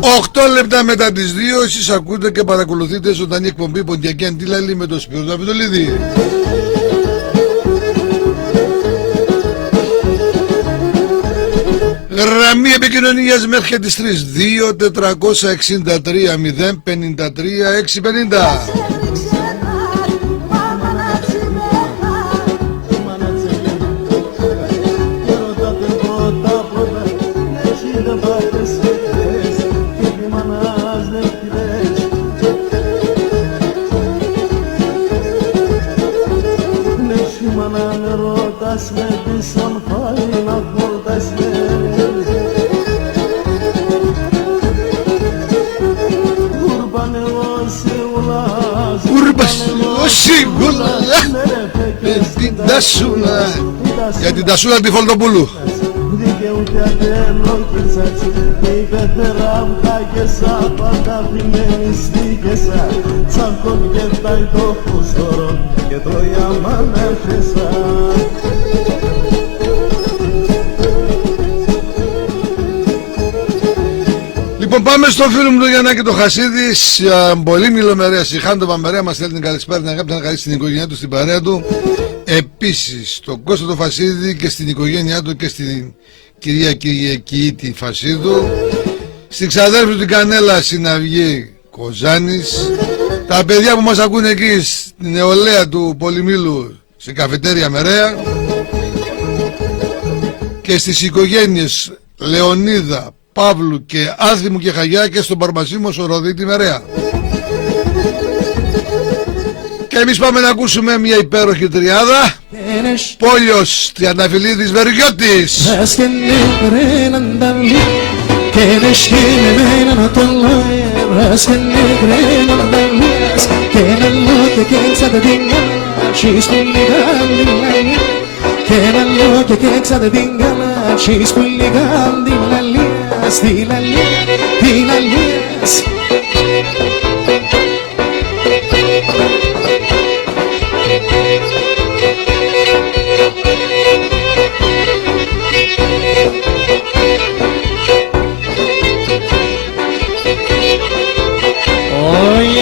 8 λεπτά μετά τις 2 εσείς ακούτε και παρακολουθείτε ζωντανή εκπομπή Ποντιακή Αντίλαλη με τον Σπύρο Δαβιδολίδη. Γραμμή επικοινωνίας μέχρι και τις 3 2-463-053-650. γουλά. Την Τασούλα. Για την Τασούλα τη Φολτοπούλου. Δικαιούται αντελόγησας και η πεθερά μου κάγεσα πάντα θυμμένη στήκεσα τσακόν και φτάει το φουστορό και το ιαμάν έρχεσα. Λοιπόν, πάμε στο φίλο μου τον Γιαννάκη το Χασίδη. Πολύ μιλομερέα, συχάν το Παμερέα, μας θέλει την καλησπέρα, την αγάπη, να καλήσει στην οικογένειά του, στην παρέα του. Επίσης, τον Κώστα το Φασίδη και στην οικογένειά του και στην κυρία Κυριακή τη Φασίδου. Στην ξαδέρφη του την Κανέλα, Συναυγή Κοζάνης. Τα παιδιά που μας ακούνε εκεί στην νεολαία του Πολυμήλου, στην καφετέρια Μερέα. Και στις οικογένειες Λεωνίδα, Παύλου και Άθιμου και Χαγιά και στον Παρμασίμο Σοροδίτη Μερέα. Και εμείς πάμε να ακούσουμε μια υπέροχη τριάδα. Πόλιος Τριανταφυλλίδης Βεργιώτης.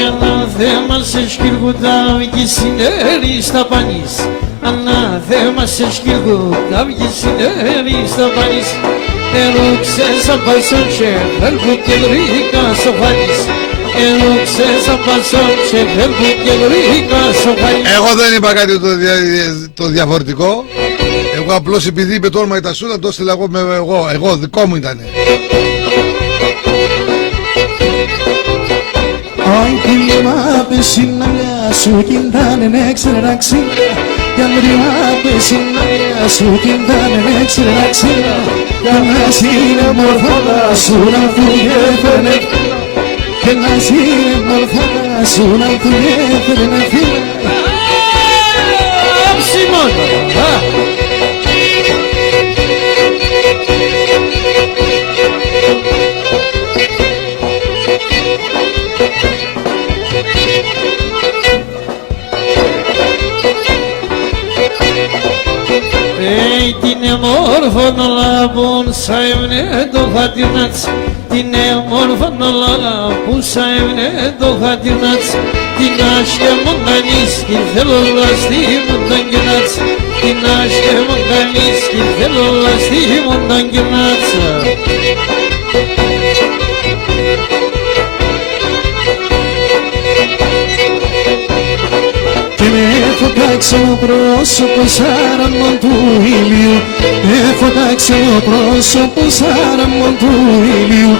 Ανάθεμα σε σκύργουντα βγει συνέρι στα πανείς. Ανάθεμα σε σκύργουντα βγει συνέρι στα πανείς. Ερούξες απασόν και φέλγου και γρήκα στο φανείς. Ερούξες απασόν και φέλγου και γρήκα στο φανείς. Εγώ δεν είπα κάτι το διαφορετικό. Εγώ απλώς επειδή είπε το όνομα η Τασούλα, το έστειλα εγώ δικό μου ήτανε. Ai prima pesinaya sukindane nexraxi Yamriwa pesinaya sukindane nexraxi Yamasine morfada suna fuye fene Yamasine morfada suna fuye fene Simon, την μόρφων λάβουν σαεύνε το χατινάτς. Την μόρφων λάβουν σαεύνε το χατινάτς. Την άσχε μου κανείς και θέλω λαστή μου τον κοινάτς. Την άσχε μου κανείς και θέλω λαστή μου τον κοινάτς. Και με φωτάξε ο πρόσωπος άραμον του ηλίου. Με φωτάξε ο πρόσωπος άραμον του ηλίου.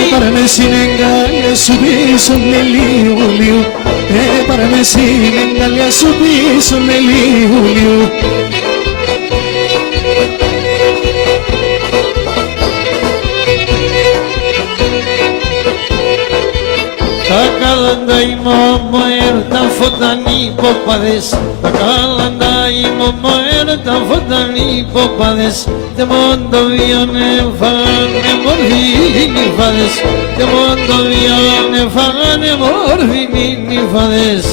Έπαρε με συνεγκάλια σου πίσω με λίγο λίγο. Έπαρε με συνεγκάλια σου πίσω με λίγο λίγο. Τα κάλαντα η μαμαέρ, τα φωτανοί ποπαδές. Τα κάλαντα η μαμαέρ, τα φωτανοί ποπαδές. Τε μόντο βιώνε φάγανε μορφή νυφάδες. Τε μόντο βιώνε φάγανε μορφή νυφάδες.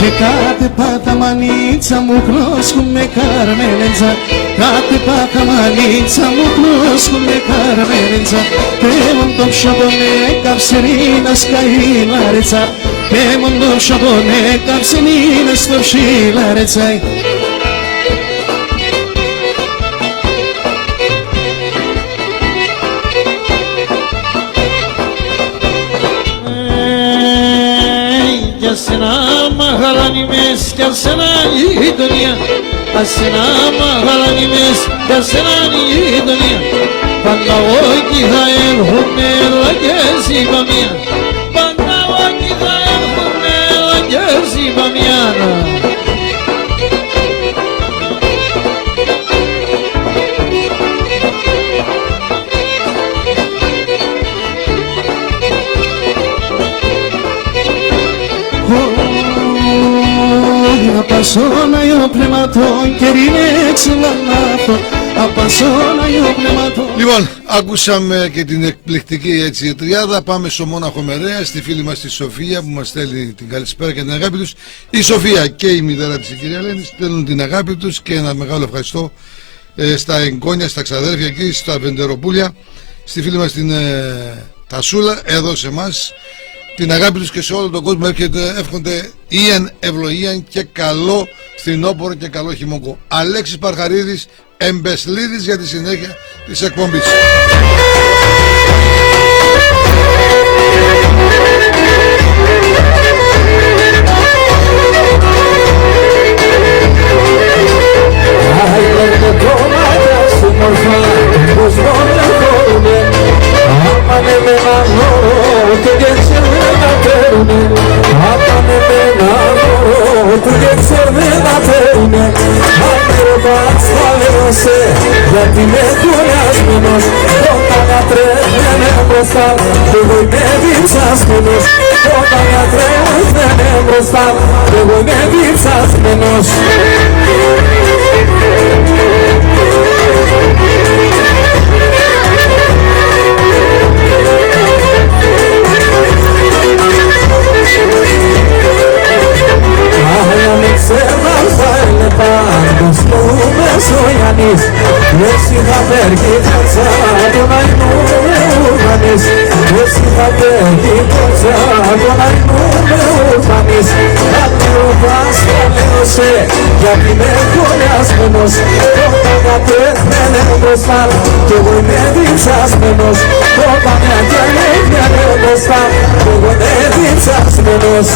Και κάτε πάτα μανίτσα μου κλώσκουμε καρμέλεντζα. Κάτε πάτα μανίτσα μου κλώσκουμε καρμέλεντζα. Πέμον το ψωμονέ καψερίνα σκαίλαρετσα. Πέμον το ψωμονέ καψερίνα στο ψήλαρετσα. Μαχαλανιμές κι ασένα η γειτονία. Ασένα μαχαλανιμές κι ασένα η γειτονία. Πάντα όχι θα έρχουνε λαγές η παμία. Πάντα όχι θα έρχουνε λαγές η παμία. Απασώναιο πνευματών και ρινέξ λαλάθο. Απασώναιο πνευματών. Λοιπόν, ακούσαμε και την εκπληκτική έτσι τριάδα. Πάμε στο Μόναχο Μερέα, στη φίλη μας τη Σοφία που μας στέλνει την καλησπέρα και την αγάπη τους. Η Σοφία και η μητέρα της, η κυρία Ελένη, στέλνουν την αγάπη τους και ένα μεγάλο ευχαριστώ στα εγγόνια, στα ξαδέρφια εκεί, στα Βεντεροπούλια, στη φίλη μας την Τασούλα, εδώ σε εμάς, την αγάπη τους και σε όλο τον κόσμο. Εύχονται ίαν, ευλογίαν και καλό φθινόπωρο και καλό χειμώκο. Αλέξης Παρχαρίδης, Εμπεσλίδης, για τη συνέχεια της εκπομπής. Γιατί με κουρασμένος όταν γιατρεύεται μπροστά εγώ είμαι διψασμένος. Όταν γιατρεύεται μπροστά εγώ είμαι διψασμένος. Πάντως μου μεσογιανής εσύ θα περκίταξα τον αϊνού με ουρανής. Εσύ θα περκίταξα τον αϊνού με ουρανής. Αν με ρωτάς θα λέω σε γιατί είμαι κουρασμένος. Όταν κατέφτανε μπροστά κι εγώ είμαι διψασμένος. Όταν κατέφτανε μπροστά κι εγώ είμαι διψασμένος.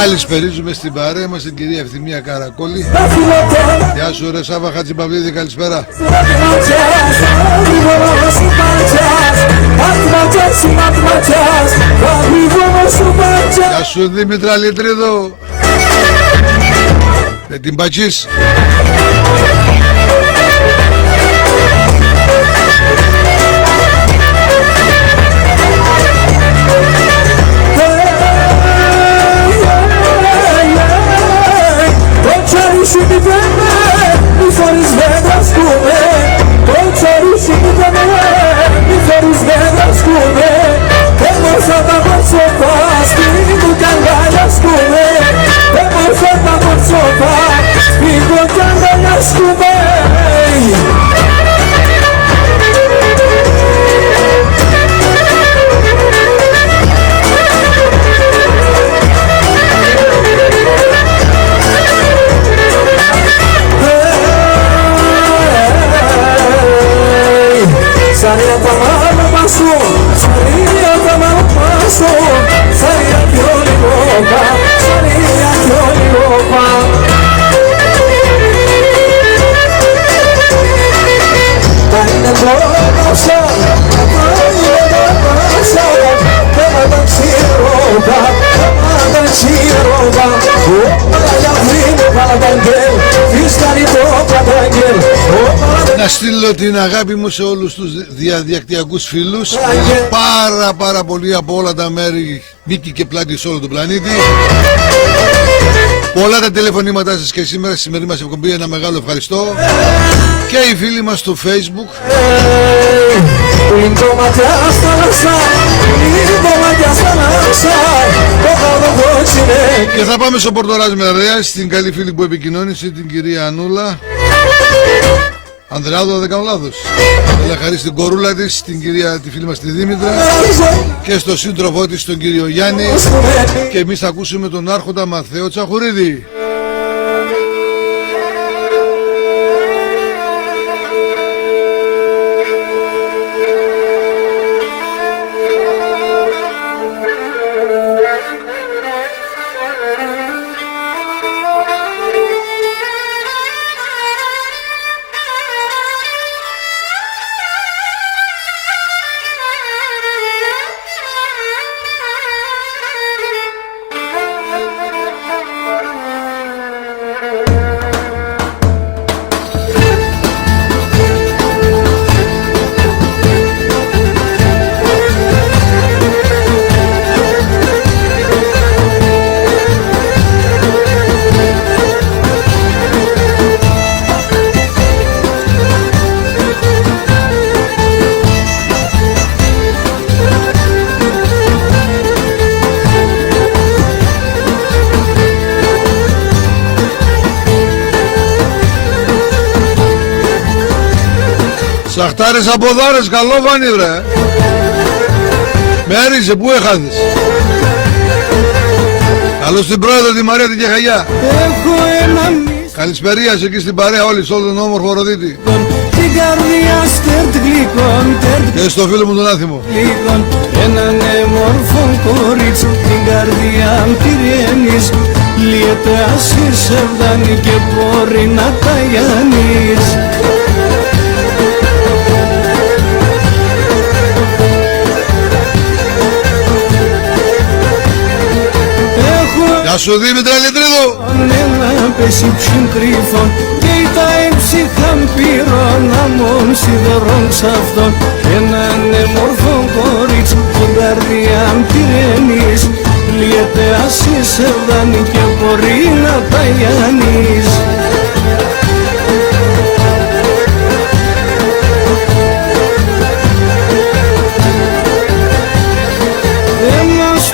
Καλησπερίζουμε στην παρέα μας την κυρία Ευθυμία Καρακόλη. Γεια σου ρε Σάβα Χατζηπαυλίδη, καλησπέρα. Γεια σου Δήμητρα Λιτρίδο. Με την πατσίς. Να στείλω την αγάπη μου σε όλους τους διαδικτυακούς φίλους, πάρα πολύ από όλα τα μέρη, μήκη και πλάτη σε όλο τον πλανήτη. Πολλά τα τηλεφωνήματά σας και σήμερα στη σημερινή μας εκπομπή, ένα μεγάλο ευχαριστώ. Και οι φίλοι μας στο Facebook. Και θα πάμε στο Πορτοράζ Μερέα, στην καλή φίλη που επικοινώνησε, την κυρία Ανούλα Ανδρεάδο, δεν κάνω λάθος. Έλα χαρί στην κορούλα της, την κυρία, τη φίλη μας τη Δήμητρα, και στο σύντροφό της, τον κύριο Γιάννη. Και εμείς θα ακούσουμε τον άρχοντα Μαθαίο Τσαχουρίδη. Σαχτάρες από δώρες, καλό φάνη βρε. Με έριξε, πού έχανες. Καλώς την πρόεδρο τη Μαρία την Κεχαγιά. Καλησπερίας εκεί στην παρέα όλοι, σε όλο τον όμορφο Ροδίτη. Και στο φίλο μου τον Άθιμο. Έναν έμορφο κορίτσι την καρδιά πυρένεις. Λιέται ασύσευδαν και μπορεί να τα γιάνεις. Γεια σου Δήμητρα Λιτρίδου. Ένα πέσει ψην κρύφων και τα έμψυχαν πύρων αμών σιδερών ξαυτών. Έναν έμορφο κορίτσι την καρδιά πυρένεις. Λιέται ασύσευδαν και μπορεί να τα γιάνεις.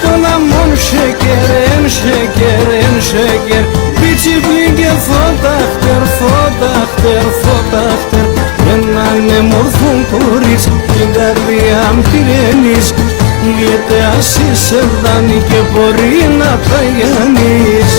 Στον αμόν şeker, şeker Biçiflinge fodachter, fodachter, fodachter Έναν έμορφο κορίτσι την καρδιά πυρένεις. Λιέται ασύσευδαν και μπορεί να τα γιάνεις.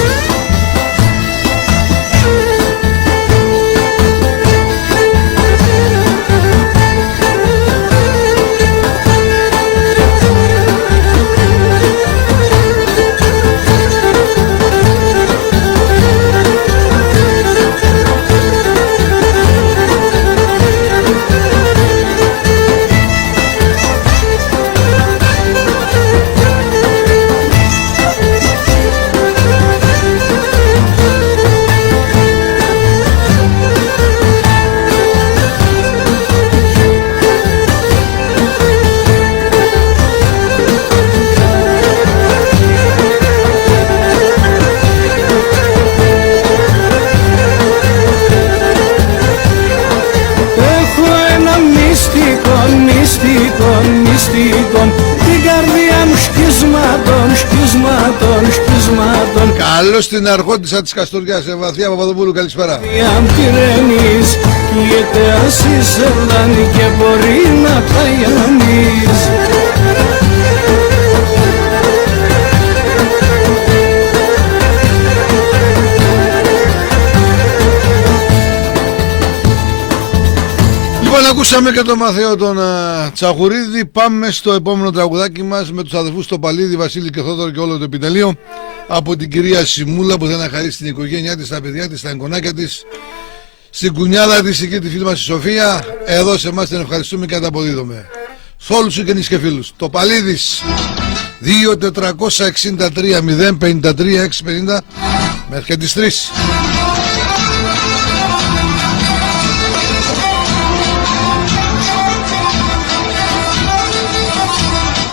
Την καρδιά μου σκισμάτων. Καλώς την αρχόντισσα της Καστοριάς, Βαθιά Παπαδοπούλου, καλησπέρα. Πυρένεις, λιέται ασύσευδαν και μπορεί να τα γιάνεις. Λοιπόν, ακούσαμε και τον Μαθαίο τον Τσαχουρίδη. Πάμε στο επόμενο τραγουδάκι μας με τους αδερφούς στο Παλίδη, Βασίλη και Θόδωρο και όλο το επιτελείο. Από την κυρία Σιμούλα που θέλει να χαρίσει την οικογένειά της, τα παιδιά της, τα εγγονάκια της, στην κουνιάδα της εκεί τη φίλη μας η Σοφία. Εδώ σε εμάς την ευχαριστούμε και ανταποδίδουμε. Σε όλους τους συγγενείς και φίλους. Το Παλίδης 2.463 053 650 μέχρι και τις 3.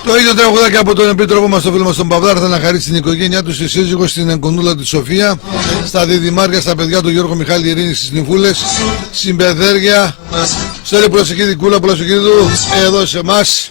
Το ίδιο τραγουδάκι από τον επίτροπο μας, τον φίλο μας τον Παυλάρα, θα να χαρίσει την οικογένειά του, στη σύζυγο, στην εγκονούλα της Σοφία, στα διδυμάρια, στα παιδιά του Γιώργου Μιχάλη Ειρήνη, στις νυμφούλες, συμπεδέρια, στο ρε προσεχή δικούλα, προσεχή του, εδώ σε εμάς.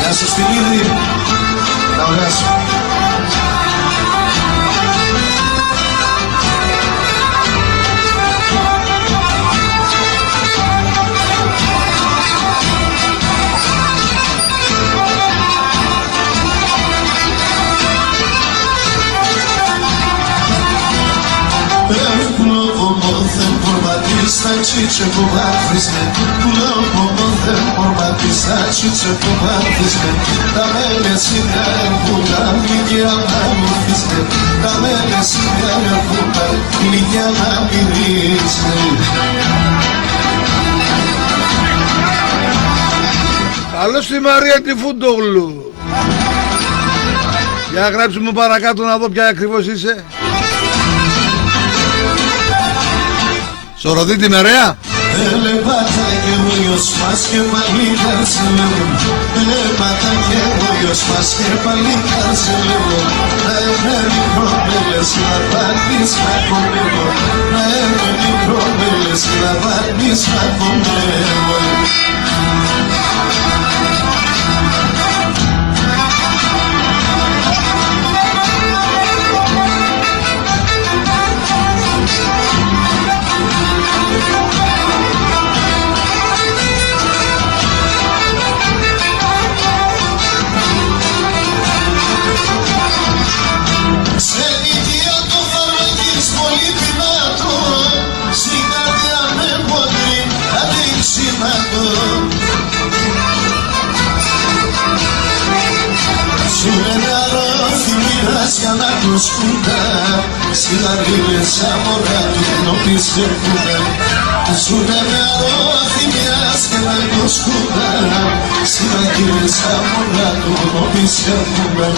Γεια σου Σπυρίδη, τα ωραία σου. Cice cu bafisme, cu lopo de forma pisa cice cu bafisme, da mele sine puta ligia na mufisme, da mele sine puta ligia na mirisme. Καλώς τη Μαρία τη Φούντογλου. Για γράψου μου παρακάτω να δω ποια ακριβώς είσαι. Σοροδίτη Μερέα. Ελεπάτα και βουλιος μας και πάλι καρσελεύουν. Ελεπάτα και βουλιος μας και πάλι καρσελεύουν. Να είναι μικρό μέλες να βάλεις να κομπεύω. Να είναι μικρό μέλες να βάλεις να κομπεύω. Σου λένε αρρώθυμιας για να κοσκούντα. Σιγαρίλες σαν μωρά του νοπείς έρχονται. Σου λένε αρρώθυμιας για να κοσκούντα. Σιγαρίλες σαν μωρά του νοπείς έρχονται.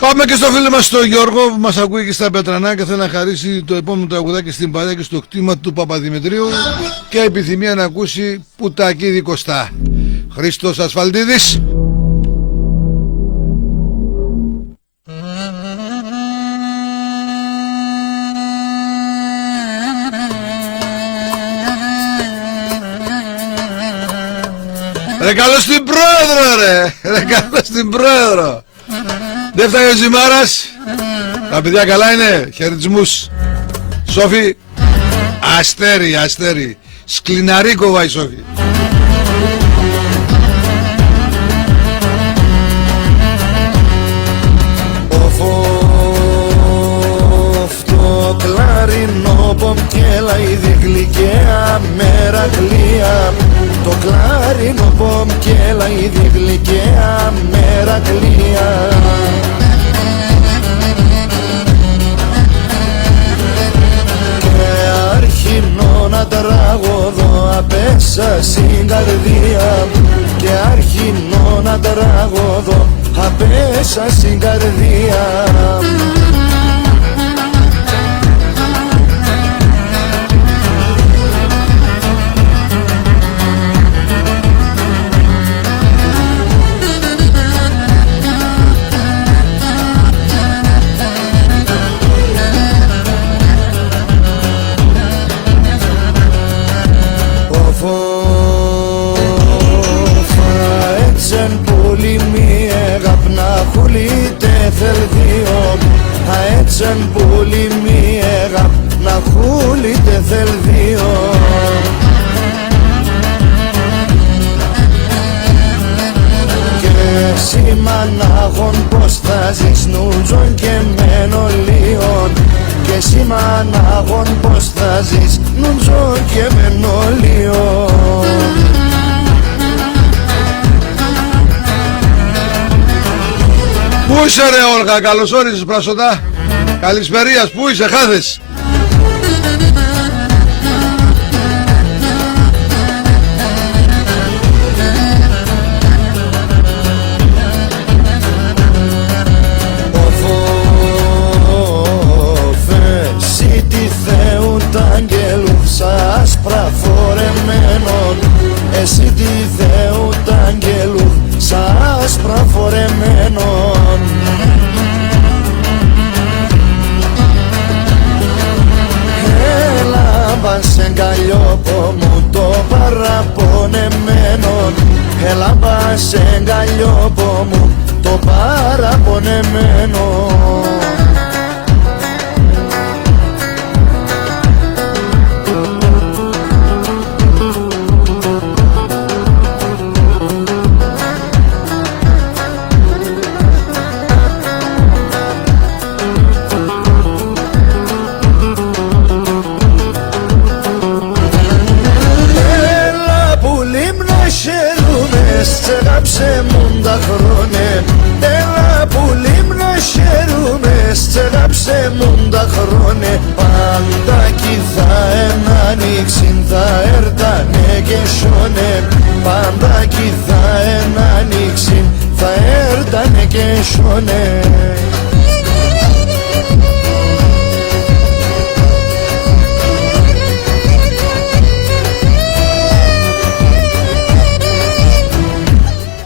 Πάμε και στο φίλο μας τον Γιώργο που μας ακούει και στα Πετρανά και θέλει να χαρίσει το επόμενο τραγουδάκι στην παρέα και στο κτήμα του Παπαδημητρίου και επιθυμία να ακούσει Πουτακίδη Κωστά. Χρήστος Ασφαλτίδης. Ρε καλώς την πρόεδρο ρε. Ρε καλώς την πρόεδρο. Δεν φτάνει ο Ζημάρας. Τα παιδιά καλά είναι. Χαιρετισμούς. Σόφη. Αστέρι, αστέρι. Σκλιναρίκοβα η Σόφη. Το κλαρινό πομπκέλα είδη γλυκαία μερακλία. Το κλαρινό πομπκέλα είδη γλυκαία μερακλία. Και αρχινώ να τραγωδώ απέσα στην καρδία. Και αρχινώ να τραγωδώ απέσα στην καρδία. Αέτσεν πολύ μη έγαπ να χούλιτε θελδίο. Και σήμαναγον πως θα ζεις νούτζον και μενολίον. Και σήμαναγον πως θα ζεις νούτζον και μενολίον. Πού είσαι ρε Όλγα, καλώς όρισες πράσοτα. Καλησπερίας, πού είσαι, χάθες. Οφесі τη Θεού τ' αγγέλου σας πραφορεμένον. Εσύ τη Θεού τ' αγγέλου σας πραφορεμένον. Έλαμπαν καλλιόπο μου το παραπονεμένον. Έλαμπαν καλλιόπο μου το παραπονεμένον. Τσεγάψε μου τα χρόνια. Έλα που λίμνα χαίρομαι. Τσεγάψε μου τα χρόνια. Πάντα κι θα ανοίξουν θα έρτανε και σώνε, πάντα κι θα ανοίξουν θα έρτανε και σώνε.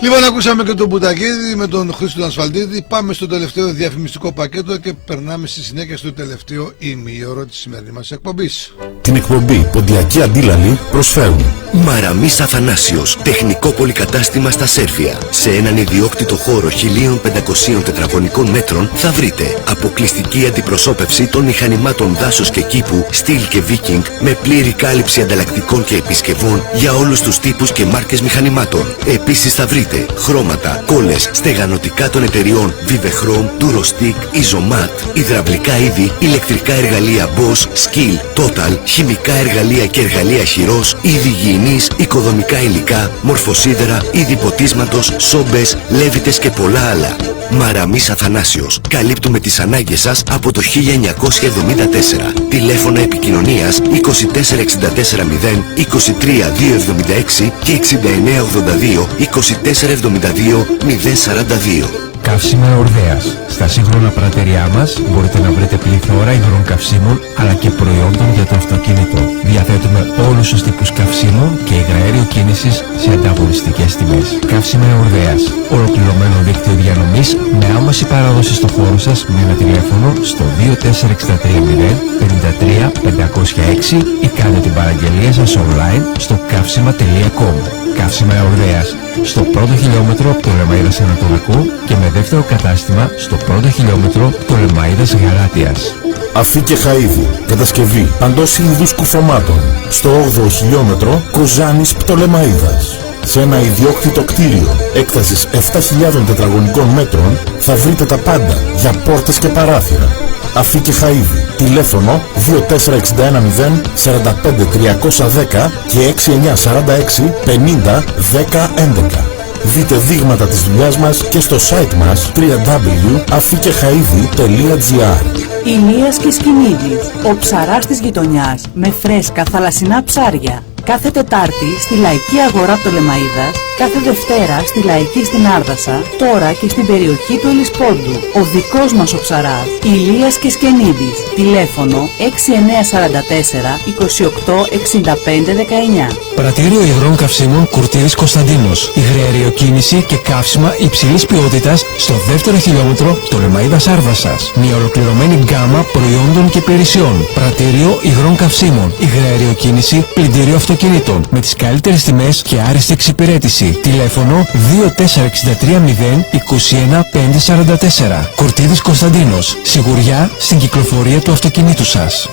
Λοιπόν, ακούσαμε και τον Μπουτακίδη με τον Χρήστο Ασφαλτίδη. Πάμε στο τελευταίο διαφημιστικό πακέτο και περνάμε στη συνέχεια στο τελευταίο ημίωρο της σημερινής μας εκπομπής. Την εκπομπή Ποντιακή Αντίλαλη προσφέρουν Μαραμής Αθανάσιος, τεχνικό πολυκατάστημα στα Σέρφια. Σε έναν ιδιόκτητο χώρο 1500 τετραγωνικών μέτρων θα βρείτε αποκλειστική αντιπροσώπευση των μηχανημάτων δάσος και κήπου, στυλ και βίκινγκ, με πλήρη κάλυψη ανταλλακτικών και επισκευών για όλους τους τύπους και μάρκες μηχανημάτων. Επίσης θα βρείτε χρώματα, κόλλες, στεγανοτικά των εταιριών Vivechrom, Durostic, Isomat, υδραυλικά είδη, ηλεκτρικά εργαλεία Bosch, Skill, Total, χημικά εργαλεία και εργαλεία χειρός, είδη υγιεινής, οικοδομικά υλικά, μορφοσίδερα, είδη ποτίσματος, σόμπες, λέβητες και πολλά άλλα. Μαραμής Αθανάσιος. Καλύπτουμε τις ανάγκες σας από το 1974. Τηλέφωνα επικοινωνίας 24640 23276 και 6982 2472 042. Καύσιμα Ορδέας. Στα σύγχρονα πρατέριά μας μπορείτε να βρείτε πληθώρα υγρών καυσίμων αλλά και προϊόντων για το αυτοκίνητο. Διαθέτουμε όλους τους τύπους καυσίμων και υγραέριο κίνησης σε ανταγωνιστικές τιμές. Καύσιμα Ορδέας. Ολοκληρωμένο δίκτυο διανομής με άμεση παράδοση στο χώρο σας με ένα τηλέφωνο στο 24630 53 506 ή κάντε την παραγγελία σας online στο καύσιμα.com. Καύσιμα Ορδέας. Στο πρώτο χιλιόμετρο από το Λεμαΐδας Ανατολικού και με δεύτερο κατάστημα στο πρώτο χιλιόμετρο το Λεμαΐδας Γαλάτιας. Αφή και Χαΐδη. Κατασκευή παντός είδους κουφωμάτων. Στο 8ο χιλιόμετρο Κοζάνης Πτολεμαΐδας. Σε ένα ιδιόκτητο κτίριο έκτασης 7.000 τετραγωνικών μέτρων θα βρείτε τα πάντα για πόρτες και παράθυρα. Αφή και Χαΐδη. Τηλέφωνο 24610 45 310 και 6946 50 10 11. Δείτε δείγματα της δουλειάς μας και στο site μας www.afikechaidi.gr. Ηλίας και Σκηνίδης, ο ψαράς της γειτονιάς με φρέσκα θαλασσινά ψάρια. Κάθε Τετάρτη στη Λαϊκή Αγορά Πτολεμαΐδας, κάθε Δευτέρα στη Λαϊκή στην Άρδασα, τώρα και στην περιοχή του Ελισπόντου. Ο δικός μας ο ψαράς, Ηλίας και Σκηνίδης, τηλέφωνο 6944 28 65 19. Πρατήριο υγρών καυσίμων Κουρτίδης Κωνσταντίνος. Υγραεριοκίνηση και καύσιμα υψηλής ποιότητας στο δεύτερο χιλιόμετρο Πτολεμαΐδας Άρδασας. Μια ολοκληρωμένη γκάμα προϊόντων και υπηρεσιών. Πρατήριο υγρών καυσίμων, υγραεριοκίνηση, πλυντήριο αυτοκινήτων με τις καλύτερες τιμές και άριστη εξυπηρέτηση. Τηλέφωνο 24630 21 544. Κουρτίδης Κωνσταντίνος. Σιγουριά στην κυκλοφορία του αυτοκινήτου σας.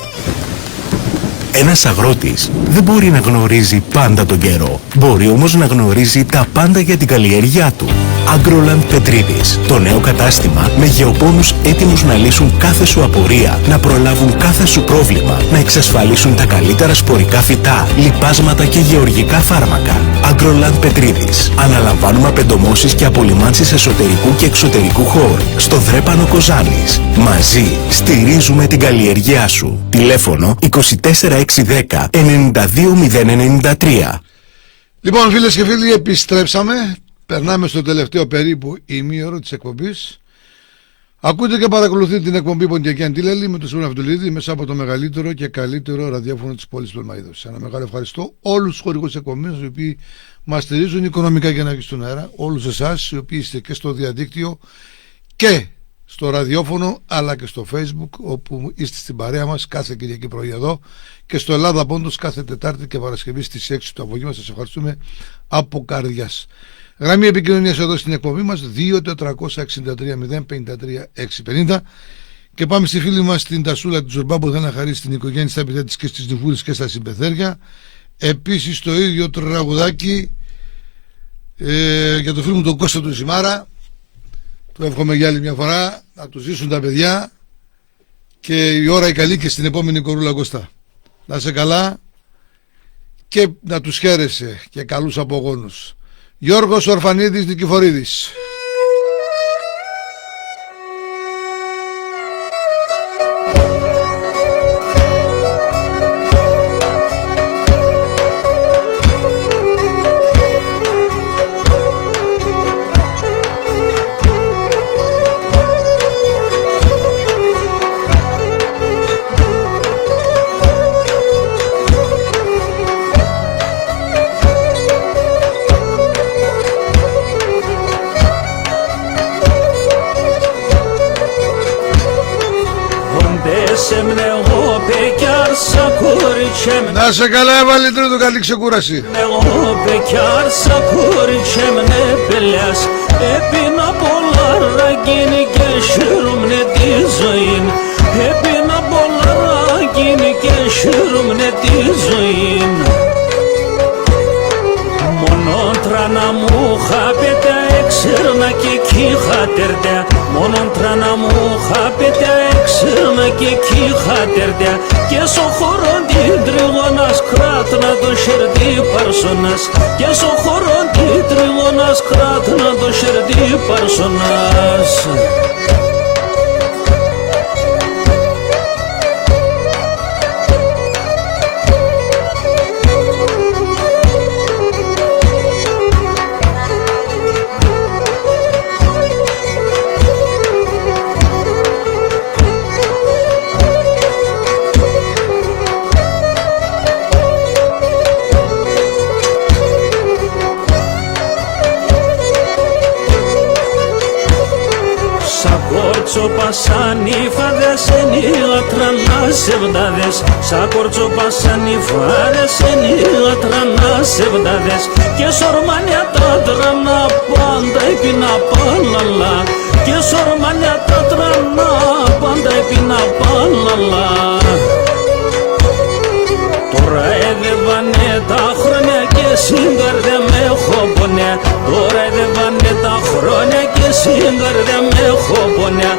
Ένας αγρότης δεν μπορεί να γνωρίζει πάντα τον καιρό. Μπορεί όμως να γνωρίζει τα πάντα για την καλλιέργειά του. Agroland Πετρίδης. Το νέο κατάστημα με γεωπόνους έτοιμους να λύσουν κάθε σου απορία, να προλάβουν κάθε σου πρόβλημα, να εξασφαλίσουν τα καλύτερα σπορικά φυτά, λιπάσματα και γεωργικά φάρμακα. Agroland Πετρίδης. Αναλαμβάνουμε απεντομώσεις και απολυμάνσεις εσωτερικού και εξωτερικού χώρου. Στο Δρέπανο Κοζάνης. Μαζί στηρίζουμε την καλλιεργειά σου. Τηλέφωνο 24610 92093. Λοιπόν, φίλες και φίλοι, επιστρέψαμε. Περνάμε στο τελευταίο περίπου ημίωρο της εκπομπής. Ακούτε και παρακολουθείτε την εκπομπή Ποντιακή Αντίλαλη με τον Σίμωνα Φιντουλίδη μέσα από το μεγαλύτερο και καλύτερο ραδιόφωνο της πόλης του Πτολεμαΐδος. Ένα μεγάλο ευχαριστώ όλους τους χορηγούς εκπομπής οι οποίοι μας στηρίζουν οικονομικά για να βγει στον αέρα. Όλους εσάς οι οποίοι είστε και στο διαδίκτυο και στο ραδιόφωνο αλλά και στο Facebook, όπου είστε στην παρέα μας κάθε Κυριακή πρωί εδώ, και στο Ελλάδα Πόντος κάθε Τετάρτη και Παρασκευή στις 6 το απόγευμα. Σας ευχαριστούμε από καρδιάς. Γραμμή επικοινωνίας εδώ στην εκπομπή μας 2-463-053-650. Και πάμε στη φίλη μας την Τασούλα του Ζορμπά που θέλει να χαρίσει στην οικογένεια, στα παιδιά της και στις νυφούρες και στα συμπεθέρια. Επίσης το ίδιο τραγουδάκι για το φίλο μου τον Κώστα του Ζημάρα. Του εύχομαι για άλλη μια φορά να του ζήσουν τα παιδιά και η ώρα η καλή και στην επόμενη κορούλα Κώστα. Να είσαι καλά και να τους χαίρεσαι και καλούς απογόνους. Γιώργος Ορφανίδης Νικηφορίδης. Να σε καλά, έβαλε τρίτο, καλή ξεκούραση. Εγώ πεκιάρσα κούριξε με πελιάς, έπινα πολλά ραγίνη και σύρρουμνε τη ζωή. Έπινα πολλά ραγίνη και σύρρουμνε τη ζωή. Μόνο τράνα μου χάπεται έξερνα και κύχατερδя. Μόνο τράνα μου χάπεται έξερνα και κύχατερδя. Και στο χώρο την τριγώνας κράτνα το σερδί παρσονάς. Και στο χώρο την τριγώνας κράτνα το σερδί παρσονάς. Πασάνι φάδες ενίγατρα να σεβδάδες. Σα κορτσο πασάνι φάδες ενίγατρα να σεβδάδες. Και σορμάνια τα τράνα πάντα έπινα πάλαλα. Και σορμάνια τα τράνα πάντα έπινα πάλαλα. Τώρα έδευανε τα χρόνια και σύγκαρδε με έχω πονιά. Τώρα έδευανε τα χρόνια και σύγκαρδε με έχω πονιά.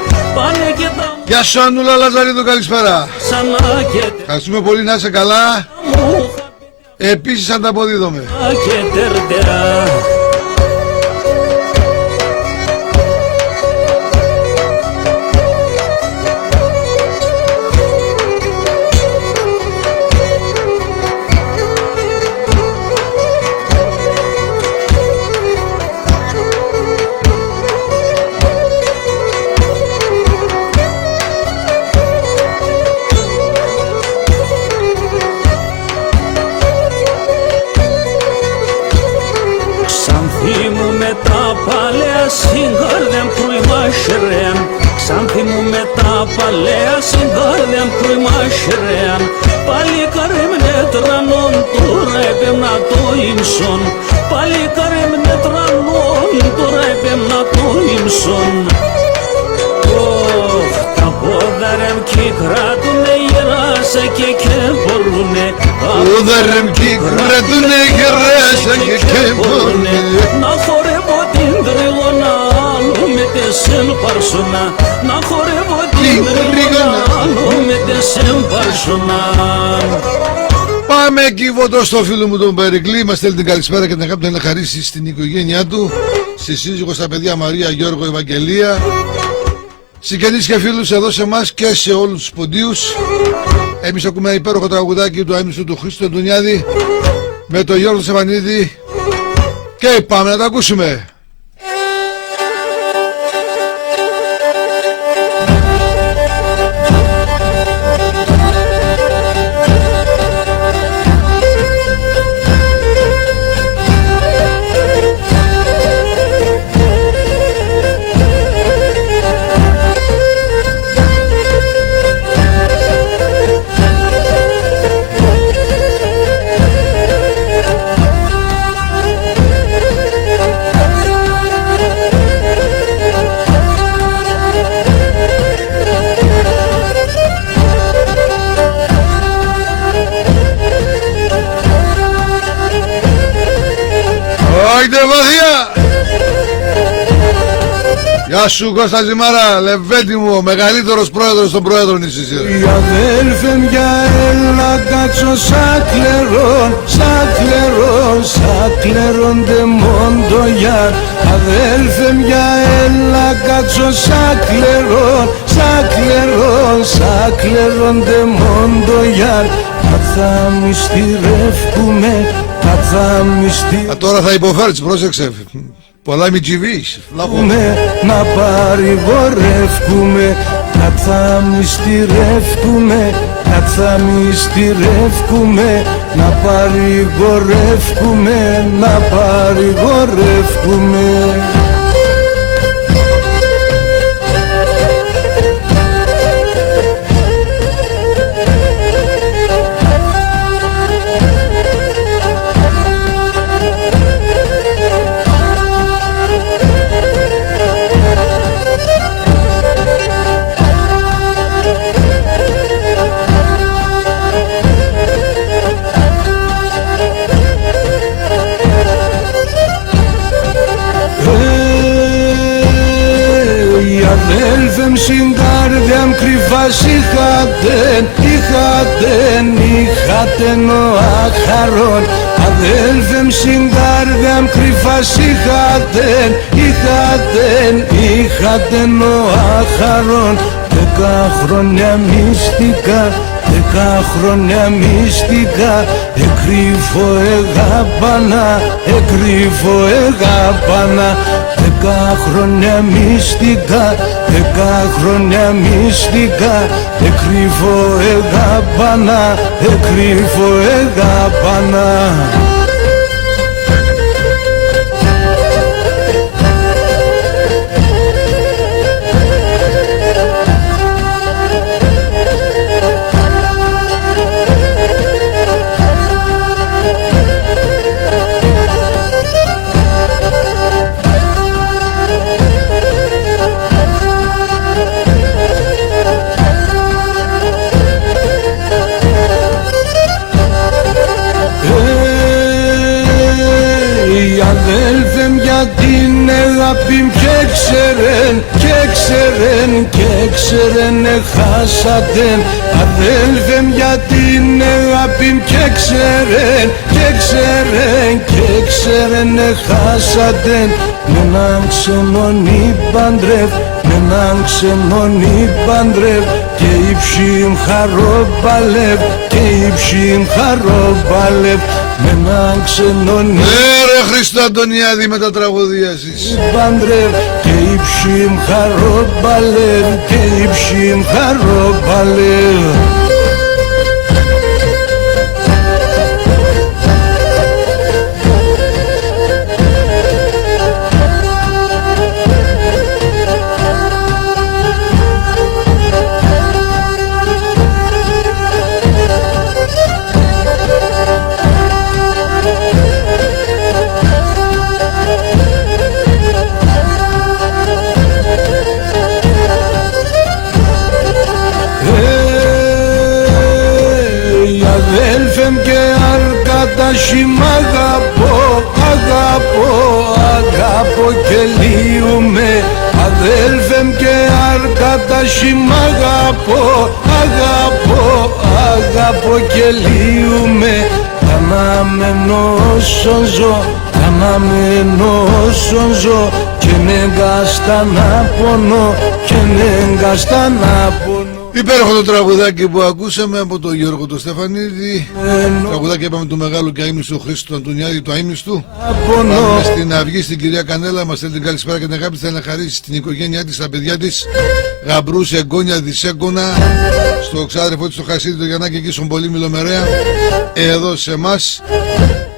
Γεια σου Ανούλα Λαζαρίδου, καλησπέρα. Ευχαριστούμε πολύ, να είσαι καλά. Επίσης ανταποδίδομαι. Ξάνθη μου με τα παλαία συγκάρδια κρυμάσχερεαν. Πάλι καρέμνε τρανών τώρα έπαιρνα το ίμσον. Πάλι καρέμνε τρανών τώρα έπαιρνα το ίμσον. Τα πόδα ρεμ κι κράτουνε γεράσα και μπορούνε. Πόδα ρεμ κι κράτουνε γεράσα και μπορούνε. Να χορεύω την τριγώνα με τεσσέν παρσονά. Να χορεύω την τριγώνα με τεσσέν παρσονά. Πάμε εκεί βοτώ στο φίλο μου τον Περικλή. Μας στέλνει την καλησπέρα και την αγάπη να χαρίσει στην οικογένειά του, στη σύζυγο, στα παιδιά Μαρία, Γιώργο, Ευαγγελία, συγγενείς και φίλους εδώ σε εμάς και σε όλους τους ποντίους. Εμείς ακούμε ένα υπέροχο τραγουδάκι του αείμνηστου του Χρήστου Αντωνιάδη με τον Γιώργο Σεβανίδη και πάμε να τα ακούσουμε. Γεια σου Κώστα Ζημάρα, Λεβέντη μου, ο μεγαλύτερος πρόεδρος των πρόεδρων της Ισίας. Οι αδέλφε μια έλα κάτσω σαν κλερών δε μοντογιάρ. Αδέλφε μια έλα κάτσω σαν κλερών δε μοντογιάρ. Θα μυστηρεύκουμε, θα μυστηρεύκουμε. Τώρα θα υποφέρεις, πρόσεξε. Πολλά μη τζιβείς. Να παρηγορεύκουμε, θα μυστηρεύκουμε, θα μυστηρεύκουμε. Να παρηγορεύκουμε, να παρηγορεύκουμε. Αδέλφεμ στην καρδιά μ κρυφάς είχατεν ο άχαρον. Αδέλφεμ στην καρδιά μ κρυφάς είχατεν ο άχαρον. 10 χρόνια μυστικά, 10 χρόνια μυστικά, εκρύφω εγάπανα, εκρύφω εγάπανα. 10 χρόνια μυστικά, 10 χρόνια μυστικά, εκρύφω εγάπανα, εκρύφω εγάπανα. Αδέλφεμ για την αγάπη μ και ξέρεν εχάσατεν. Αδέλφεμ για την αγάπη μ και ξέρεν εχάσατεν. Με έναν ξενονί παντρεύει, με έναν ξενονί παντρεύει, και η ψυχή μ χαροπαλεύει, και η ψυχή μ χαροπαλεύει. Με έναν ξενονί. Ρε Χριστό Αντωνιάδη με τα τραγωδία σας. Παντρεύει και η ψυχή μ χαροπαλεύει, και η ψυχή μ χαροπαλεύει. Αδέλφεμ και αρκατάσι μ' αγαπώ και λύουμε. Αδέλφεμ και αρκατάσι μ' αγαπώ και λύουμε. Καναμένο όσον ζω, καναμένο όσον ζω, και νεγκάστα να πονώ, και νεγκάστα να πονώ. Υπέροχο το τραγουδάκι που ακούσαμε από τον Γιώργο το Στεφανίδη. Τραγουδάκι είπαμε του μεγάλου και αείμνηστου Χρήστου του Αντωνιάδη, του αείμνηστου. Πάμε στην Αυγή, στην κυρία Κανέλα. Μας θέλει την καλησπέρα και την αγάπη. Θέλει να χαρίσει στην οικογένειά της, στα παιδιά της, γαμπρούς, εγγόνια, δυσέγγωνα, στο ξάδερφό της, στο Χασίδι, το Γιαννάκη, εκεί στον πολύ Μιλομερέα, εδώ σε εμάς,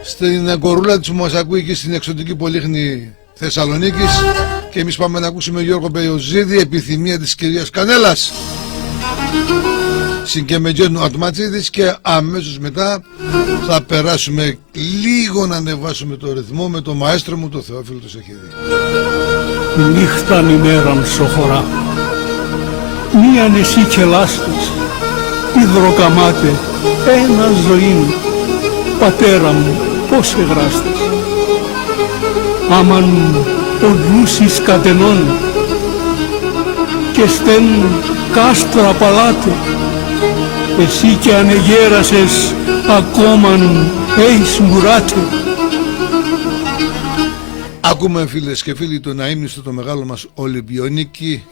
στην κορούλα της που μας ακούει εκεί στην εξωτική Πολύχνη Θεσσαλονίκης. Και εμείς πάμε να ακούσουμε Γιώργο Πεϊοζίδη, επιθυμία της κυρίας Κανέλας. Συγκεμετζένου Ατματζίδης, και αμέσως μετά θα περάσουμε λίγο να ανεβάσουμε το ρυθμό με το μαέστρο μου, το Θεόφιλο το Σεχίδη. Νύχταν ημέραν σοχωρά, μίαν εσύ και λάστος, υδροκαμάτε, ένα ζωή, πατέρα μου, πώς εγράστες. Άμαν οδούσεις κατενών και στεν κάστρα παλάτε, εσύ και ανεγέρασες ακόμαν έχεις μουράτε. Ακούμε φίλες και φίλοι τον αείμνηστο το μεγάλο μας Ολυμπιονίκη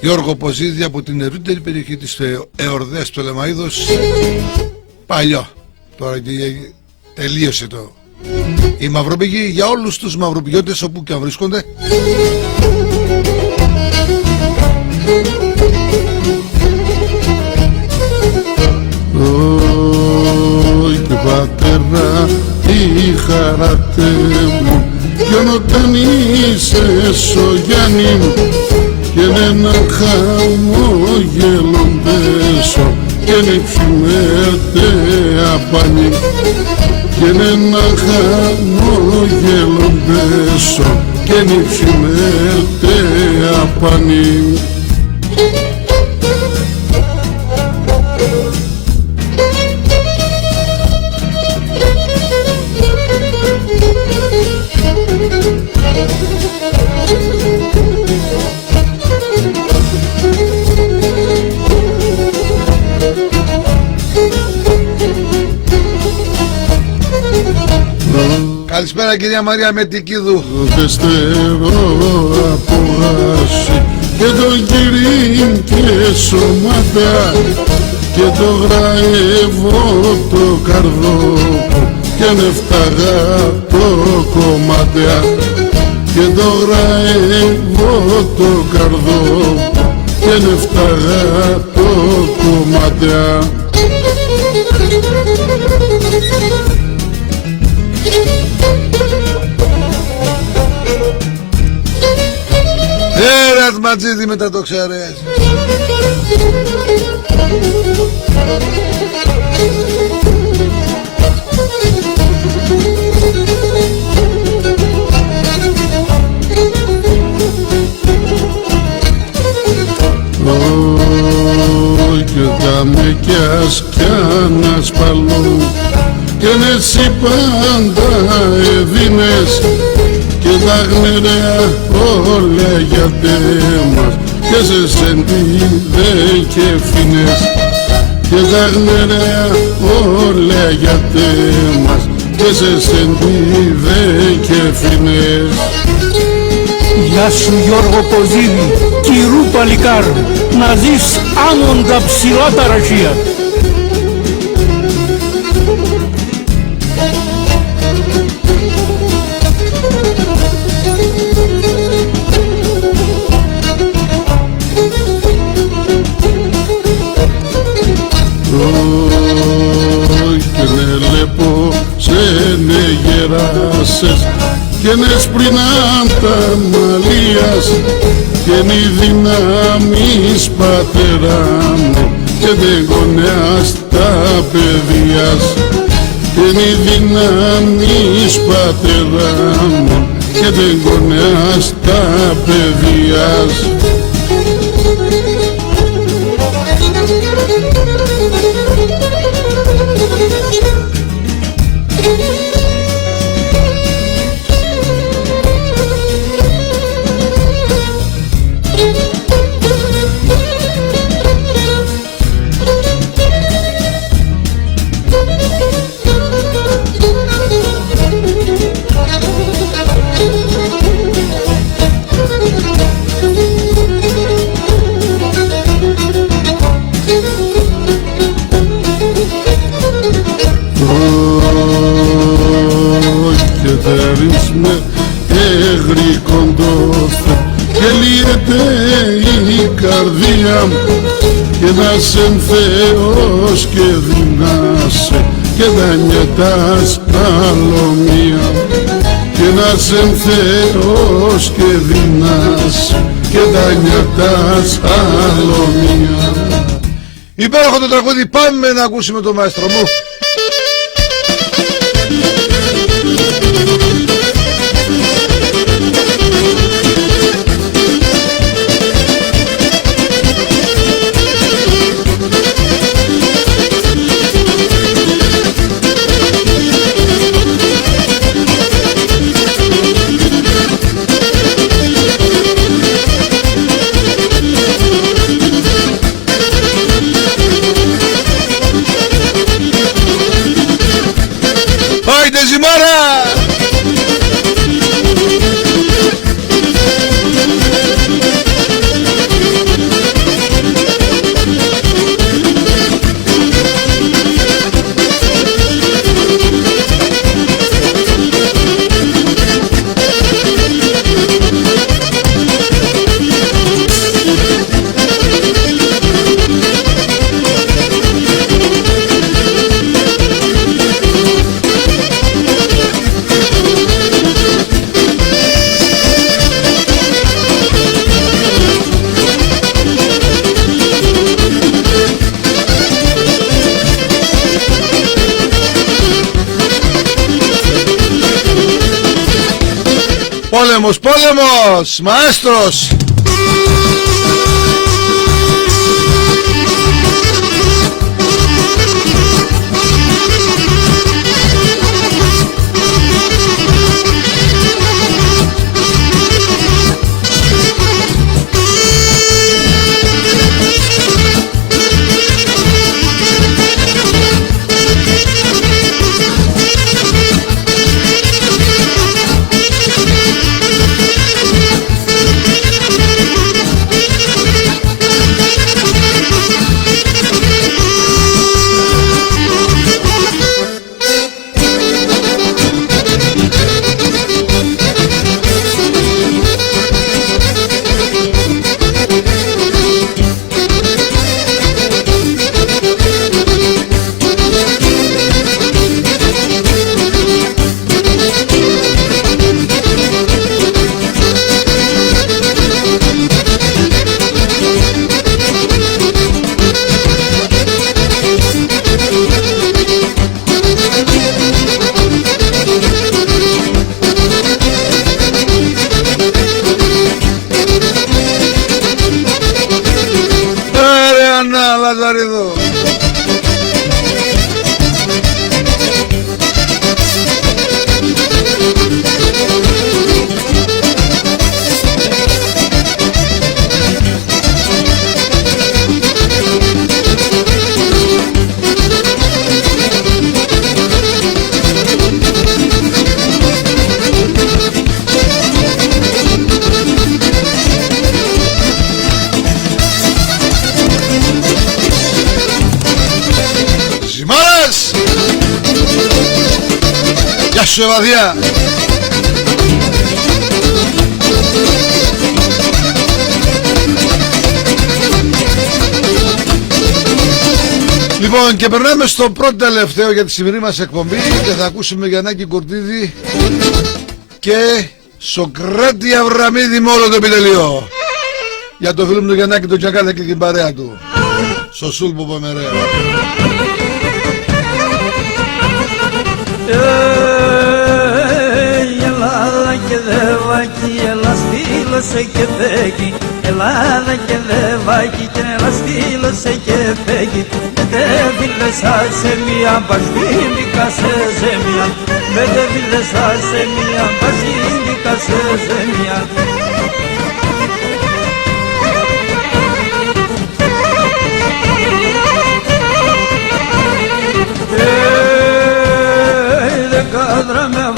Γιώργο Ποζίδη από την ευρύτερη περιοχή της Εορδαίας του Λεμαΐδος. Παλιό, τώρα τελείωσε το η Μαυροπηγή, για όλους τους μαυροπηγιώτες όπου και αν βρίσκονται. Και πατέρα η χαράτε μου, κι όταν είσαι στο Γιάννη μου, και ένα χαμόγελο μπέσω, και νυψιμέτε απανή, και ένα χαμόγελο μπέσω, και νυψιμέτε απανή. κυρία Μαρία Μετικίδου. Το στερό από άση και το γυρί και σωματά και το γραεύω το καρδό και νεφταγά το κομματιά και το γραεύω το καρδό και νεφταγά το κομματιά. Έρας Ματζίδη μετά το ξέρεις. Και τα με κι ανασπαλούν και εσύ πάντα έδινες και τα γνερέα όλα για τέμας και σε σεντίδε και φινές και τα γνερέα όλα για τέμας και σε σεντίδε και φινές. Γεια σου Γιώργο Κοζίδη, κυρού παλικάρ, να ζεις άμοντα ψηλά τα ραχεία. Και ναι λεπό σε ναι γεράσες και ναι σπρινάν τα μαλλίας και νη δυνάμεις πατέρα μου και δεν γονέας τα παιδείας και νη δυνάμεις πατέρα μου και δεν γονέας τα παιδείας. με έγρι κοντόφε και λύεται η καρδία και να σε Θεός και δυνάσαι και να νιωτάς άλλο μία και να σε Θεός και δυνάσαι και να νιωτάς άλλο μία. Υπέροχο το τραγούδι, πάμε να ακούσουμε το μαέστρο μου. Άιντε ζυμάρα! Πόλεμος, πόλεμος, μαέστρος! σου Ευαδία. Λοιπόν, και περνάμε στο πρώτο τελευταίο για τη σημερινή μας εκπομπή και θα ακούσουμε Γιαννάκη Κουρτίδη και Σοκράτη Αβραμίδη με όλο το επιτελείο. Για το φίλο μου του Γιαννάκη τον Τζακάλα και την παρέα του. Στο Σούλπο Πομερέα. Ελλάδα και δεβάκι, έλα στείλωσε και φέγγει. Ελλάδα και δεβάκι και έλα στείλωσε και φέγγει. Τε φίλες άσε μία μπαζίνικα σε ζέμια. Με τε φίλες άσε μία μπαζίνικα σε ζέμια.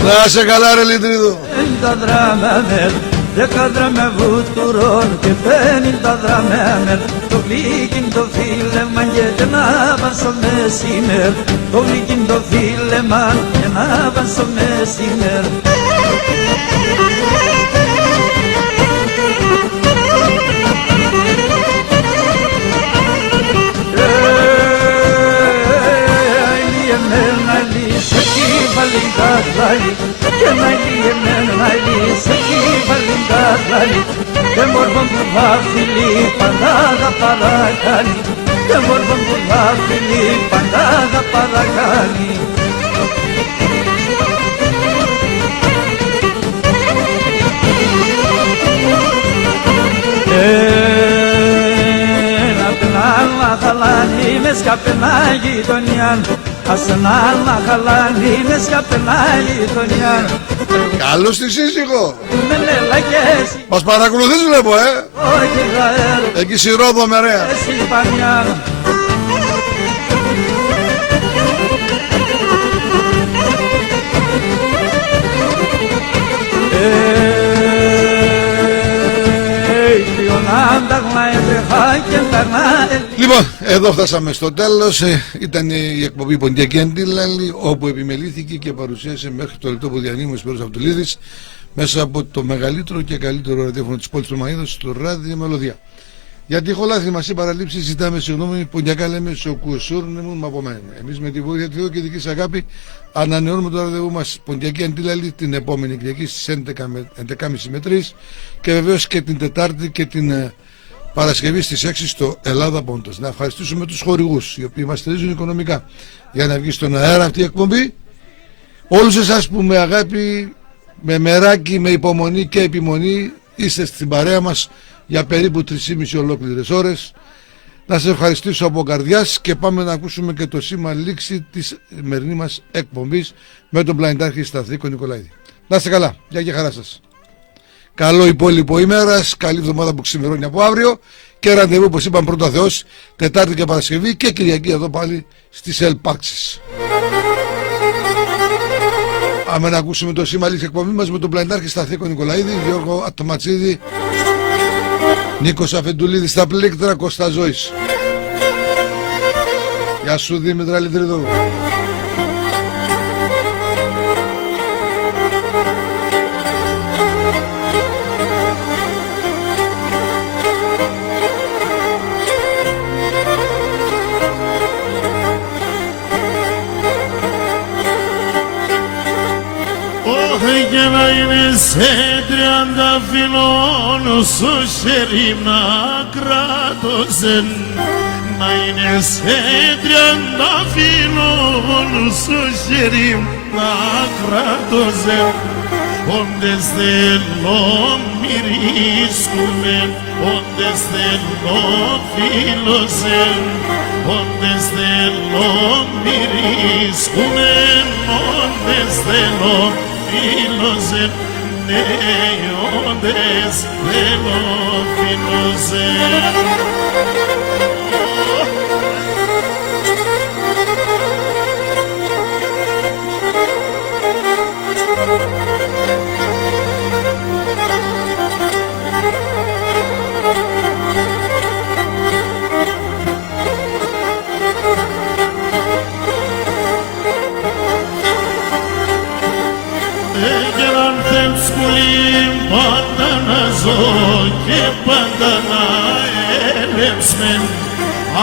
Να σε καλά ρε Λιτρίδο. Τα δραμέμερ, 10 δράμε βούτουρον και 50 δραμέμερ. Το γλύκιν το φίλεμα και να βάσω μεσήμερ. Το γλύκιν το φίλεμα και να βάσω μεσήμερ. Και να λιεμένο να λύσει κυβαλίντα λάλη. Και μόρφον που θα φιλεί πάντα θα παρακάνει. Και μόρφον που θα φιλεί πάντα θα παρακάνει. Ένα πενάλμα χαλάνει με σκαπενά γειτονιάν. Ας ένα άλμα χαλάνει με σκαπενά γειτονιάν. Καλώς τη σύζυγο. Με λελαγές. Μας παρακολουθείς βλέπω Όχι Ισραήλ. Εκεί στη Ρόδο Μερέα. Εσύ Πανιάν. Λοιπόν, εδώ φτάσαμε στο τέλος. Ήταν η εκπομπή Ποντιακή Αντίλαλη, όπου επιμελήθηκε και παρουσίασε μέχρι το λεπτό που διανύμει ο Σπύρος Αυτουλίδης μέσα από το μεγαλύτερο και καλύτερο ραδιόφωνο της πόλης του Μαΐδος, στο Ράδιο Μελωδία. Για τυχό λάθη μας ή παραλήψεις ζητάμε συγγνώμη. Ποντιακά λέμε σοκουσούρνεμουν από μένα. Εμείς με τη βοήθεια του Θεού και δικής αγάπη ανανεώνουμε το ραντεβού μας Ποντιακή Αντίλαλη την επόμενη Κυριακή στις 11.30 με 3 και βεβαίως και την Τετάρτη και την Παρασκευή στις 6 στο Ελλάδα Πόντος. Να ευχαριστήσουμε τους χορηγούς οι οποίοι μας στηρίζουν οικονομικά για να βγει στον αέρα αυτή η εκπομπή. Όλους εσάς που με αγάπη, με μεράκι, με υπομονή και επιμονή είστε στην παρέα μας για περίπου 3,5 ολόκληρες ώρες. Να σας ευχαριστήσω από καρδιάς και πάμε να ακούσουμε και το σήμα λήξη της σημερινής μας εκπομπής με τον πλανητάρχη Σταθήκο Νικολαίδη. Να είστε καλά, γεια και χαρά σας. Καλό υπόλοιπο ημέρας, καλή εβδομάδα που ξημερώνει από αύριο και ραντεβού όπως είπαμε πρώτα Θεός Τετάρτη και Παρασκευή και Κυριακή εδώ πάλι στις Ελπάξεις. Πάμε να ακούσουμε το σήμα λήξη εκπομπή μας με τον πλανητάρχη Σταθήκο Νικολαίδη, Γιώργο Ατοματσίδη, Νίκος Αφεντουλίδη στα πλήκτρα, Κώστα Ζώης. Γεια σου Δήμητρα Λιτρίδου. Και να είναι σε 30 φιλών σου χέρι να κράτωσεν. Να είναι σε 30 φιλών σου χέρι να κράτωσεν. Όντες θέλω μυρίσκουμε, όντες θέλω φίλωσεν. Όντες θέλω μυρίσκουμε, όντες θέλω φίλωσεν. Ναι, όντες θέλω φίλωσεν. πάντα να έλεψμεν,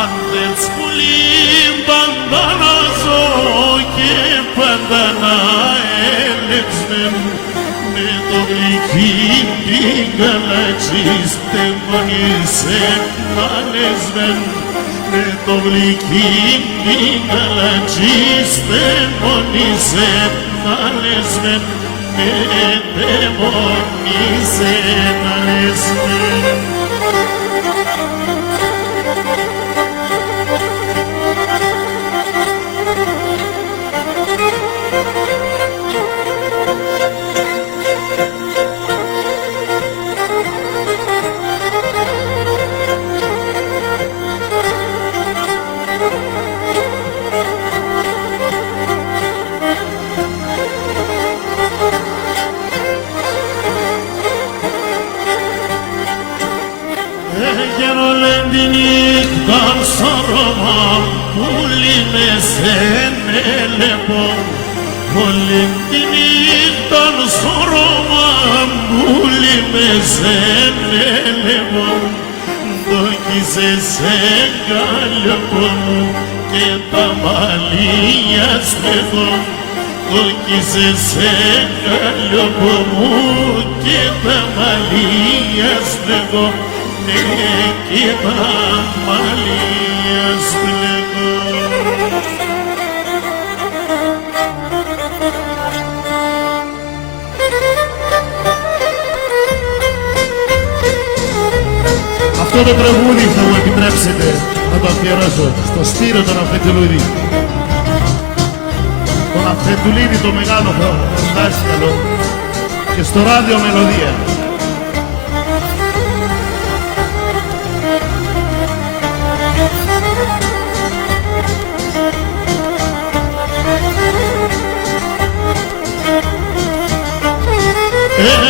αν δεν σπουλήν πάντα να ζω και πάντα να έλεψμεν, με το γλυκί την καλατσί στεγονίσε να λεσμεν, με το γλυκί την καλατσί στεγονίσε να λεσμεν, με δαιμονίσε να λεσμεν. Νύχταν σώρωμα πουλί με σενέλεπο, όλη τη νύχταν σώρωμα πουλί με σενέλεπο, δόκισε σε κάλιοπο μου και τα μαλλιά στεγώ, δόκισε σε κάλιοπο μου και τα μαλλιά στεγώ, και τα μαλλιά στεγώ. Αυτό το τραγούδι θα μου επιτρέψετε να το αφιερώσω στο Σπύρο τον Αφετουλίδη. Τον Αφετουλίδη το μεγάλο δάσκαλο και στο ράδιο Μελωδία.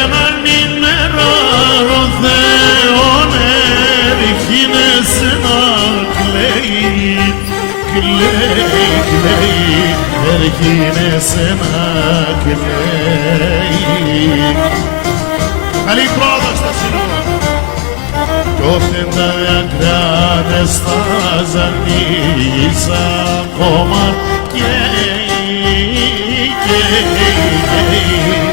Έναν ημεράρω Θεόν έρχινες να κλαίει, κλαίει, κλαίει, έρχινες να κλαίει. Καλή πρόοδο στα σύνορα. Κι όφεν τα κράτες θα ζανείς ακόμα καίει, καίει, καίει.